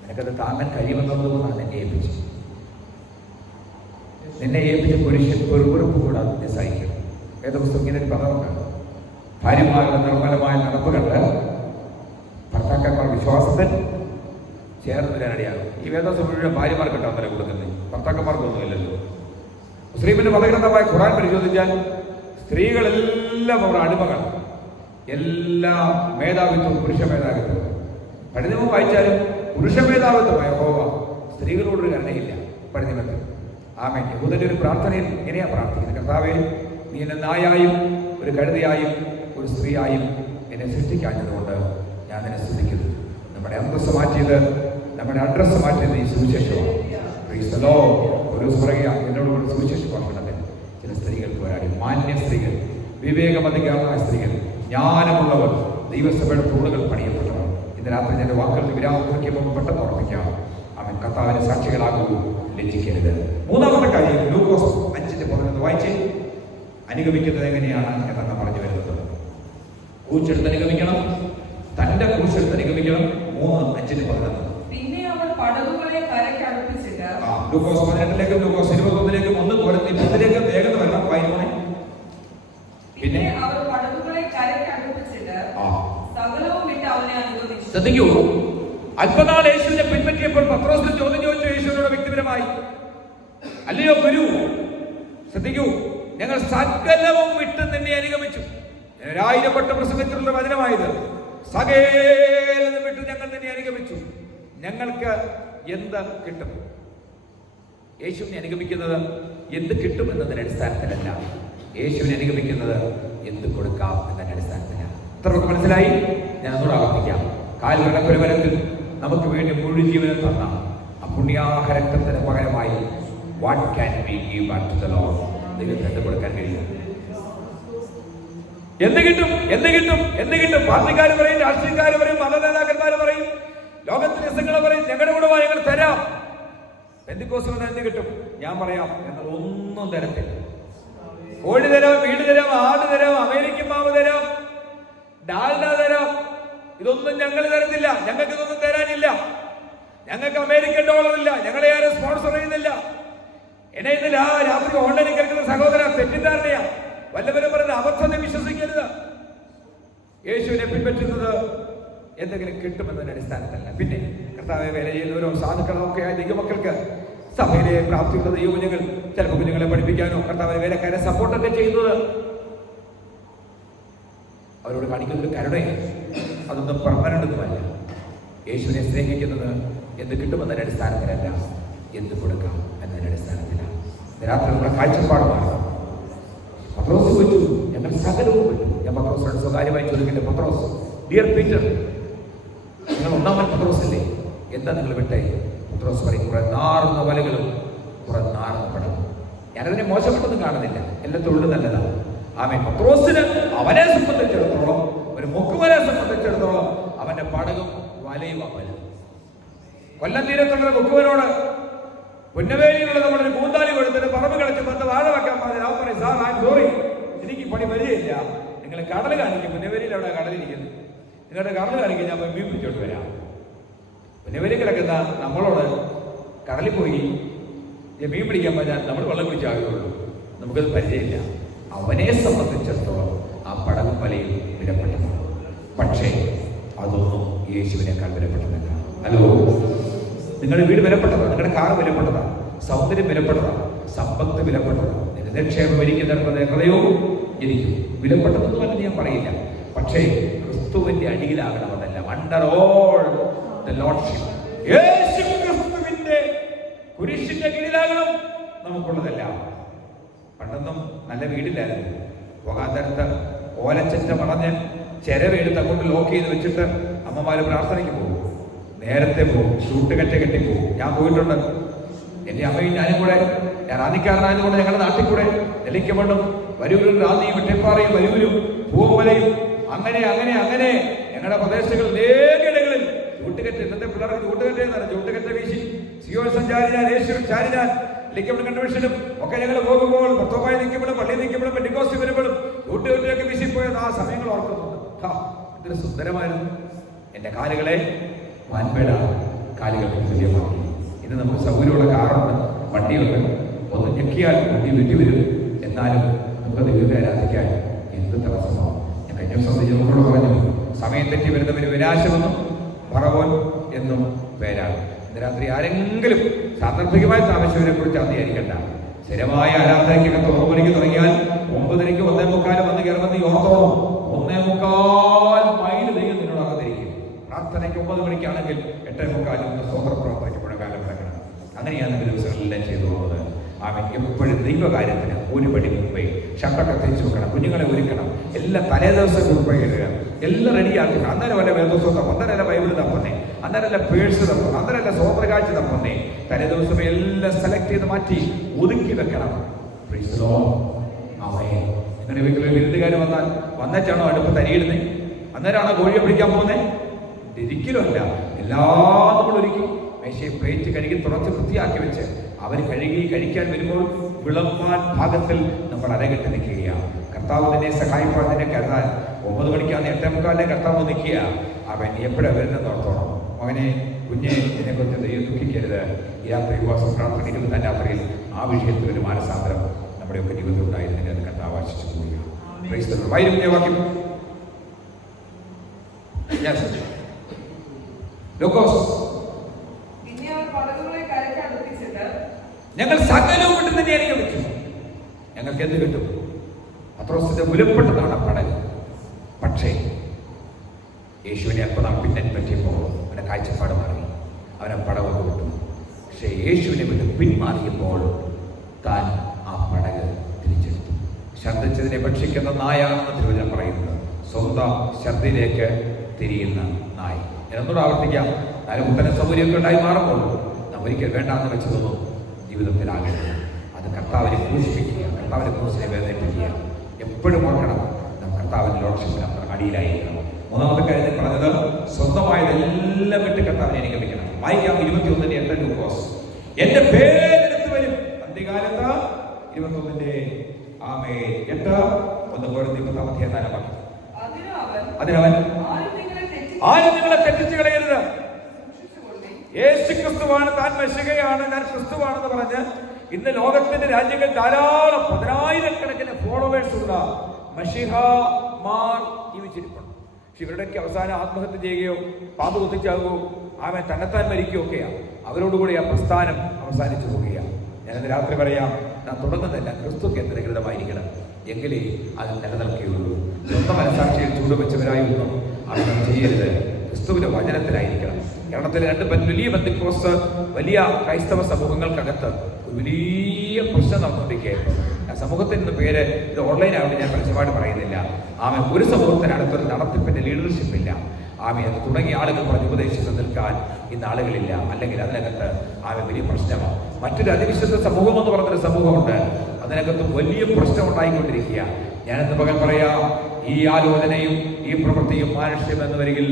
നിനക്കത് താങ്ങാൻ കഴിയുമെന്നതുകൊണ്ടാണ് നിന്നെ ഏൽപ്പിച്ചത്. നിന്നെ ഏൽപ്പിച്ച പുരുഷൻ പെറുപെറുപ്പ് കൂടാതെ നിന്നെ സഹിക്കണം. വേദപുസ്തകം ഇങ്ങനെ ഒരു പദമുണ്ട്, ഭാര്യമാരുടെ നിർമ്മലമായ നടപ്പ് കണ്ട് ഭർത്താക്കന്മാർ വിശ്വാസത്തിൽ ചേർന്ന് വരാനിടയാകും. ഈ വേദപുസ്തകം മുഴുവൻ ഭാര്യമാർക്കിട്ടാണ് തല കൊടുക്കുന്നത്, ഭർത്താക്കന്മാർക്കൊന്നുമില്ലല്ലോ. മുസ്ലിമിന്റെ മതഗ്രന്ഥമായ ഖുർആൻ പരിശോധിച്ചാൽ സ്ത്രീകളെല്ലാം അവരുടെ അടിമകൾ, എല്ലാ മേധാവിത്വം പുരുഷ മേധാവിത്വം. പഴനിമം വായിച്ചാലും പുരുഷ മേധാവിത്വമായ യഹോവ സ്ത്രീകളോടൊരു കരുണയില്ല. പഴനിമത്തിൽ ആമേൻ. യഹൂദന്റെ ഒരു പ്രാർത്ഥനയിൽ ഇങ്ങനെയാ പ്രാർത്ഥിക്കുന്നത്, കർത്താവേ, നീ എന്നെ നായായും ഒരു കഴുതയായും ഒരു സ്ത്രീയായും എന്നെ സൃഷ്ടിക്കാഞ്ഞതുകൊണ്ട് ഞാൻ നിന്നെ സ്തുതിക്കുന്നു. നമ്മുടെ അന്തസ്സ് മാറ്റിയത്, നമ്മുടെ അഡ്രസ്സ് മാറ്റിയത് ഈ സുവിശേഷമാണ്. ഒരു പറയുക, എന്നോട് കൂടെ സുവിശേഷ ഭാഷണത്തിൽ ചില സ്ത്രീകൾ പോരാടി, മാന്യ സ്ത്രീകൾ, വിവേകമതികാരമായ സ്ത്രീകൾ, ജ്ഞാനമുള്ളവർ, ദൈവസഭയുടെ തൂണുകൾ പണിയപ്പെട്ടവർ. ഇന്ന് രാത്രി ഞാൻ വാക്കുകൾക്ക് വിരാമം കുറിക്കുമ്പോൾ പെട്ടെന്ന് ഓർമ്മിക്കാം, അവൻ കർത്താവിന്റെ സാക്ഷികളാകൂ, ലജ്ജിക്കരുത്. മൂന്നാമത്തെ കാര്യം ലൂക്കോസ് 5:11 വായിച്ച്, അനുഗമിക്കുന്നത് എങ്ങനെയാണ് എന്നാണ് പറഞ്ഞു വരുന്നത്. ക്രൂശെടുത്ത് അനുഗമിക്കണം, തന്റെ ക്രൂശെടുത്ത് അനുഗമിക്കണം. 3:5-11. പിന്നെ അവർ പടവുകളെ കരയ്ക്ക് അടുപ്പിച്ചിട്ട്, ലൂക്കോസ് 18 ലൂക്കോസ് 21 1 3 വേഗത വരണം വായിക്കണേ. പിന്നെ അവർ പടവുകളെ കരയ്ക്ക് അടുപ്പിച്ചിട്ട് സകലവും വിട്ട് അവനെ അനുഗമിച്ചു. ശ്രദ്ധിക്കൂ, അല്പനാൾ യേശുവിനെ പിൻപറ്റിയപ്പോൾ പത്രോസ് ചോദ്യം ചോദിച്ചു യേശുവിനോട് വ്യക്തിപരമായി, അല്ലയോ ഗുരു, ശ്രദ്ധിക്കൂ, ഞങ്ങൾ സകലവും വിട്ട് നിന്നെ അനുഗമിച്ചു. 1000 വട്ടം പ്രസംഗത്തിലുള്ള വചനമായത്. സകലവും വിട്ട് ഞങ്ങൾ നിന്നെ അനുഗമിച്ചു, ഞങ്ങൾക്ക് എന്ത് കിട്ടും? യേശുവിനെ അനുഗമിക്കുന്നത് എന്ത് കിട്ടും എന്നതിന്റെ അടിസ്ഥാനത്തിലല്ല, യേശുവിനെ അനുഗമിക്കുന്നത് എന്ത് കൊടുക്കാം എന്നതിന്റെ അടിസ്ഥാനത്തിലാണ്. ഇത്രയൊക്കെ മനസ്സിലായി? ഞാൻ ഒന്നുകൂടെ ആവർത്തിക്കാം. കാൽവരപ്പുരവരത്തിൽ നമുക്ക് വേണ്ടി മുഴുവൻ ജീവനം തന്ന ആ പുണ്യാഹ രക്തത്തിന് പകരമായി what can we give back to the Lord? ദൈവത്തിന് എന്ത് കൊടുക്കാൻ കഴിയും? എന്ത് കിട്ടും? എന്ത് കിട്ടും? എന്ത് കിട്ടും? പാർട്ടിക്കാർ പറയും, രാഷ്ട്രീയക്കാർ പറയും, മത നേതാക്കന്മാർ പറയും, ലോകത്തിന്റെ രസങ്ങൾ പറയും, ഞങ്ങളുടെ കൂടെ ഞങ്ങൾ തരാം. പെന്തിക്കോസ്ത് വന്നാൽ എന്ത് കിട്ടും? ഞാൻ പറയാം, ഞങ്ങൾ ഒന്നും തരത്തില്ല. കോഴി തരാം, വീട് തരാം, ആട് തരാം, അമേരിക്കൻ മാവ് തരാം, ഡാൽഡ തരാം. ഇതൊന്നും ഞങ്ങൾ തരത്തില്ല. ഞങ്ങൾക്ക് ഇതൊന്നും തരാനില്ല. ഞങ്ങൾക്ക് അമേരിക്കൻ ഡോളർ ഇല്ല. ഞങ്ങളെ ആരും സ്പോൺസർ ചെയ്യുന്നില്ല. എന്നെ ഇന്ന് രാത്രി ഓൺലൈനിൽ കേൾക്കുന്ന സഹോദര, തെറ്റിദ്ധാരണയാ. വല്ലവരും പറയുന്ന അബദ്ധത്തെ വിശ്വസിക്കരുത്. യേശുവിനെ പിൻപറ്റുന്നത് എന്തെങ്കിലും കിട്ടുമെന്നതിന്റെ അടിസ്ഥാനത്തല്ല. പിന്നെ കർത്താവെ വേല ചെയ്യുന്നവരോ സാധുക്കളോ ഒക്കെ ആയ ദൈവമക്കൾക്ക് സഭയിലെ പ്രാപ്തിയുള്ള ദൈവകുഞ്ഞുങ്ങൾ ചിലപ്പോൾ കുഞ്ഞുങ്ങളെ പഠിപ്പിക്കാനോ കർത്താവിനെ വേലക്കാരെ സപ്പോർട്ടൊക്കെ ചെയ്യുന്നത് അവരോട് കാണിക്കുന്നൊരു കരുണയെ, അതൊന്നും പെർമനന്റൊന്നുമല്ല. യേശുവിനെ സ്നേഹിക്കുന്നത് എന്ത് കിട്ടുമെന്നതിന്റെ അടിസ്ഥാനത്തിലല്ല, എന്ത് കൊടുക്കാം എന്നതിന്റെ അടിസ്ഥാനത്തിലാണ്. രാത്രി നമ്മുടെ കാഴ്ചപ്പാടുമാണ്. പത്രോസ് ചോദിച്ചു, ഞങ്ങൾ സകലവും വിട്ടു. ഞാൻ പത്രോസിനോട് സ്വകാര്യമായി ചോദിക്കട്ടെ, പത്രോസ്, ഡിയർ പീറ്റർ, നിങ്ങൾ ഒന്നാമൻ പത്രോസ് അല്ലേ, എന്താ നിങ്ങൾ വിട്ടേ? പത്രോസ് പറയും, കുറെ നാറുന്ന വലകളും കുറെ നാറുന്ന പടവും. ഞാനതിനെ മോശപ്പെട്ടൊന്നും കാണുന്നില്ല, എല്ലാ തൊഴിലും നല്ലതാണ്. ആമേൻ. പത്രോസിന് അവനെ സംബന്ധിച്ചിടത്തോളം, ഒരു മുക്കുവനെ സംബന്ധിച്ചിടത്തോളം അവന്റെ പടകും വലയും വലുത്. കൊല്ലം തീരത്തുള്ള മുക്കുവനോട് പുന്നവേലിയിലുള്ള നമ്മളൊരു കൂന്താലി കൊടുത്തിട്ട് പറമ്പ് കളിച്ച് പത്ത് വാഴ വെക്കാൻ പറഞ്ഞാൽ അവൻ പറയും, സാർ ഐ സോറി, എനിക്ക് പണി വരികയില്ല. നിങ്ങൾ കടൽ കാണിക്കും. പുന്നവേലിയിൽ അവിടെ കടലിരിക്കുന്നു. നിങ്ങളുടെ കടൽ കാണിക്കാൻ ഞാൻ മീൻ പിടിച്ചോട്ട് വരാം. പുന്നവേലി കിടക്കുന്ന നമ്മളോട് കടലിൽ പോയി മീൻ പിടിക്കാൻ പറഞ്ഞാൽ നമ്മൾ വെള്ളം കുടിച്ചാകുകയുള്ളൂ. നമുക്കത് പരിചയമില്ല. അവനെ സംബന്ധിച്ചിടത്തോളം ആ പടകും വലയും വിലപ്പെട്ടതാണ്. പക്ഷേ അതൊന്നും യേശുവിനേക്കാൾ വിലപ്പെട്ടതല്ല. ഹലോ, നിങ്ങളുടെ വീട് വിലപ്പെട്ടതാണ്, നിങ്ങളുടെ കാർ വിലപ്പെട്ടതാണ്, സൗന്ദര്യം വിലപ്പെട്ടതാണ്, സമ്പത്ത് വിലപ്പെട്ടതാണ്, നിക്ഷേപം ഇരിക്കുന്ന ഹൃദയവും ഇരിക്കും. വിലപ്പെട്ടതൊന്നുമല്ലെന്ന് ഞാൻ പറയില്ല. പക്ഷേ ക്രിസ്തുവിന്റെ അടിയിലാകണമെന്നല്ല. അണ്ടർ ഓൾ ദ ലോർഡ്ഷിപ്പ്, യേശു ക്രിസ്തുവിന്റെ കുരിശിന്റെ കീഴിലാകണം നമുക്കുള്ളതല്ല. പണ്ടൊന്നും നല്ല വീടില്ലായിരുന്നു. പോകാത്തടുത്ത് ഓലച്ചറ്റ മറഞ്ഞ് ചെരവെടുത്ത് അങ്ങോട്ട് ലോക്ക് ചെയ്ത് വെച്ചിട്ട് അമ്മമാര് പ്രാർത്ഥനയ്ക്ക് പോകും. നേരത്തെ പോകും, ചൂട്ടുകെട്ട കെട്ടി പോകും. ഞാൻ പോയിട്ടുണ്ട്. എന്റെ അമ്മയും ഞാനും കൂടെ, ഞാൻ റാന്നിക്കാരനായതുകൊണ്ട് ഞങ്ങളുടെ നാട്ടിൽ കൂടെ നെല്ലിക്കമണ്ണും വരൂരും റാന്നിയും വെട്ടിപ്പാറയും വരൂരും പൂവമ്പലയും അങ്ങനെ അങ്ങനെ അങ്ങനെ ഞങ്ങളുടെ പ്രദേശങ്ങളിൽ നേരിടങ്ങളിൽ ചൂട്ടുകെട്ട്, ഇന്നത്തെ പിള്ളേർക്ക് ചൂട്ടുകെട്ട് എന്നാണ്. ചൂട്ടുകെട്ട വീശി സിയോൾ സഞ്ചാരിനാൻ, യേശു ചാരിനാൻ, ലിക്കമിടും കൺവെൻഷനും ഒക്കെ ഞങ്ങൾ പോകുമ്പോൾ പ്രത്യേകമായി നിൽക്കുമ്പോഴും പള്ളി നിൽക്കുമ്പോഴും പെന്തിക്കോസ്ത് വരുമ്പോഴും ചൂട്ടുകെട്ടിലൊക്കെ വീശിപ്പോയത് ആ സമയങ്ങൾ ഓർക്കുന്നുണ്ട്. ഇതൊരു സുന്ദരമായിരുന്നു. എന്റെ കാലുകളെ വാൻപേട കാലുകൾക്ക് തുല്യമാക്കി. ഇന്ന് നമുക്ക് സൗകര്യമുള്ള കാറുണ്ട്, വണ്ടിയുണ്ട്. ഒന്ന് ഞെക്കിയാൽ വണ്ടി വെറ്റി വരും. എന്നാലും നമുക്ക് ദൈവത്തെ ആരാധിക്കാൻ എന്ത് തടസ്സമാവും? ഞാൻ കഴിഞ്ഞ ദിവസം ജനങ്ങളോട് പറഞ്ഞു, സമയം തെറ്റി വരുന്നവന് വിനാശമെന്നും പറവോൻ എന്നും പേരാണ്. ഇന്ന് രാത്രി ആരെങ്കിലും സാന്ദർഭികമായ താമസിച്ചവരെ കുറിച്ച് അധികരിക്കണ്ട. സ്ഥിരമായ ആരാധനയ്ക്കകത്ത് 9 മണിക്ക് തുടങ്ങിയാൽ 9:30 1:45 വന്ന് കയറുമെന്ന് ഓർത്തോളം 1.25 മൈൽ ദൈവം നിന്നോടാകാതിരിക്കും. പ്രാർത്ഥനയ്ക്ക് 9 മണിക്കാണെങ്കിൽ 8:45 സ്വതന്ത്ര പ്രാർത്ഥനയ്ക്ക് മുഴക്കാലം കിടക്കണം. അങ്ങനെയാണ് ദിവസങ്ങളെല്ലാം ചെയ്തു പോകുന്നത്. ആമേൻ. എപ്പോഴും ദൈവകാര്യത്തിന് ഒരു പടി മുമ്പേ ഷട്ടൊക്കെ തേച്ച് വെക്കണം, കുഞ്ഞുങ്ങളെ ഒരുക്കണം, എല്ലാം തലേ ദിവസം കുറിപ്പ് ഇടുക, എല്ലാം റെഡിയാക്കുക. അന്നേരം വല്ല വേദോത്സവം തപ്പം, അന്നേരം ബൈബിൾ തപ്പുന്നേ, അന്നേരം പേഴ്സ് തപ്പം, അന്നേരം സ്വതന്ത്രകാഴ്ച തപ്പുന്നേ. തലേ ദിവസം എല്ലാം സെലക്ട് ചെയ്ത് മാറ്റി ഒതുക്കി വെക്കണം. അങ്ങനെ വീട്ടിൽ വിരുന്നുകാർ വന്നാൽ വന്നിട്ടാണോ അടുപ്പ് തരിയിടുന്നേ? അന്നേരമാണോ കോഴിയെ പിടിക്കാൻ പോകുന്നേ? ഒരിക്കലുമല്ല. എല്ലാം നമ്മൾ ഒരുക്കി മേശയെ പ്ലേറ്റ് കഴുകി തുറച്ച് വൃത്തിയാക്കി വെച്ച് അവർ കഴുകി കഴിക്കാൻ വരുമ്പോൾ വിളമ്പാൻ ഭാഗത്തിൽ നമ്മൾ അരകെട്ട് നിൽക്കുകയാണ്. കർത്താവ് തന്നെ സഹായിപ്പാൻ തന്നെ കരുതാൻ 9 മണിക്കാണ് 8:45 കർത്താവ് നിൽക്കുക. അവൻ എപ്പോഴാണ് വരുന്നത് ഓർത്തോണം. അവനെ കുഞ്ഞെ ഇതിനെക്കുറിച്ച് ദൈവം ദുഃഖിക്കരുത്. ഈ രാത്രി ഉപവാസം പ്രാർത്ഥനയ്ക്കുന്ന തന്നെ രാത്രിയിൽ ആ വിഷയത്തിൽ ഒരു മാനസാന്തരം നമ്മുടെയൊക്കെ ജീവിതത്തിൽ ഉണ്ടായിരുന്നെങ്കിൽ അത് കർത്താവ് ആശിച്ചു പോവുകയാണ്. വൈരുദ്ധ്യ വാക്യം ഞങ്ങൾ സകലവും വിട്ട് തന്നെ അനുഗമിച്ചു. ഞങ്ങൾക്ക് എന്ത് കിട്ടും? പത്രോസിന്റെ വിലപ്പെട്ടതാണ് പടൽ. പക്ഷേ യേശുവിനെ അല്പനാൾ പിന്നെ പറ്റിയപ്പോൾ അവന്റെ കാഴ്ചപ്പാട് മാറി. അവനെ പടവൊക്കെ വിട്ടു. പക്ഷേ യേശുവിനെ വിട്ട് പിന്മാറിയപ്പോൾ താൻ ആ പടക് തിരിച്ചെടുത്തു. ഛർദ്ദിച്ചതിനെ ഭക്ഷിക്കുന്ന നായാണെന്ന് തിരുവചനം പറയുന്നത്. സ്വന്തം ഛർദ്ദിയിലേക്ക് തിരിയുന്ന നായി. എന്നോട് ആവർത്തിക്കാം, നാല് പുത്തന സൗകര്യമൊക്കെ ഉണ്ടായി മാറുമ്പോൾ നാം ഒരിക്കൽ വേണ്ടാന്ന് വെച്ചതൊന്നും ജീവിതത്തിലാകരുത്. അത് കർത്താവിനെ ക്രൂശിപ്പിക്കുക, കർത്താവിനെ ക്രൂശിനെ വേദനിപ്പിക്കുക. എപ്പോഴും ഓർക്കണം, നാം കർത്താവിന്റെ ലോകത്തിൽ അടിയിലായിരിക്കണം. മൂന്നാമത്തെ കാര്യത്തിൽ പറഞ്ഞത് സ്വന്തമായതെല്ലാം വിട്ട് കർത്താവിനെ അനുഗമിക്കണം. വായിക്കാം 21:8 ലൂക്കോസ്. എന്റെ പേരെടുത്ത് വരും അന്ത്യകാലത്ത് 21:8 ഒന്ന് പോലും 10-ാം അതിനവൻ ആരും നിങ്ങളെ തെറ്റിച്ച് കളയരുത്. യേശു ക്രിസ്തുവാണ്, താൻ മെശിഹയാണ്, ഞാൻ ക്രിസ്തുവാണെന്ന് പറഞ്ഞ് ഇന്ന് ലോകത്തിന്റെ രാജ്യങ്ങൾ ധാരാളം 10,000-കണക്കിന് ഫോളോവേഴ്സ് ഉള്ള മെശിഹമാർ ജീവിച്ചിരിപ്പുണ്ട്. പക്ഷെ ഇവരുടെയൊക്കെ അവസാനം ആത്മഹത്യ ചെയ്യുകയോ പാപ കുത്തിച്ചാകുകയോ ആമേ തന്നെത്താൻ മരിക്കുകയോ ഒക്കെയാണ്. അവരോടുകൂടി ആ പ്രസ്ഥാനം അവസാനിച്ചു പോവുകയാണ്. ഞാനത് രാത്രി പറയാം, നാം തുടങ്ങുന്നില്ല ക്രിസ്തു കേന്ദ്രീകൃതമായിരിക്കണം, എങ്കിലേ അത് നിലനിൽക്കുകയുള്ളൂ. സ്വന്തം മനസാക്ഷിയിൽ ചൂടുവെച്ചവരായൊന്നും അത് ചെയ്യരുത്. ക്രിസ്തുവിന്റെ വചനത്തിലായിരിക്കണം. കേരളത്തിലെ 2 വലിയ പെന്തക്കോസ്ത് വലിയ ക്രൈസ്തവ സമൂഹങ്ങൾക്കകത്ത് ഒരു വലിയ പ്രശ്നം നടന്നുകൊണ്ടിരിക്കുകയായിരുന്നു. ആ സമൂഹത്തിന്റെ പേര് ഇത് ഓൺലൈനായിട്ട് ഞാൻ പരസ്യമായിട്ട് പറയുന്നില്ല. ആമേ ഒരു സമൂഹത്തിനടുത്തൊരു നടത്തിപ്പിന്റെ ലീഡർഷിപ്പ് ഇല്ല. ആമേ അത് തുടങ്ങിയ ആളുകൾ പറഞ്ഞ് ഉപദേശിച്ച് നിൽക്കാൻ ഇന്ന് ആളുകളില്ല. അല്ലെങ്കിൽ അതിനകത്ത് ആമേ വലിയ പ്രശ്നമാണ്. മറ്റൊരു അതിവിശുദ്ധ സമൂഹം എന്ന് പറഞ്ഞൊരു സമൂഹമുണ്ട്, അതിനകത്ത് വലിയ പ്രശ്നം ഉണ്ടായിക്കൊണ്ടിരിക്കുക. ഞാനെന്ന് പകൽ പറയാം, ഈ ആലോചനയും ഈ പ്രവൃത്തിയും മാനുഷ്യം എന്ന വരികിൽ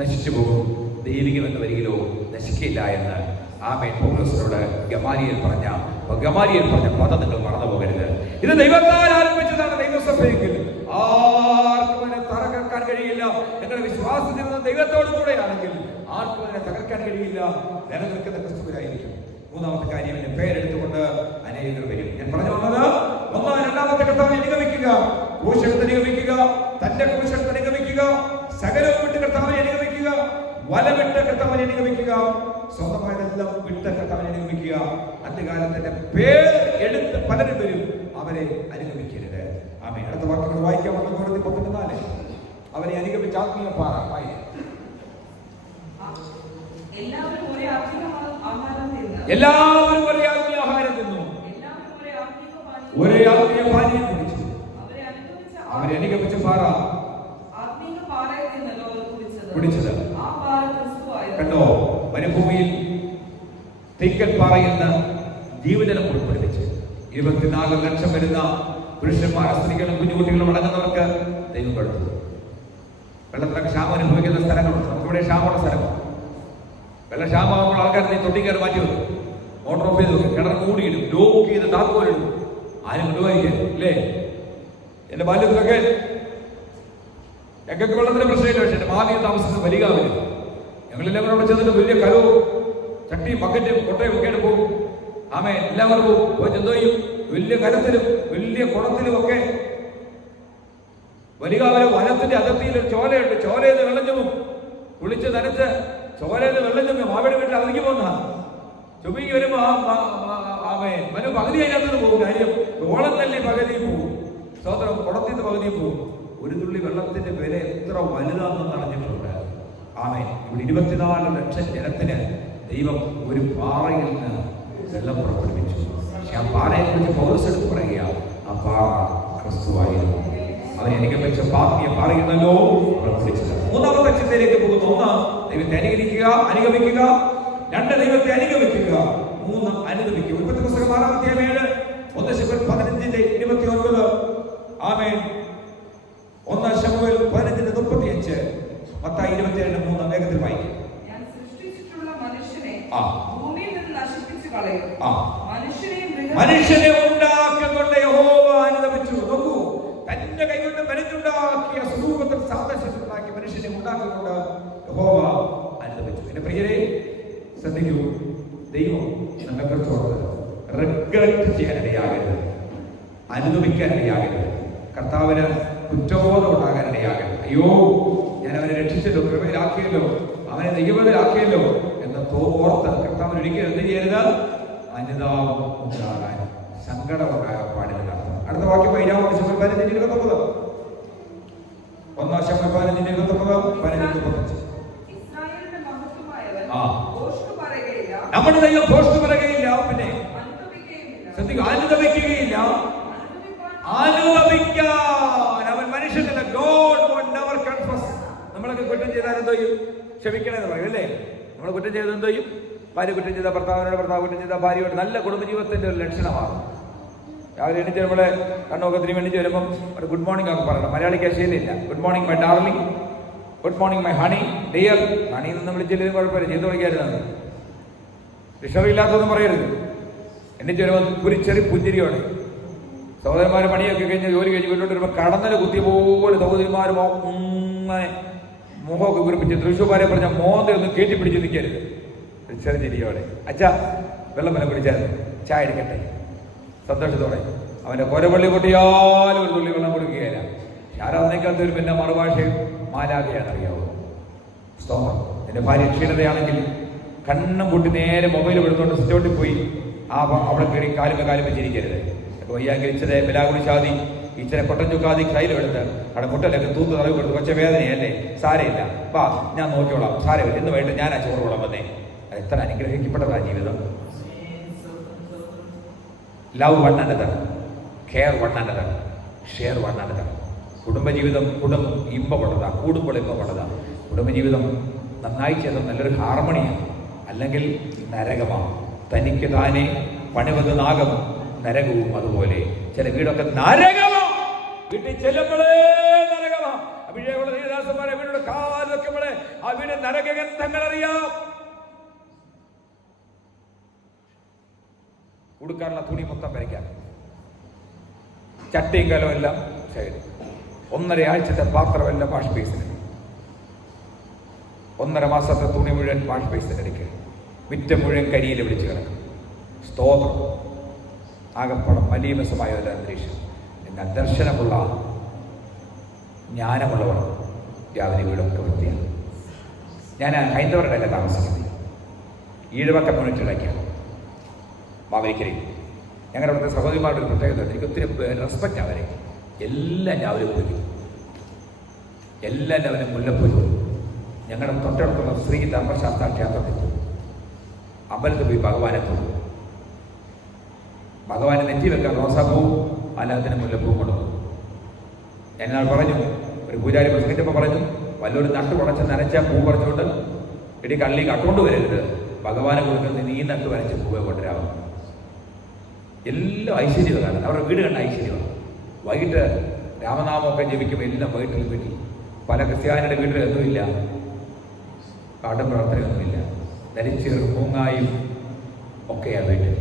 നശിച്ചു പോകും, ദൈവികം എന്ന വരികിലോ നശിക്കില്ല എന്ന് ആമേൻ പൗലോസിനോട് ഗമാലിയേൽ പറഞ്ഞ പദം നിങ്ങൾ മറന്നു പോകരുത്. ഇത് ദൈവത്താൽ ആരംഭിച്ചതാണ് ദൈവസഭയെങ്കിൽ ആർക്കും അതിനെ തകർക്കാൻ കഴിയില്ല. നിങ്ങളുടെ വിശ്വാസത്തിൽ നിന്ന് ദൈവത്തോടു കൂടെയാണെങ്കിൽ ആർക്കും അതിനെ തകർക്കാൻ കഴിയില്ല. നിലനിൽക്കുന്ന ക്രിസ്തുവിലായിരിക്കും. മൂന്നാമത്തെ കാര്യം, എന്റെ പേരെടുത്തുകൊണ്ട് അനേകർ വരും. ഞാൻ പറഞ്ഞു വന്നത് രണ്ടാമത്തെ കർത്താവിനെ അനുഗമിക്കുക, ക്രൂശെടുത്ത് അനുഗമിക്കുക, തന്റെ ക്രൂശെടുത്ത് അനുഗമിക്കുക, സകലവും വിട്ട് കർത്താവിനെ അനുഗമിക്കുക, വലവിട്ട് കർത്താവിനെ അനുഗമിക്കുക, സ്വന്തമായതെല്ലാം വിട്ട് കർത്താവിനെ അനുഗമിക്കുക. അന്ത്യകാലത്തിന്റെ പേർ എടുത്ത് പലരും വരും, അവരെ അനുഗമിക്കരുത്. ആമേൻ. അടുത്ത വാക്യങ്ങൾ വായിക്കാൻ 1:14. അവരെ അനുഗമിച്ച ആത്മീയ പാറ എല്ലാവരും ഒരേ ആത്മീയ ആഹാരം തിന്നു, ഒരേ ആത്മീയ പാനീയം കുടിച്ചു. അവരെ അനുഗമിച്ച പാറ കുടിച്ചത്. കണ്ടോ, മരുഭൂമിയിൽ തെക്കൻ പാറയിൽ നിന്ന് ജീവജലം പുറപ്പെടുവിച്ച് 24 ലക്ഷം വരുന്ന പുരുഷന്മാർ, സ്ത്രീകളും കുഞ്ഞുകുട്ടികളും അടങ്ങുന്നവർക്ക് ദൈവം കൊടുത്തു. വെള്ളത്തിനൊക്കെ ക്ഷാമം അനുഭവിക്കുന്ന സ്ഥലങ്ങളുണ്ട്. നമുക്കിവിടെ ക്ഷാമമുള്ള സ്ഥലമാണ്. വെള്ളക്ഷാമമാകുമ്പോൾ ആൾക്കാർ തൊട്ടി കയറി മാറ്റി വെക്കും, മോട്ടോർ ഓഫ് ചെയ്ത് വെക്കും, കിണർ മൂടിയിടും, ലോക്ക് ചെയ്ത് താക്കോലിടും. ആരും കൊണ്ടുപോയിരിക്കും അല്ലേ? എന്റെ ബാല്യത്തിലൊക്കെ ഞങ്ങൾക്ക് വെള്ളത്തിന് പ്രശ്നമില്ല. പക്ഷെ എന്റെ ഭാവിയിൽ താമസിക്കുന്ന വലികാവില്ല. ഞങ്ങളെല്ലാം അവിടെ ചെന്നിട്ട് വലിയ കലവും ചട്ടിയും ബക്കറ്റും കൊട്ടയും ഒക്കെ പോകും. ആമേ എല്ലാവരും പോകും. എന്തോ ചെയ്യും? വലിയ കരത്തിലും വലിയ കുളത്തിലും ഒക്കെ വലികാവിലെ വനത്തിന്റെ അതിർത്തിയിൽ ഒരു ചോലയുണ്ട്. ചോലയിൽ നിന്ന് വെള്ളം ചുമക്കും, കുളിച്ച് നനച്ച് ചോലയിൽ നിന്ന് വെള്ളം ചുമക്കും. മാവേടി വീട്ടിൽ അവധിക്ക് പോകുന്ന ചുമങ്ങി വരുമ്പോ ആമേ മനു പകുതി അതിനകത്ത് പോകും. കാര്യം ഓളം തന്നെ പകുതി പോകും, സ്വതന്ത്രം കുളത്തിൽ നിന്ന് പകുതി പോകും. ഒരു തുള്ളി വെള്ളത്തിന്റെ വില എത്ര വലുതാണെന്ന് അറിഞ്ഞിട്ടുണ്ട്. ആമേ. ഇവിടെ 24 ലക്ഷം ജനത്തിന് ദൈവം ഒരു പാറയിൽ നിന്ന് വെള്ളം പുറപ്പെടുവിച്ചു. പക്ഷെ ആ പാറയെ കുറിച്ച് പൗലോസ് എടുത്ത് പറയുക, ആ പാറ ക്രിസ്തുവായിരുന്നു. അവനെ അനുഗമിച്ച പാർട്ടിയ പാറയുന്നല്ലോ പ്രവർത്തിച്ചത്. മൂന്നാമത്തെ ചിന്തയിലേക്ക് പോകുന്നു. 1 ദൈവത്തെ അനുകരിക്കുക, അനുഗമിക്കുക. 2 ദൈവത്തെ അനുഗമിക്കുക. 3 അനുഗമിക്കുക. ഉൽപ്പത്തി പുസ്തകം 6-ാം 1 ശമൂവേൽ 15:29. ആമേൻ. 1 ശമൂവേൽ 15:35. മത്തായി 27:3 വേഗത്തിൽ വായിക്കും. ഞാൻ സൃഷ്ടിച്ചിട്ടുള്ള മനുഷ്യനെ ഭൂമിയിൽ നിന്ന് നശിപ്പിച്ചു കളയും. മനുഷ്യനെ ഉണ്ടാക്കിക്കൊണ്ട് യഹോവ അനുഗമിച്ചു. നോക്കൂ, തന്റെ കൈകൊണ്ട് മെനഞ്ഞുണ്ടാക്കിയ സ്വരൂപത്തിൽ സാദൃശ്യത്തിലുണ്ടാക്കിയ മനുഷ്യനെ ഉണ്ടാക്കിക്കൊണ്ട് യഹോവ അനുഗമിച്ചു. എന്റെ പ്രിയരെ ശ്രദ്ധിക്കൂ, ദൈവം നമ്മെ കുറിച്ചോട് റിഗ്രറ്റ് ചെയ്യാനിടയാകരുത്, അനുഗമിക്കാനിടയാകരുത്, കർത്താവിന് കുറ്റബോധം ഉണ്ടാകാനിടയാകരുത്. അയ്യോ, ഞാൻ അവനെ രക്ഷിച്ചല്ലോ, കൃപയിലാക്കിയല്ലോ, അവനെ ദൈവത്തിലാക്കിയല്ലോ എന്ന് ഓർത്ത് കർത്താവിന് ഒരിക്കലും എന്ത് ചെയ്യരുത്? അനുതാപം ഉണ്ടാകാൻ, സങ്കടം ഉണ്ടാകാൻ പാടില്ല. അടുത്ത വാക്യം 1 ശമൂവേൽ 15:29. 1 ശമൂവേൽ 15:29. നമ്മുടെ ദൈവം പോസ്റ്റ് പറയുകയില്ല, പിന്നെ അനുതപിക്കുകയുമില്ല. ശ്രദ്ധിക്കുക, അനുതപിക്കുകയില്ല. അനുതപിക്കാൻ അവൻ മനുഷ്യനല്ല. God won't never confuse. നമ്മളൊക്കെ കുറ്റം ചെയ്താൽ എന്തോ ചെയ്യും? ക്ഷമിക്കണമെന്ന് പറയും അല്ലേ? നമ്മൾ കുറ്റം ചെയ്ത് എന്തോ ചെയ്യും? ഭാര്യ കുറ്റം ചെയ്ത ഭർത്താവിനോട്, ഭർത്താവ് കുറ്റം ചെയ്ത ഭാര്യയോട്. നല്ല കുടുംബജീവിതത്തിന്റെ ഒരു ലക്ഷണമാണ്. രാവിലെ എണീച്ച് നമ്മളെ കണ്ണൊക്കെ തിരിഞ്ഞ് എണീച്ച് വരുമ്പം ഒരു ഗുഡ് മോർണിംഗ് ഒക്കെ പറയണം. മലയാളിക്ക് ശൈലിയില്ല. Good morning my darling, good morning my honey, dear. Honey നിന്ന് വിളിച്ചില്ലെങ്കിൽ കുഴപ്പമില്ല, ചെയ്ത് വിളിക്കായിരുന്നത്. ഡിക്ഷണറി ഇല്ലാത്തതൊന്നും പറയരുത്. എണീച്ച് വരുമ്പോൾ ചെറിയ പുഞ്ചിരിയോടെ. സഹോദരന്മാർ പണിയൊക്കെ കഴിഞ്ഞ് ജോലി കഴിഞ്ഞ് വീട്ടിലോട്ട് വരുമ്പോൾ കടന്നൽ കുത്തിയ പോലെ സഹോദരിമാർ അങ്ങനെ മുഖമൊക്കെ കുറിപ്പിച്ച് തൃശ്ശൂർമാരെ പറഞ്ഞ മോന്തൊന്നും കയറ്റിപ്പിടിച്ച് നിൽക്കരുത്. ചെറിയ ചിരിയോടെ, അച്ഛാ വെള്ളം വല്ല പിടിച്ചാൽ ചായ എടുക്കട്ടെ, സന്തോഷത്തോടെ. അവന്റെ കൊരപള്ളി പൊട്ടിയാലും ഒരു തുള്ളി വെള്ളം കൊടുക്കുകയില്ല. ആരാധനയ്ക്കകത്ത് ഒരു പിന്നെ മറുഭാഷയും മാലാഖയാണെന്നറിയാവോ? സ്തോത്രം. എന്റെ ഭാര്യ ക്ഷീണതയാണെങ്കിൽ കണ്ണും കൂട്ടി നേരെ മൊബൈൽ എടുത്തുകൊണ്ട് സിറ്റൗട്ടിൽ പോയി അവിടെ കയറി കാലും വെച്ചിരിക്കരുത്. വയ്യാങ്കിൽ ഇച്ചിരി ബലാകുടി ശാതി, ഇച്ചിരി കൊട്ടൻ ചുക്കാതി കയ്യിലെടുത്ത് അവിടെ മുട്ടലൊക്കെ തൂത്ത് നിറവ് കൊടുത്തു. കൊച്ച വേദനയല്ലേ, സാരയില്ല, വാ ഞാൻ നോക്കിയോളാം, സാരമില്ല, ഇന്ന് വൈകിട്ട് ഞാൻ ആ ചോറ് കൊള്ളാം വന്നേ. എത്ര അനുഗ്രഹിക്കപ്പെട്ടതാ ജീവിതം. Love one another, care one another, share one another. കുടുംബജീവിതം ഇമ്പമുള്ളതാ, കൂടുമ്പോൾ ഇമ്പമുള്ളതാ. കുടുംബജീവിതം നന്നായി ചെയ്ത നല്ലൊരു ഹാർമണിയാണ്. അല്ലെങ്കിൽ നരകമാണ്. തനിക്ക് താനെ പണിവത് നാഗം, നരകവും അതുപോലെ. ചില വീടൊക്കെ നരകമാ. വീട്ടിൽ ചെല്ലുമ്പോഴേ നരകമാ. അഭിഷേകമുള്ള ദേവദാസന്മാരെ വീടിന്റെ കാലൊക്കെ ആ വീട് നരകഗന്ധങ്ങൾ അറിയാം. കൊടുക്കാനുള്ള തുണി മൊത്തം വരയ്ക്കാം, ചട്ടിയും കലവും എല്ലാം സൈഡ്. 1.5 ആഴ്ചത്തെ പാത്രമെല്ലാം വാഷ് ബേസിന്, 1.5 മാസത്തെ തുണി മുഴുവൻ വാഷ് ബേസിനടിക്കുക, വിറ്റ മുഴുവൻ കരിയിൽ പിടിച്ച് കിടക്കും. സ്തോത്രം. ആകപ്പടം മലീമസമായ ഒരു അന്തരീക്ഷം. എന്നാൽ ദർശനമുള്ള ജ്ഞാനമുള്ളവർ രാവിലെ വീടൊക്കെ വൃത്തിയാണ്. ഞാൻ ഹൈന്ദവരുടെ അല്ല താമസിക്കുന്നത്, ഈഴവ കമ്മ്യൂണിറ്റിയിലേക്കാണ്, മാവേലിക്കരയിൽ. ഞങ്ങളുടെ അവിടുത്തെ സഹോദരിമാരുടെ ഒരു പ്രത്യേകത, എനിക്ക് ഒത്തിരി റെസ്പെക്റ്റ് അവരെ. എല്ലാം രാവിലെ കുളിക്കും, എല്ലാം രാവിലെ മുല്ലപ്പൂരി. ഞങ്ങളുടെ തൊട്ടടുത്തുള്ള ശ്രീ ധർമ്മശാസ്ത്ര ക്ഷേത്രത്തിൽ പോകും, അമ്പലത്തിൽ പോയി ഭഗവാനെ പോകും. ഭഗവാനെ നെറ്റി വെക്കാൻ റോസാപ്പൂവും അല്ലാത്തിന് മുല്ലപ്പൂവും കൊണ്ടുപോകും. ഞാൻ പറഞ്ഞു, ഒരു പൂജാരി പ്രസംഗിച്ചപ്പോൾ പറഞ്ഞു, വല്ലൊരു നട്ട് ഉടച്ച് നനച്ച പൂ പറിച്ചുകൊണ്ട് ഇടി കള്ളി കട്ടുകൊണ്ട് വരരുത്, ഭഗവാനെ കൊടുക്കുന്ന നീ നട്ട് വരച്ച് പൂവെ കൊണ്ടുവരാവും. എല്ലാം ഐശ്വര്യമാണ്. അവരുടെ വീട് കണ്ട ഐശ്വര്യമാണ്. വൈകിട്ട് രാമനാമമൊക്കെ ജപിക്കുമ്പോൾ എല്ലാം വീട്ടിൽ പല ക്രിസ്ത്യാനിയുടെ വീട്ടിൽ ഒന്നുമില്ല, കാട്ടും പ്രവർത്തനമൊന്നുമില്ല, ധരിച്ചേറും മൂങ്ങായും ഒക്കെയാണ് വീട്ടിൽ.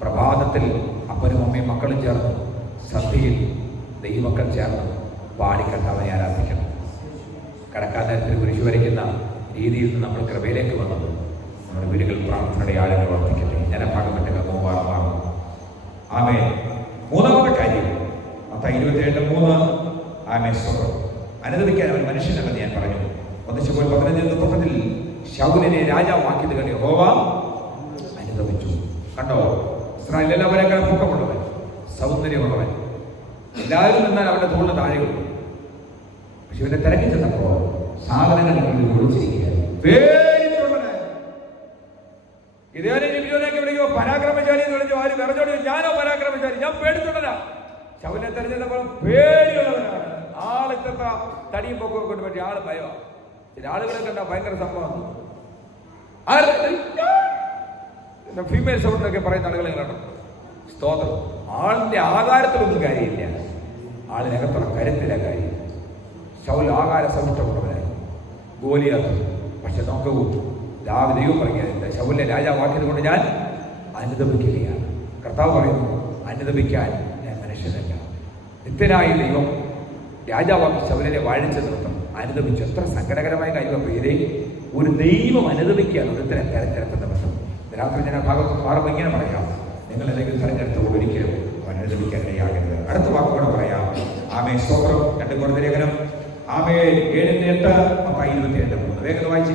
പ്രഭാതത്തിൽ അപ്പനും അമ്മയും മക്കളും ചേർന്ന്, സന്ധ്യയിൽ ദൈവമക്കൾ ചേർന്ന് പാടിക്കർത്താവിനെ ആരാധിക്കണം. കടക്കാൻ നേരത്തിൽ കുരിശു വരയ്ക്കുന്ന രീതിയിൽ നിന്ന് നമ്മൾ കൃപയിലേക്ക് വന്നത് നമ്മുടെ വീടുകളിൽ പ്രാർത്ഥനയുടെ ആഴങ്ങൾ വർദ്ധിക്കട്ടെ. ജനഭാഗമറ്റ മാറും. ആമേൻ. മൂന്നാമത്തെ കാര്യം, മത്തായി 27:3. ആമേൻ. സ്തോത്രം. അനുദപിക്കാൻ അവൻ മനുഷ്യനല്ലെന്ന് ഞാൻ പറഞ്ഞു. 1 ശമൂവേൽ 15:30 ശൗലിനെ രാജാവാക്കിയത് കണ്ട് യഹോവ അനുദപിച്ചു. കണ്ടോ, ഇസ്രായേൽ എല്ലാവരെക്കാൾ പൊക്കമുള്ളവൻ, സൗന്ദര്യമുള്ളവൻ, എല്ലാവരും നിന്നാൽ അവന്റെ തോളിന് താഴെയുള്ളൂ. പക്ഷെ ഇവന്റെ തിരക്കി ചെന്നപ്പോ സാധനങ്ങൾ ഒളിച്ചിരിക്കുകയായിരുന്നു. ഇതേക്ക് വിളിക്കുമ്പോ പരാക്രമശാലി എന്ന് വിളിച്ചു. ആര് വിറച്ചോടി? ഞാനോ പരാക്രമശാലി? ഞാൻ പേടിച്ചുണ്ടല്ല. ശൗലിനെ തെരഞ്ഞെടുത്തപ്പോൾ പേടിയുള്ളവനാണ്. ആളിത്ര തടിയും പൊക്കവും കൊണ്ട് പറ്റി ആള് ഭയമാണ്. ചില ആളുകളെ കണ്ട ഭയങ്കര സംഭവം. ഫീമെയിൽ സൗണ്ടൊക്കെ പറയുന്ന ആളുകളെ കണ്ടോ? സ്തോത്രം. ആളിന്റെ ആകാരത്തിലൊന്നും കാര്യമില്ല, ആളിനകത്തുള്ള കരുത്തിലെ കാര്യം. ശൗൽ ആകാര സൗഷ്ടമുള്ളവനായി, ഗോലിയാത്ത്. പക്ഷെ നോക്കൂ, ദൈവം പറയുകയില്ല, ശൗലിനെ രാജാവാക്കിയത് കൊണ്ട് ഞാൻ അനുദപിക്കുകയാണ്. കർത്താവ് പറയുന്നു, അനുദപിക്കാൻ ഞാൻ മനുഷ്യനല്ല. നിത്യനായ ദൈവം രാജാവാക്കി ശൗലിനെ വാഴിച്ച നിർത്തം അനുദപിച്ചു. എത്ര സങ്കടകരമായ കാര്യം പേരെ. ഒരു ദൈവം അനുദപിക്കുകയാണ് ഒരുത്തനെ തെരഞ്ഞെടുക്കുന്ന പ്രശ്നം. രാത്രി ഞാൻ ഭാഗത്ത് മാറുമ്പോൾ ഇങ്ങനെ പറയാം, നിങ്ങൾ എന്തെങ്കിലും തെരഞ്ഞെടുത്ത് ഒരിക്കലും അനുദപിക്കാൻ ഇടയാകരുത്. അടുത്ത വാക്കുകൂടെ പറയാം. ആമേ. സ്തോത്രം. 2 കൊരിന്ത്യർ ലേഖനം ആമേ 7:8, മത്തായി 22:3. വേഗം വായിച്ച്.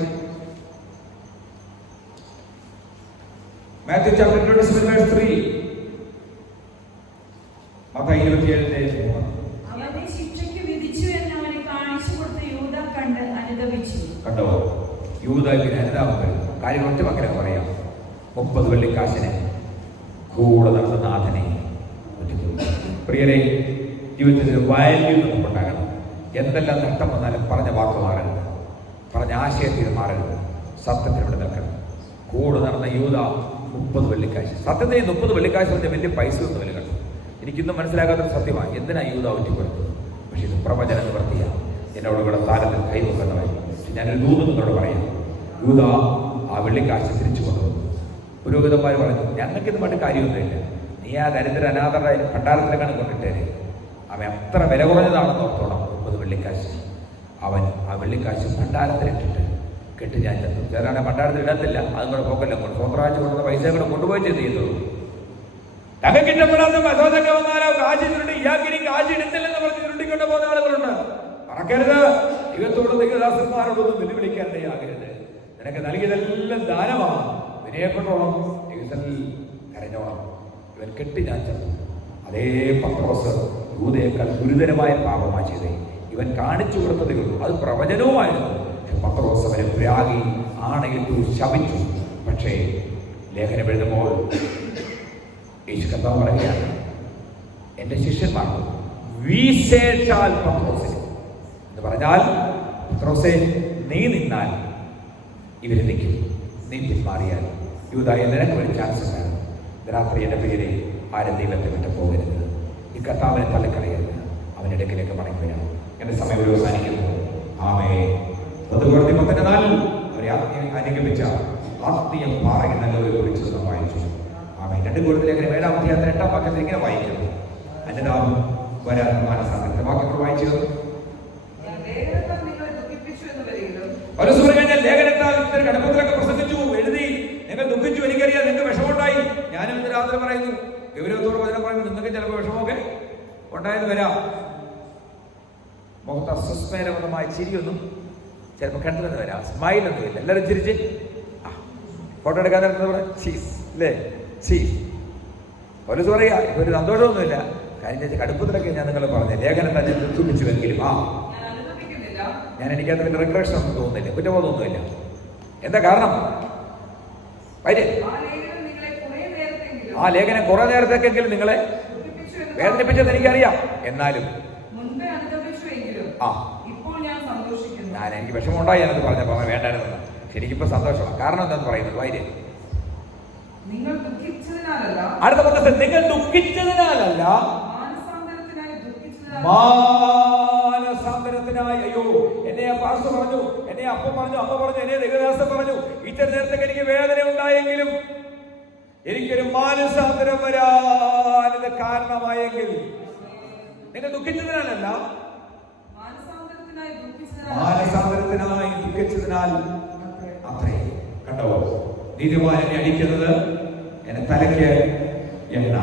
Matthew chapter 27:3, Mathai 27:3. അവനെ ശിക്ഷയ്ക്ക് വിധിച്ചു എന്ന് അവനെ കാണിച്ചു കൊടുത്ത യൂദാ കണ്ട് അനുദപിച്ചു. കണ്ടോ, യൂദാവിന് അനുതാപം വരുന്നു. കാര്യം ഒറ്റ മക്കളെ പറയാം. 30 വെള്ളിക്കാശിന് കൂടെ നടന്ന നാഥനെ ഒറ്റിക്കൊടുത്തു. പ്രിയരെ, ജീവിതത്തിൽ വാല്യൂ നമുക്കുണ്ടാകണം. എന്തെല്ലാം നഷ്ടം വന്നാലും പറഞ്ഞ വാക്ക് മാറരുത്, പറഞ്ഞ ആശയത്തിൽ മാറരുത്, സത്യത്തിലൂടെ നിൽക്കണം. കൂടെ നടന്ന യൂദ 30 വെള്ളിക്കാശ്. സത്യത്തിൽ 30 വെള്ളിക്കാശ് പറഞ്ഞ വലിയ പൈസ ഒന്നും വില കണ്ടു. എനിക്കിന്നും മനസ്സിലാകാത്ത സത്യമാണ് എന്തിനാ യൂദ ഒറ്റിക്കൊടുത്തത്. പക്ഷെ ഇത് പ്രവചന നിവർത്തിയാണ്. എന്നോട് ഇവിടെ താരത്തിൽ കൈവക്കുന്നതായി ഞാനൊരു ദൂതം നിങ്ങളോട് പറയാം. യൂദ ആ വെള്ളിക്കാശ് തിരിച്ചു കൊണ്ടുവന്നു. പുരോഹിതന്മാർ പറഞ്ഞു, ഞങ്ങൾക്കിത് പണ്ട് കാര്യമൊന്നുമില്ല, നീ ആ ദരിദ്ര അനാഥരുടെ ഭണ്ഡാരത്തിലേക്കാണ് കൊണ്ടിട്ടേരെ. അവൻ അത്ര വില കുറഞ്ഞതാണെന്ന് ഓർത്തോണം 30 വെള്ളിക്കാശ്. അവൻ ആ വെള്ളിക്കാശ് ഭണ്ഡാരത്തിലിട്ടിട്ട് കെട്ട് ഞാൻ ചെന്നു. ചേരാണ് ഭണ്ഡാരത്തിൽ ഇടത്തില്ല, അതും കൂടെ പോക്കല്ല, സ്വന്തരാഴ്ച കൊണ്ടുവന്ന പൈസ കൂടെ കൊണ്ടുപോയി ചെയ്യുന്നത്. തങ്ങൾക്ക് ഇഷ്ടപ്പെടാത്ത മസോദൊക്കെ വന്നാലോ കാശിട്ടുണ്ട്, ഇയാൾക്കിനി കാശ് ഇടുന്നില്ലെന്ന് പറഞ്ഞ് ചുരുട്ടിക്കൊണ്ട് പോകുന്ന ആളുകളുണ്ട്. മറക്കരുത്, ദൈവത്തോട് ദൈവദാസന്മാരോടൊന്നും വെല്ലുവിളിക്കാനിടയാകരുത്. നിനക്ക് നൽകിയതെല്ലാം ദാനമാണ്, വിനയപ്പെട്ടോണം, ദൈവത്തിൽ കരഞ്ഞോണം. ഇവൻ കെട്ടി ഞാൻ ചെന്നു. അതേ പത്രോസ് യൂദയേക്കാൾ ഗുരുതരമായ പാപമാണ് ചെയ്തേ. ഇവൻ കാണിച്ചു കൊടുത്തതേ ഉള്ളൂ, അത് പ്രവചനവുമായിരുന്നു. പത്രോസ് അവരെ പ്രാഗി ആണയിട്ടു ശപിച്ചു. പക്ഷേ ലേഖനം എഴുതുമ്പോൾ യേശു കർത്താവ് പറയുകയാണ്, എൻ്റെ ശിഷ്യന്മാർക്ക് വിശേഷാൽ പത്രോസിന് എന്ന് പറഞ്ഞാൽ, പത്രോസെ നീ നിന്നാൽ ഇവര് നിൽക്കും, നീ പിന്മാറിയാൽ യൂദായ നിനക്ക് ഒരു ചാൻസ് ഉണ്ടാകും. രാത്രി എൻ്റെ പേരെ ആരും ദൈവത്തെ വിട്ട് പോകരുത്, ഈ കർത്താവിനെ തള്ളിക്കളയരുത്, അവൻ്റെ അടുക്കിലേക്ക് മടങ്ങി വരണം. എൻ്റെ സമയം അവസാനിക്കുന്നു. ആമേൻ. 4 അവരെ അനുഗമിച്ച ആത്മീയം പാറയിൽ നല്ലൊരു കുറിച്ച് നാം വായിച്ചു. ആമേൻ. 2 കൊരിന്ത്യർ 7-ാം അധ്യായത്തിൽ 8-ാം വാക്യത്തിൽ ഇങ്ങനെ വായിക്കുന്നു, അനുതാപം വരാൻ മാനസാന്തരത്തെ വാക്യങ്ങൾ വായിച്ചത്. കഴിഞ്ഞാൽ ലേഖനത്താൽ ഇത്തരം കടുപ്പത്തിലൊക്കെ പ്രസംഗിച്ചു, എഴുതി, നിങ്ങൾ ദുഃഖിച്ചു, എനിക്കറിയാം, നിങ്ങൾക്ക് വിഷമമുണ്ടായി. ഞാനും ഇന്ന് രാത്രി പറയുന്നു, ഗൗരവത്തോട് വചനം പറയുന്നു, നിങ്ങൾക്ക് ചിലപ്പോൾ വിഷമമൊക്കെ ഉണ്ടായെന്ന് വരാം. മുഖത്ത് അസ്വസ്മേരമായ ചിരിയൊന്നും ചിലപ്പോൾ കണ്ടില്ലെന്ന് വരാം, സ്മൈലൊന്നുമില്ല. എല്ലാവരും ചിരിച്ച് ഫോട്ടോ എടുക്കാൻ ചീസ് അല്ലേ, ചീസ്. പോലീസ് പറയാ ഇപ്പൊ ഒരു സന്തോഷമൊന്നുമില്ല. കഴിഞ്ഞ കടുപ്പത്തിലൊക്കെ ഞാൻ നിങ്ങൾ പറഞ്ഞ ലേഖനം തന്നെ ദുഃഖിപ്പിച്ചുവെങ്കിലും എനിക്കത് പിന്നെ റിഗ്രഷൻ ഒന്നും തോന്നുന്നില്ല, കുറ്റബോധമൊന്നുമില്ല. എന്താ കാരണം? ആ ലേഖനം കുറെ നേരത്തേക്കെങ്കിലും നിങ്ങളെ വേദനിപ്പിച്ചെന്ന് എനിക്കറിയാം. എന്നാലും ഞാൻ എനിക്ക് വിഷമമുണ്ടായി എന്നത് പറഞ്ഞപ്പോൾ വേണ്ടായിരുന്ന ശരിക്കിപ്പോ സന്തോഷമാണ്. കാരണം എന്താന്ന് പറയുന്നത് വൈദ്യം അടുത്ത പത്രത്തിൽ നിങ്ങൾ ദുഃഖിച്ചതിനാലല്ല മാനസാന്തരത്തിനായി. അയ്യോ, എന്നെ ആ പാസ്റ്റർ പറഞ്ഞു, എന്നെ അപ്പം പറഞ്ഞു, അമ്മ പറഞ്ഞു, എന്നെ ദൈവദാസൻ പറഞ്ഞു, ഇത്ര നേരത്തേക്ക് എനിക്ക് വേദന ഉണ്ടായെങ്കിലും എനിക്കൊരു മാനസാന്തരം വരാൻ കാരണമായെങ്കിൽ നിങ്ങൾ ദുഃഖിച്ചതിനാലല്ല, മാനസാന്തരത്തിനായി ദുഃഖിച്ചതിനാൽ അത്രേ. കണ്ടോ, നീതിമാൻ എന്നെ അടിക്കുന്നത് എന്നെ തലയ്ക്ക് എണ്ണ.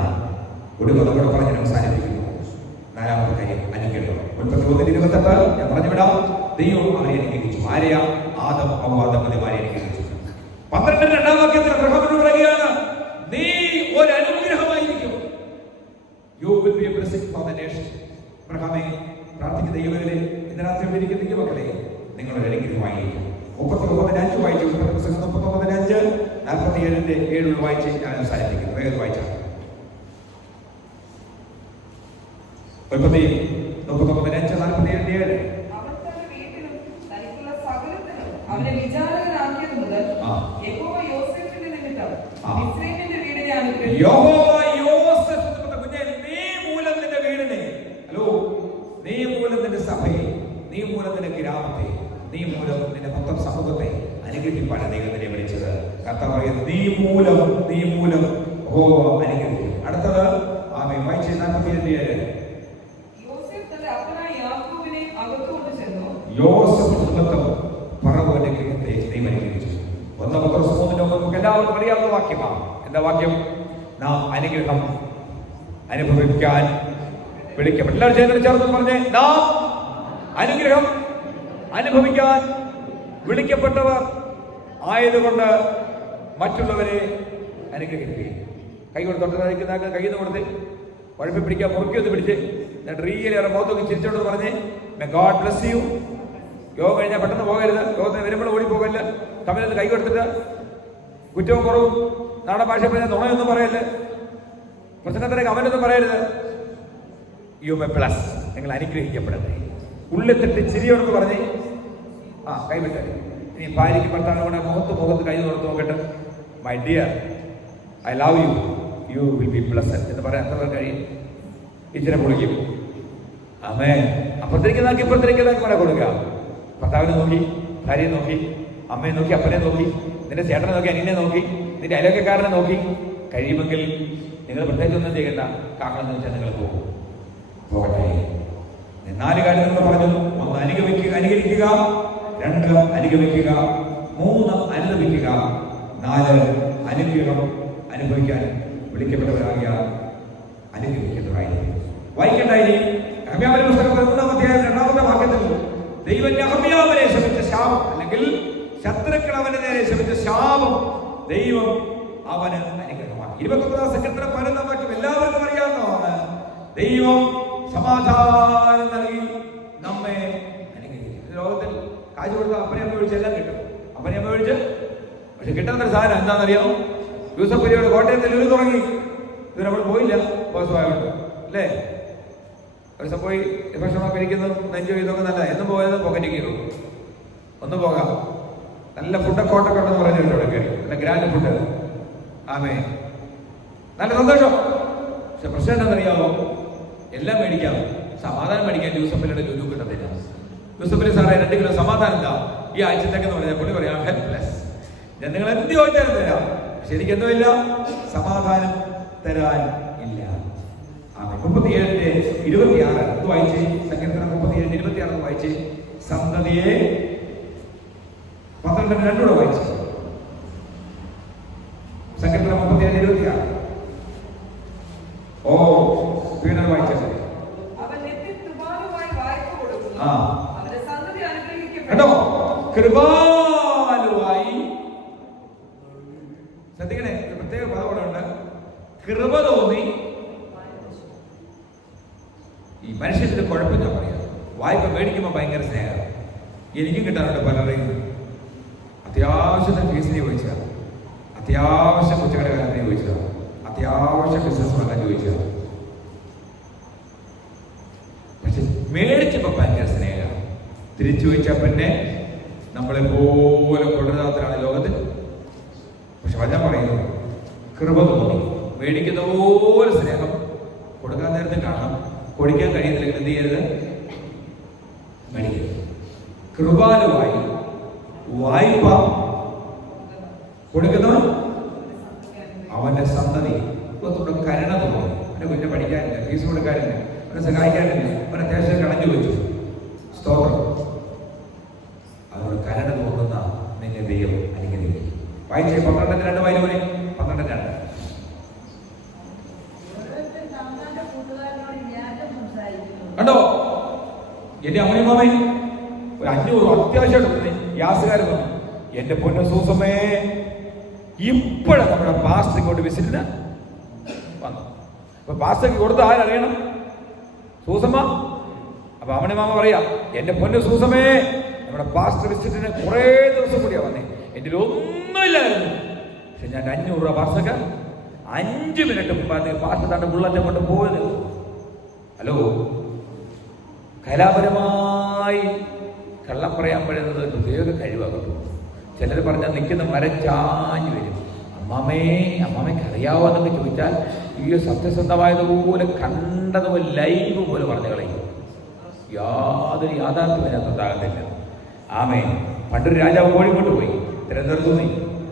ഒരു പദം കൂടെ പറഞ്ഞ് അവസാനിപ്പിക്കുന്നു. 4-ാമത്തെ കാര്യം അനുഗ്രഹം. 31:28 ഞാൻ പറഞ്ഞു വിടാം. ദൈവം അവരെ അനുഗ്രഹിച്ചു. ആരെയാ? ആദം ഹവ്വ ദമ്പതിമാരെ അനുഗ്രഹിച്ചു. 12-ാം വാക്യത്തിൽ അബ്രഹാമിനോട് പറയുകയാണ്, നീ ഒരു അനുഗ്രഹമായിരിക്കും. You will be a blessing for the nation. അബ്രഹാമേ, പ്രാർത്ഥിക്കുന്ന ദൈവങ്ങളെ, ഇന്ന് രാത്രി ഇരിക്കുന്ന ദൈവമക്കളെ, നിങ്ങളൊരു അനുഗ്രഹമായിരിക്കും. 39:5 വായിച്ചു. 39:5 47 വായിച്ച് ഞാൻ അവസാനിപ്പിക്കുന്നു. വേഗം വായിച്ചാൽ 39:47 അവനെ വിചാരകനാക്കിയത് മുതൽ യഹോവ യോസേഫിന്റെ നിമിത്തം മിസ്രയീമിന്റെ വീടിനെ അനുഗ്രഹിച്ചു. നീ മൂലം നിന്റെ വീടിനെ, ഹലോ, നീ മൂലം നിന്റെ സഭയെ, നീ മൂലം നിന്റെ ഗ്രാമത്തെ, നീ മൂലം നിന്റെ മൊത്തം സമൂഹത്തെ അനുഗ്രഹിപ്പാണ് ദൈവത്തിനെ വിളിച്ചത്. കർത്താവ് പറയുന്നത്, നീ മൂലം യഹോവ അനുഗ്രഹിക്കും. അടുത്തത് ആമേൻ വായിച്ച് 47 യോസഫ് നിമിത്തം ഫറവോന്റെ ഗൃഹത്തെ ദൈവം അനുഗ്രഹിച്ചു. 1 പത്രോസ് 3 നമുക്ക് എല്ലാവർക്കും അറിയാവുന്ന വാക്യമാണ്. എന്താ വാക്യം? നാം അനുഗ്രഹം അനുഭവിക്കാൻ വിളിക്കപ്പെട്ടു. എല്ലാവരും ചേർന്ന് പറഞ്ഞേ, നാം അനുഗ്രഹം അനുഭവിക്കാൻ വിളിക്കപ്പെട്ടവർ ആയതുകൊണ്ട് മറ്റുള്ളവരെ അനുഗ്രഹിക്കുകയും. കൈ കൊണ്ട് തൊട്ടറിയിക്കുന്ന കയ്യിൽ നിന്ന് കൊടുത്ത് കുഴപ്പം പിടിക്കാൻ മുറുക്കി ഒന്ന് പിടിച്ച് എന്നിട്ട് റീയിലേറെ മുഖത്തൊക്കെ ചിരിച്ചോണ്ട് പറഞ്ഞേ, മേ ഗോഡ് ബ്ലെസ് യു. യോഗം കഴിഞ്ഞാൽ പെട്ടെന്ന് പോകരുത്, യോഗത്തിന് വരുമ്പോൾ ഓടിപ്പോകല്ല. തമ്മിലൊന്ന് കൈ കൊടുത്തിട്ട് കുറ്റവും കുറവും നാടൻ ഭാഷ പറഞ്ഞാൽ നുണയൊന്നും പറയല്ലേ, പ്രശ്നത്തിലേക്ക് അവനൊന്നും പറയരുത്. യു മെ പ്ലസ്, നിങ്ങൾ അനുഗ്രഹിക്കപ്പെടട്ടെ. ഉള്ളിത്തിട്ട് ചിരിയോടൊന്ന് പറഞ്ഞേ, കൈവിട്ടെ. ഇനി ഭാര്യയ്ക്ക് ഭർത്താവിനെ കൂടെ മുഖത്ത് കൈ തുറന്ന് നോക്കട്ടെ. My dear, I love you, you will be blessed എന്ന് പറയാൻ എത്ര പേർ കഴിയും? ഇച്ചിരി പൊളിക്കും. അമ്മേ അപ്പുറത്തേക്ക് ഇപ്പുറത്തേക്ക് മഴ കൊടുക്കുക. ഭർത്താവിനെ നോക്കി, ഭാര്യയെ നോക്കി, അമ്മയെ നോക്കി, അപ്പനെ നോക്കി, നിന്റെ ചേട്ടനെ നോക്കി, അനിയനെ നോക്കി, നിന്റെ അയൽവക്കക്കാരനെ നോക്കി. കഴിയുമെങ്കിൽ നിങ്ങൾ പ്രത്യേകിച്ച് ഒന്നും ചെയ്യണ്ട, കാക്കണമെന്ന് വെച്ചാൽ നിങ്ങൾ പോകും. പോകട്ടെ. 4 കാര്യം നിങ്ങൾ പറഞ്ഞു. 1 അനുഗമിക്കുക, 2 അനുഗമിക്കുക, 3 അനുഗമിക്കുക, 4 അനുഗ്രഹം അനുഭവിക്കാൻ വിളിക്കപ്പെട്ടവരാകിയ അനുഗ്രഹിക്കുന്നവരായിരിക്കും. വായിക്കണ്ടായി യഹമ്യാവിന്റെ പുസ്തകം 13-ാം അധ്യായം 2-ാമത്തെ വാക്യത്തിൽ ദൈവം യഹമ്യാവിനെ ശപിച്ച ശാപം, അല്ലെങ്കിൽ ശത്രുക്കൾ അവന്റെ നേരെ ശപിച്ച ശാപം ദൈവം അവന് അനുഗ്രഹമാണ്. 29-ാം സങ്കീർത്തനം 11-ാം വാക്യം എല്ലാവർക്കും അറിയാവുന്നതാണ്. ദൈവം സമാധാനം നൽകി നമ്മെ അനുഗ്രഹിക്കും. ലോകത്തിൽ കാശ് കൊടുത്ത അപ്പനെ അമ്മ ഒഴിച്ച് എല്ലാം കിട്ടും. അപ്പനെ അമ്മ ഒഴിച്ച് പക്ഷെ കിട്ടുന്നൊരു സാധനം എന്താണെന്നറിയാമോ? യൂസഫ് അലിയോട് കോട്ടയത്തിൽ ഒരു തുടങ്ങി. ഇത് നമ്മൾ പോയില്ല, ബോസമായുണ്ട് അല്ലേ? ഒരു ദിവസം പോയി ഭക്ഷണമൊക്കെ കഴിക്കുന്നത് നെഞ്ചോ ഇതൊക്കെ നല്ല എന്നും പോയത് പോക്കറ്റ് കീറും. ഒന്ന് പോകാം, നല്ല ഫുഡൊക്കെ ഓട്ടൊക്കെ ഉണ്ടെന്ന് പറഞ്ഞു ഇവിടെയൊക്കെ, നല്ല ഗ്രാൻഡ് ഫുഡ്. ആമേ, നല്ല സന്തോഷം. പക്ഷെ പ്രശ്നം എന്താണെന്നറിയാമോ? എല്ലാം മേടിക്കാം, സമാധാനം മേടിക്കാൻ യൂസഫലിയുടെ ലുലു കിട്ടത്തില്ല. യൂസഫലി സാറേ 2 കിലോ സമാധാനം എന്താ ഈ ആഴ്ചത്തേക്കെന്ന് പറഞ്ഞാൽ പുള്ളി പറയാം ഹെൽപ്ലെസ്. ഞാൻ നിങ്ങൾ എന്ത് ചോദിച്ചാലും തരാം, പക്ഷെ എനിക്കെന്തോ ഇല്ല, സമാധാനം തരാൻ ഇല്ല. 37:26 വായിച്ചേ. സങ്കീർത്തനം 37:26 വായിച്ചേ. സന്തതിയെ 12:2 വായിച്ചേ. സങ്കീർത്തനം 37:26. ഓ വീണ്ടും വായിച്ചത്. കേട്ടോ, കൃപാലുവായി. ശ്രദ്ധിക്കണേ, പ്രത്യേക പദമുണ്ട്. കൃപ തോന്നി. ഈ മനുഷ്യന്റെ കുഴപ്പം ഞാൻ പറയാം. വായ്പ മേടിക്കുമ്പോൾ ഭയങ്കര സ്നേഹം. എനിക്കും കിട്ടാറുണ്ട് പലരെയും. അത്യാവശ്യത്തിന് ഫീസിന് ചോദിച്ചതാണ്, അത്യാവശ്യം കൊച്ചുകടക്കാരനെ ചോദിച്ചതാണ്, അത്യാവശ്യം ബിസിനസ് നടക്കാൻ ചോദിച്ചതാണ്. പക്ഷെ മേടിച്ചപ്പോ ഭയങ്കര സ്നേഹം. തിരിച്ചു ചോദിച്ചാൽ പിന്നെ നമ്മളെപ്പോലെ കൊണ്ടുവരാത്തതാണ് ലോകത്തിൽ. പക്ഷെ ഞാൻ പറയുന്നത് കൃപ തോന്നി. മേടിക്കുന്ന പോലെ സ്നേഹം കൊടുക്കാൻ നേരത്തെ കാണാം. കൊടുക്കാൻ കഴിയുന്നില്ലെങ്കിൽ എന്ത് ചെയ്യരുത്? മേടിക്കരുത്. കൃപാലുവായി വായ്പ കൊടുക്കുന്നവൻ അവന്റെ സന്തതി കരുണ തോന്നും. അവനെ കുഞ്ഞെ പഠിക്കാനില്ല, ഫീസ് കൊടുക്കാനില്ല, അവനെ സഹായിക്കാനില്ല, അവനെ അത്യാവശ്യം കളഞ്ഞു വെച്ചു. സ്തോത്രം. അതുകൊണ്ട് കരുണ തോന്നുന്ന നിന്നെ ദൈവം അനുഗ്രഹിക്കും. വായിച്ചേ 12:2 വായിലെ 12:2. കണ്ടോ, എന്റെ അമ്മയമ്മേ ഒരു 500 അത്യാവശ്യമായിട്ട് ഗ്യാസുകാരൻ വന്നു. എന്റെ പൊന്ന സൂസമ്മേ, ഇപ്പോഴും നമ്മുടെ പാസ്റ്റർ ഇങ്ങോട്ട് വിസിറ്റിന് വന്നു. അപ്പൊ പാസ്റ്റർക്ക് കൊടുത്ത ആരറിയണം? സൂസമ്മ. അപ്പൊ അവനെ മാമ പറയാ, എന്റെ പൊന്ന സൂസമ്മേ, നമ്മുടെ പാസ്റ്റർ വിസിറ്റിന് കുറെ ദിവസം കൂടിയാ വന്നേ, എന്റെ ഒന്നുമില്ലായിരുന്നു. പക്ഷെ ഞാൻ 500 രൂപ പാസ്റ്റർക്ക് 5 മിനിറ്റ് മുമ്പാണ് പാസ്റ്റർ തന്റെ ബുള്ളറ്റ് കൊണ്ട് പോയത്. ഹലോ, കലാപരമായി കള്ളം പറയാൻ പറ്റുന്നത് പ്രത്യേക കഴിവാകട്ടെ. ചിലർ പറഞ്ഞാൽ നിൽക്കുന്ന മരം ചാഞ്ഞു വരും. അമ്മാമയ്ക്ക് അറിയാവോന്നൊക്കെ ചോദിച്ചാൽ ഈ സത്യസന്ധമായതുപോലെ കണ്ടതുപോലെ ലൈവ് പോലെ പറഞ്ഞു കളയും. യാതൊരു യാഥാർത്ഥ്യം അതിനകത്തുണ്ടാകുന്നില്ല. ആമേ. പണ്ടൊരു രാജാവ് കോഴിക്കോട്ട് പോയി, തിരുവനന്തപുരത്ത് നിന്ന്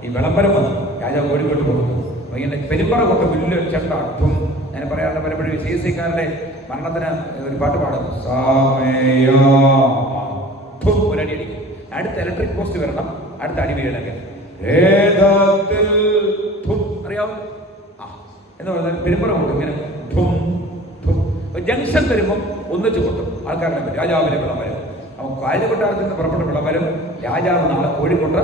ഈ വിളംബരം വന്നു. രാജാവ് കോഴിക്കോട്ട് പോകുന്നു. ഇങ്ങനെ പെരുമ്പറ കൊണ്ട് വലിയ ചണ്ടാട്ടും. ഞാൻ പറയാറുണ്ട് പലപ്പോഴും CSIക്കാരുടെ മരണത്തിന് ഒരു പാട്ട് പാടുന്നു. ഒരടി അടിക്കും. അടുത്ത ഇലക്ട്രിക് പോസ്റ്റ് വരണം, അടുത്ത അടി വീഴണമെങ്കിൽ അറിയാവും എന്ന് പറഞ്ഞാൽ പെരുമ്പറ കൊണ്ട് ഇങ്ങനെ ജംഗ്ഷൻ വരുമ്പോൾ ഒന്നിച്ചു കൊട്ടും ആൾക്കാരുടെ പറ്റും. രാജാവിന്റെ വിളംബരം. അവൻ കായലക്കൊട്ടാരത്തിൽ നിന്ന് പുറപ്പെട്ട വിളംബരം രാജാവ് നാളെ കോഴിക്കോട്ട്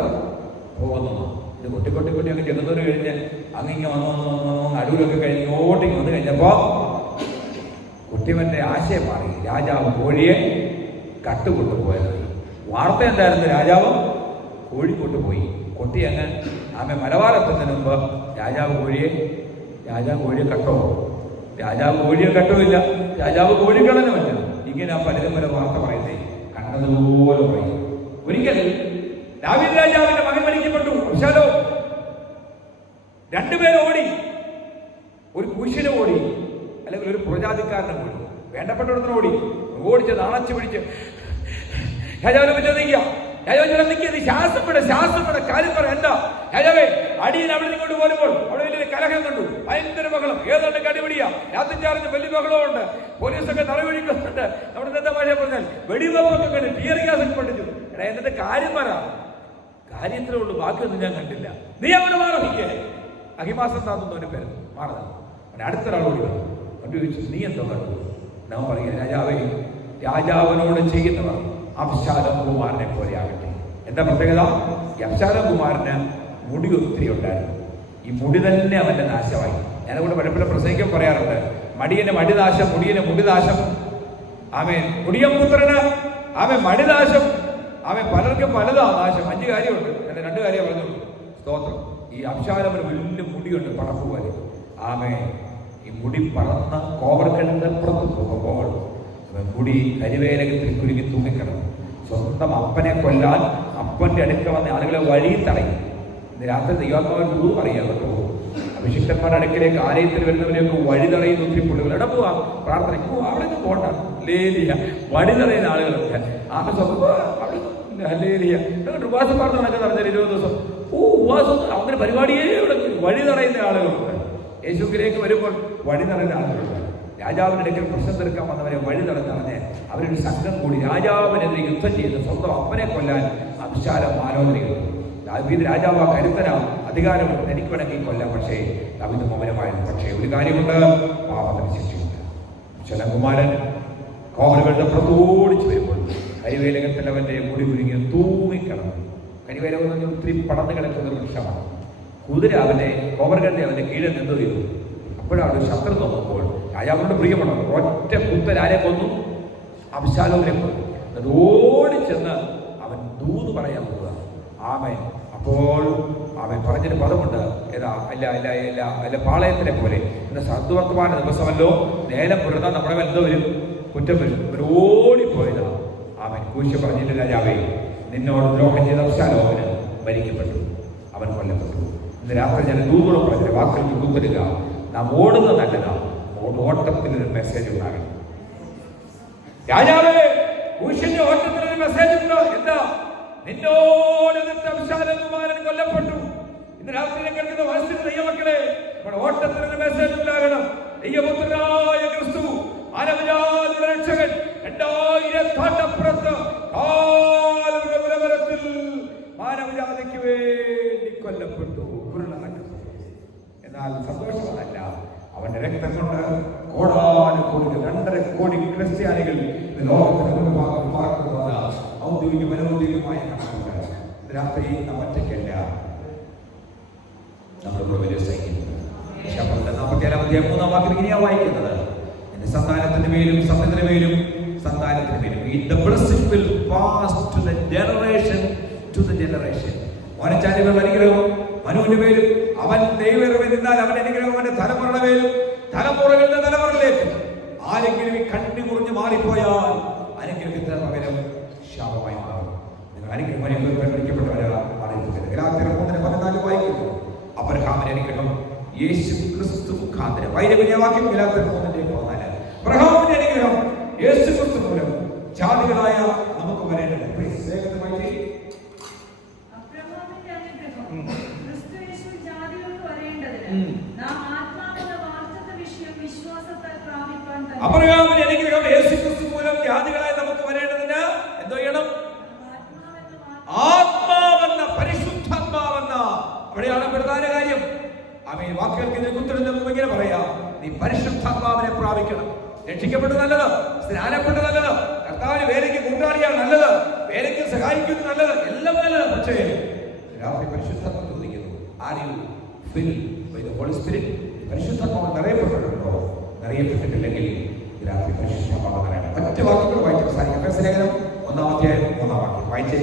പോകുന്നു. ഇത് കൊട്ടി അങ്ങ് ചെന്നൂർ കഴിഞ്ഞ് അങ്ങിങ്ങ് വന്നു അടൂരൊക്കെ കഴിഞ്ഞ് ഇങ്ങോട്ടിങ്ങ് വന്നു കഴിഞ്ഞപ്പോ കുട്ടിവന്റെ ആശയം മാറി. രാജാവ് കോഴിയെ കട്ടുകൊണ്ടുപോയത്. വാർത്ത എന്തായിരുന്നു? രാജാവ് കോഴിക്കോട്ട് പോയി. കൊത്തി അങ്ങ് ആമെ മലബാറെത്തുന്നതിന് മുമ്പ് രാജാവ് കോഴിയെ കട്ടോ, രാജാവ് കോഴിയെ കട്ടുമില്ല, രാജാവ് കോഴിക്കളനുമല്ല. ഇങ്ങനെ ആ പലരും പല വാർത്ത പറയുന്നേ കണ്ടതുപോലെ പറയും. ഒരിക്കൽ ദാവീദ് രാജാവിന്റെ മകൻ മരിക്കപ്പെട്ടു. അബ്ശാലോം രണ്ടുപേരും ഓടി, ഒരു കുശിനെ ഓടി, അല്ലെങ്കിൽ ഒരു പ്രജാതിക്കാരനെ ഓടി, വേണ്ടപ്പെട്ടൊരുത്തനെ ഓടിച്ച് നാളച്ചു പിടിച്ച് രാജാവിനെ പറ്റി നിൽക്കുക. രാജാവ് നിൽക്കിയത് ശ്വാസപ്പെടെ കാര്യം പറ. എന്താ രാജാവേ, അടിയിൽ അവിടെ ഇങ്ങോട്ട് പോരുമ്പോൾ അവിടെ വലിയൊരു കലഹം കണ്ടു, ഭയങ്കര ബഹളം, ഏതാണ്ട് കടിപിടിയാ, രാത്രി ചാർജ് വലിയ ബഹളമുണ്ട്, പോലീസൊക്കെ തറവഴിക്കുന്നുണ്ട്. നമ്മുടെ എന്താ ഭാഷ പറഞ്ഞാൽ വെടിവെപ്പൊക്കെ കണ്ടു, ടിയർ ഗ്യാസൊക്കെ പഠിച്ചു. എടാ എന്നിട്ട് കാര്യം പറ. കാര്യത്തിലേ ഉള്ളൂ, ബാക്കിയൊന്നും ഞാൻ കണ്ടില്ല. നീ അവിടെ മാറിക്കേ. അഹിമാസം താത്തുന്നവന്റെ പേര് മാറുന്നത്. അവൻ അടുത്തൊരാളോട് ചോദിച്ചു, നീ എന്തോ കണ്ടു? ഞാൻ പറയുക, രാജാവേ, രാജാവിനോട് ചെയ്യുന്നവർ അബ്ശാലോം കുമാരനെ പോലെ ആകട്ടെ. എന്താ പ്രത്യേകത? ഈ അബ്ശാലോം കുമാരന് മുടി ഒത്തിരി ഉണ്ടായിരുന്നു. ഈ മുടി തന്നെ അവന്റെ നാശമായി. ഞാനവിടെ പലപ്പോഴും പ്രസംഗിക്കാൻ പറയാറുണ്ട്, മടിയന് മടിനാശം, മുടിനാശം. ആമേൻ. മുടിയംപുത്രന് ആമേൻ മടിനാശം. ആമേൻ. പലർക്കും പലതാ നാശം. 5 കാര്യമുണ്ട്. ഞാൻ 2 കാര്യം പറഞ്ഞുള്ളൂ. സ്തോത്രം. ഈ അബ്ശാലോമിന് വലിയ മുടിയുണ്ട്, പടപ്പ് പോലെ. ആമേൻ. ഈ മുടി പറന്ന് കോവർക്കണ്ടപ്പുറത്ത് പോകുമ്പോൾ മുടി കരിവേലകത്തിൽ കുരുങ്ങി തൂങ്ങിക്കണം. സ്വന്തം അപ്പനെ കൊല്ലാൻ അപ്പന്റെ അടുക്ക വന്ന ആളുകളെ വഴി തടയും. ഇന്ന് രാത്രി ദൈവാത്മാവിന് ദൂർ പറയാൻ കേട്ടോ. അഭിഷിക്തന്മാരുടെ അടുക്കലേക്ക് ആലയത്തിൽ വരുന്നവരെയൊക്കെ വഴി തടയുന്ന ഒത്തിരി പുള്ളികൾ. എവിടെ പോവാ പ്രാർത്ഥനയ്ക്ക് പോവാ, അവിടെ നിന്ന് പോണ്ട. ലേലിയ വഴി തടയുന്ന ആളുകളൊക്കെ ആമ ലേലിയ ഉപവാസം പ്രാർത്ഥന നടക്കുന്ന പറഞ്ഞാൽ 20 ദിവസം ഉപവാസം അങ്ങനെ പരിപാടിയേ ഇവിടെ വഴി തടയുന്ന ആളുകളുണ്ട്. യേശുവിലേക്ക് വരുമ്പോൾ വഴി തടയുന്ന ആളുകളുണ്ട്. രാജാവിന്റെ അടുക്കൽ പ്രശ്നം തീർക്കാൻ വന്നവരെ വഴി തടഞ്ഞ് അവരൊരു സംഘം കൂടി രാജാവിനെതിരെ യുദ്ധം ചെയ്ത് സ്വന്തം അപ്പനെ കൊല്ലാൻ അബ്ശാലോം ആലോചന ചെയ്തു. ദാവീദ് രാജാവ് കരുത്തനാ, അധികാരമുണ്ട്, എനിക്ക് വേണമെങ്കിൽ കൊല്ലാം. പക്ഷേ ദാവീദ് മൗനമായിരുന്നു. പക്ഷേ ഒരു കാര്യമുണ്ട്, പാപത്തിന് ശിക്ഷയുണ്ട്. അബ്ശാലോം കുമാരൻ കോവലുകളുടെ പുറത്തോടിച്ചു വരുമ്പോൾ കരിവേലകത്തിൽ അവന്റെ മുടി കുരുങ്ങി തൂങ്ങിക്കിടന്നു. കരിവേലകം എന്ന് പറഞ്ഞാൽ ഒത്തിരി പടന്നു കിടക്കുന്ന ഒരു വൃക്ഷമാണ്. കുതിര അവന്റെ കോവലുകളുടെ അവന്റെ കീഴിൽ നിന്ന് ചെയ്തു. അപ്പോഴാണ് ശത്രു നോക്കുമ്പോൾ രാജാവിനോട് പ്രിയമാണ്. ഒറ്റ കുത്തൻ ആരെ കൊന്നു? അബ്ശാലോമിനെ കൊന്നു. അത് ഓടിച്ചെന്ന് അവൻ ദൂത് പറയാൻ പോവുക. ആമേൻ. അപ്പോൾ അവൻ പറഞ്ഞൊരു പദമുണ്ട്, ഏതാ അല്ല പാളയത്തിനെ പോലെ ഇന്ന് സദ്വർത്തമാന ദിവസമല്ലോ, നേരം പുലർന്നാൽ നമ്മുടെ എന്തോ വരും? കുറ്റം വരും. ഇവർ ഓടിപ്പോയതാ. അവൻ കൂശ പറഞ്ഞിട്ട്, രാജാവേ, നിന്നോട് ദ്രോഹം ചെയ്ത അബ്ശാലോമിന് മരിക്കപ്പെട്ടു, അവൻ കൊല്ലപ്പെട്ടു. ഇന്ന് രാത്രി ഞാൻ ദൂതോട് പറഞ്ഞ വാക്കുകൾക്ക് കൂത്തരുക. നാം ഓടുന്നത് നല്ലതാ, ഓട്ടത്തിനൊരു മെസ്സേജ് ഉണ്ടാകണം. രാജാവേ, കൂശിന്റെ ഓട്ടത്തിനൊരു മെസ്സേജ് ഉണ്ടോ? എന്താ? നിന്നോട് അബ്ശാലോം കുമാരൻ കൊല്ലപ്പെട്ടു. ഇന്ന് രാത്രി കേൾക്കുന്ന വയസ്സിന് ദൈവമക്കളെ, നമ്മുടെ ഓട്ടത്തിനൊരു മെസ്സേജ് ഉണ്ടാകണം. ദൈവപുത്രനായ ക്രിസ്തു മാനവജാതിയുടെ രക്ഷകൻ 2000 ആണ്ടപ്പുറത്ത് കാൽവരി മാനവജാതിക്ക് വേണ്ടി കൊല്ലപ്പെട്ടു. എന്നാൽ സന്തോഷമല്ല, അവന്റെ രക്തം കൊണ്ട് കോടാനുകോടി 2.5 കോടി ക്രിസ്ത്യാനികൾ ലോകത്തിന് പാർക്കുന്നതാണ് ഔദ്യോഗിക മനോദ്യോഗികമായ കണക്കുണ്ട്. രാത്രി നാം ഒറ്റയ്ക്കല്ല, നമ്മുടെ വലിയ സൈന്യം. 47-ാം വാക്യം ഇങ്ങനെയാ വായിക്കുന്നത്, എന്റെ സന്താനത്തിന്റെ മേലും സന്തതിയുടെ മേലും സന്താനത്തിന്റെ മേലും the blessing will pass to the generation മോനച്ചാന്റെ അനുഗ്രഹം മനുവിന്റെ മേലും, അവൻ ദൈവം നിന്നാൽ അവന്റെ അനുഗ്രഹം അവന്റെ തലമുറയുടെ മേലും, തലമുറകളുടെ തലമുറയിലേക്ക്. ആരെങ്കിലും ഈ കണ്ണി മുറിഞ്ഞ് മാറിപ്പോയാൽ അനുഗ്രഹത്തിന് പകരം ശാപമായി മാറും. നിങ്ങൾ അനുഗ്രഹം കണ്ടുപിടിക്കപ്പെട്ടവരാ അറിയിക്കുന്നത്. ഗലാത്യർ 3:14 വായിക്കുന്നു, അബ്രഹാമിന്റെ അനുഗ്രഹം യേശു ക്രിസ്തു മുഖാന്തരം. വാക്യം ഗലാത്യർ 3:14. അബ്രഹാമിന്റെ അനുഗ്രഹം യേശു ക്രിസ്തു മൂലം ജാതികളായ നമുക്ക് വരേണ്ടത്. അബ്രഹാമിന്റെ അനുഗ്രഹം യേശു ക്രിസ്തു മൂലം ജാതികളായ നമുക്ക് വരേണ്ടതിന് എന്തോ ചെയ്യണം? ആത്മാവെന്ന പരിശുദ്ധാത്മാവെന്ന അവിടെയാണ് പ്രധാന കാര്യം. അവൻ വാക്കുകൾക്ക് ഇതിനെ കുത്തിടുന്ന ഇങ്ങനെ പറയാം, നീ പരിശുദ്ധാത്മാവിനെ പ്രാപിക്കണം. രക്ഷിക്കപ്പെട്ടത് നല്ലത്, സ്നാനപ്പെട്ടത് നല്ലത്, കർത്താവിന് വേലയ്ക്ക് കൂട്ടാളിയാണ് നല്ലത്, വേലയ്ക്ക് സഹായിക്കുന്നത് നല്ലത്, എല്ലാം നല്ലത്. പക്ഷേ രാത്രി പരിശുദ്ധാത്മ ചോദിക്കുന്നു, are you filled by the Holy Spirit? പരിശുദ്ധാത്മാവ് നിറയപ്പെട്ടിട്ടുണ്ടോ? നിറയപ്പെട്ടിട്ടില്ലെങ്കിൽ രാത്രി പരിശുദ്ധാത്മാവ് നിറയണം. ഒറ്റ വാക്കുകൾ വായിച്ചു അവസാനിക്കാം. ലേഖനം 1-ാം അധ്യായം 3-ാം വാക്യം വായിച്ചേ.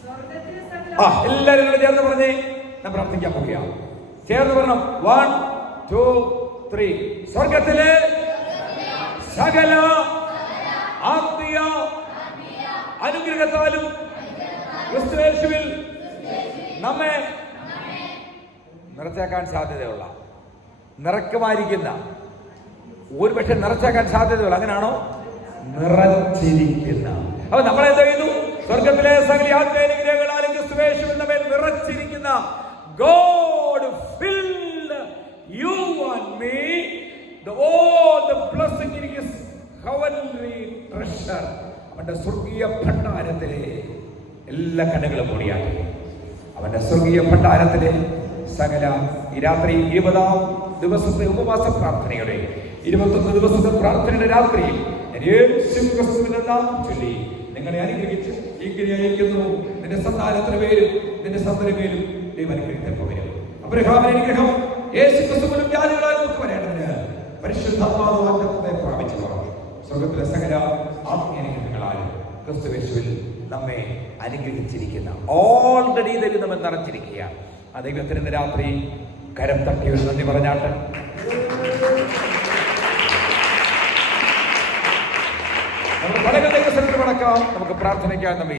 സ്വർഗ്ഗത്തിലെ സകല എല്ലാവരും കൂടെ ചേർന്ന് പറഞ്ഞേ. ഞാൻ പ്രാർത്ഥിക്കാൻ പോവുകയാണ്. ചേർന്ന് പറയണം. 1 2 3. സ്വർഗത്തിലെ സകല ആത്മീയ അനുഗ്രഹത്താലും ക്രിസ്തുയേശുവിൽ നമ്മെ നിറച്ചേക്കാൻ സാധ്യതയുള്ള, നിറക്കുമായിരിക്കുന്ന, ഒരുപക്ഷെ നിറച്ചേക്കാൻ സാധ്യതയുള്ള, അങ്ങനെയാണോ? നിറച്ചിരിക്കുന്ന. അപ്പൊ നമ്മളെന്താ ചെയ്യുന്നു? സ്വർഗത്തിലെ സകല ആത്മീയ അനുഗ്രഹങ്ങളാലും ക്രിസ്തുയേശുവിൽ നമ്മെ നിറച്ചിരിക്കുന്ന God filled you and me all the blessing in his heavenly treasure. അവന്റെ സ്വർഗീയ ഭണ്ഡാരത്തിലെ എല്ലാ കടകളും മൂടിയാക്കി. അവന്റെ സ്വർഗീയ ഭണ്ഡാരത്തിലെ സകല ഈ രാത്രി 20-ാം ദിവസത്തെ ഉപവാസ പ്രാർത്ഥനയുടെ 21 ദിവസത്തെ പ്രാർത്ഥനയുടെ രാത്രിയിൽ യേശുക്രിസ്തുവിന്റെ നാമം ചൊല്ലി നിങ്ങളെ അനുഗ്രഹിച്ച് ഇങ്ങനെ അയക്കുന്നു. നിന്റെ സന്താനത്തിന് പേരും നിന്റെ സന്തതി പേരും ദൈവം അനുഗ്രഹിക്കാൻ വരും. അബ്രഹാമിന്റെ അനുഗ്രഹം യേശുക്രിസ്തുവിനും ജാതികളാൽ നമുക്ക് വരേണ്ടതിന് പരിശുദ്ധാത്മാവിനെ പ്രാപിച്ചു പറഞ്ഞു. സ്വർഗത്തിലെ സകല ആത്മീയ അനുഗ്രഹങ്ങളാൽ ക്രിസ്തുയേശുവിൽ നമ്മെ അനുഗ്രഹിച്ചിരിക്കുന്ന, ഓൾറെഡി ദൈവം നമ്മെ നിറച്ചിരിക്കുക. ആ ദൈവത്തിന് ഇന്ന് രാത്രി കരം തട്ടി ഒരു നന്ദി പറഞ്ഞാട്ട് നമുക്ക് പടകം ദൈവസ്ഥലത്ത് മടക്കാം. നമുക്ക് പ്രാർത്ഥനയ്ക്കാൻ നമ്മെ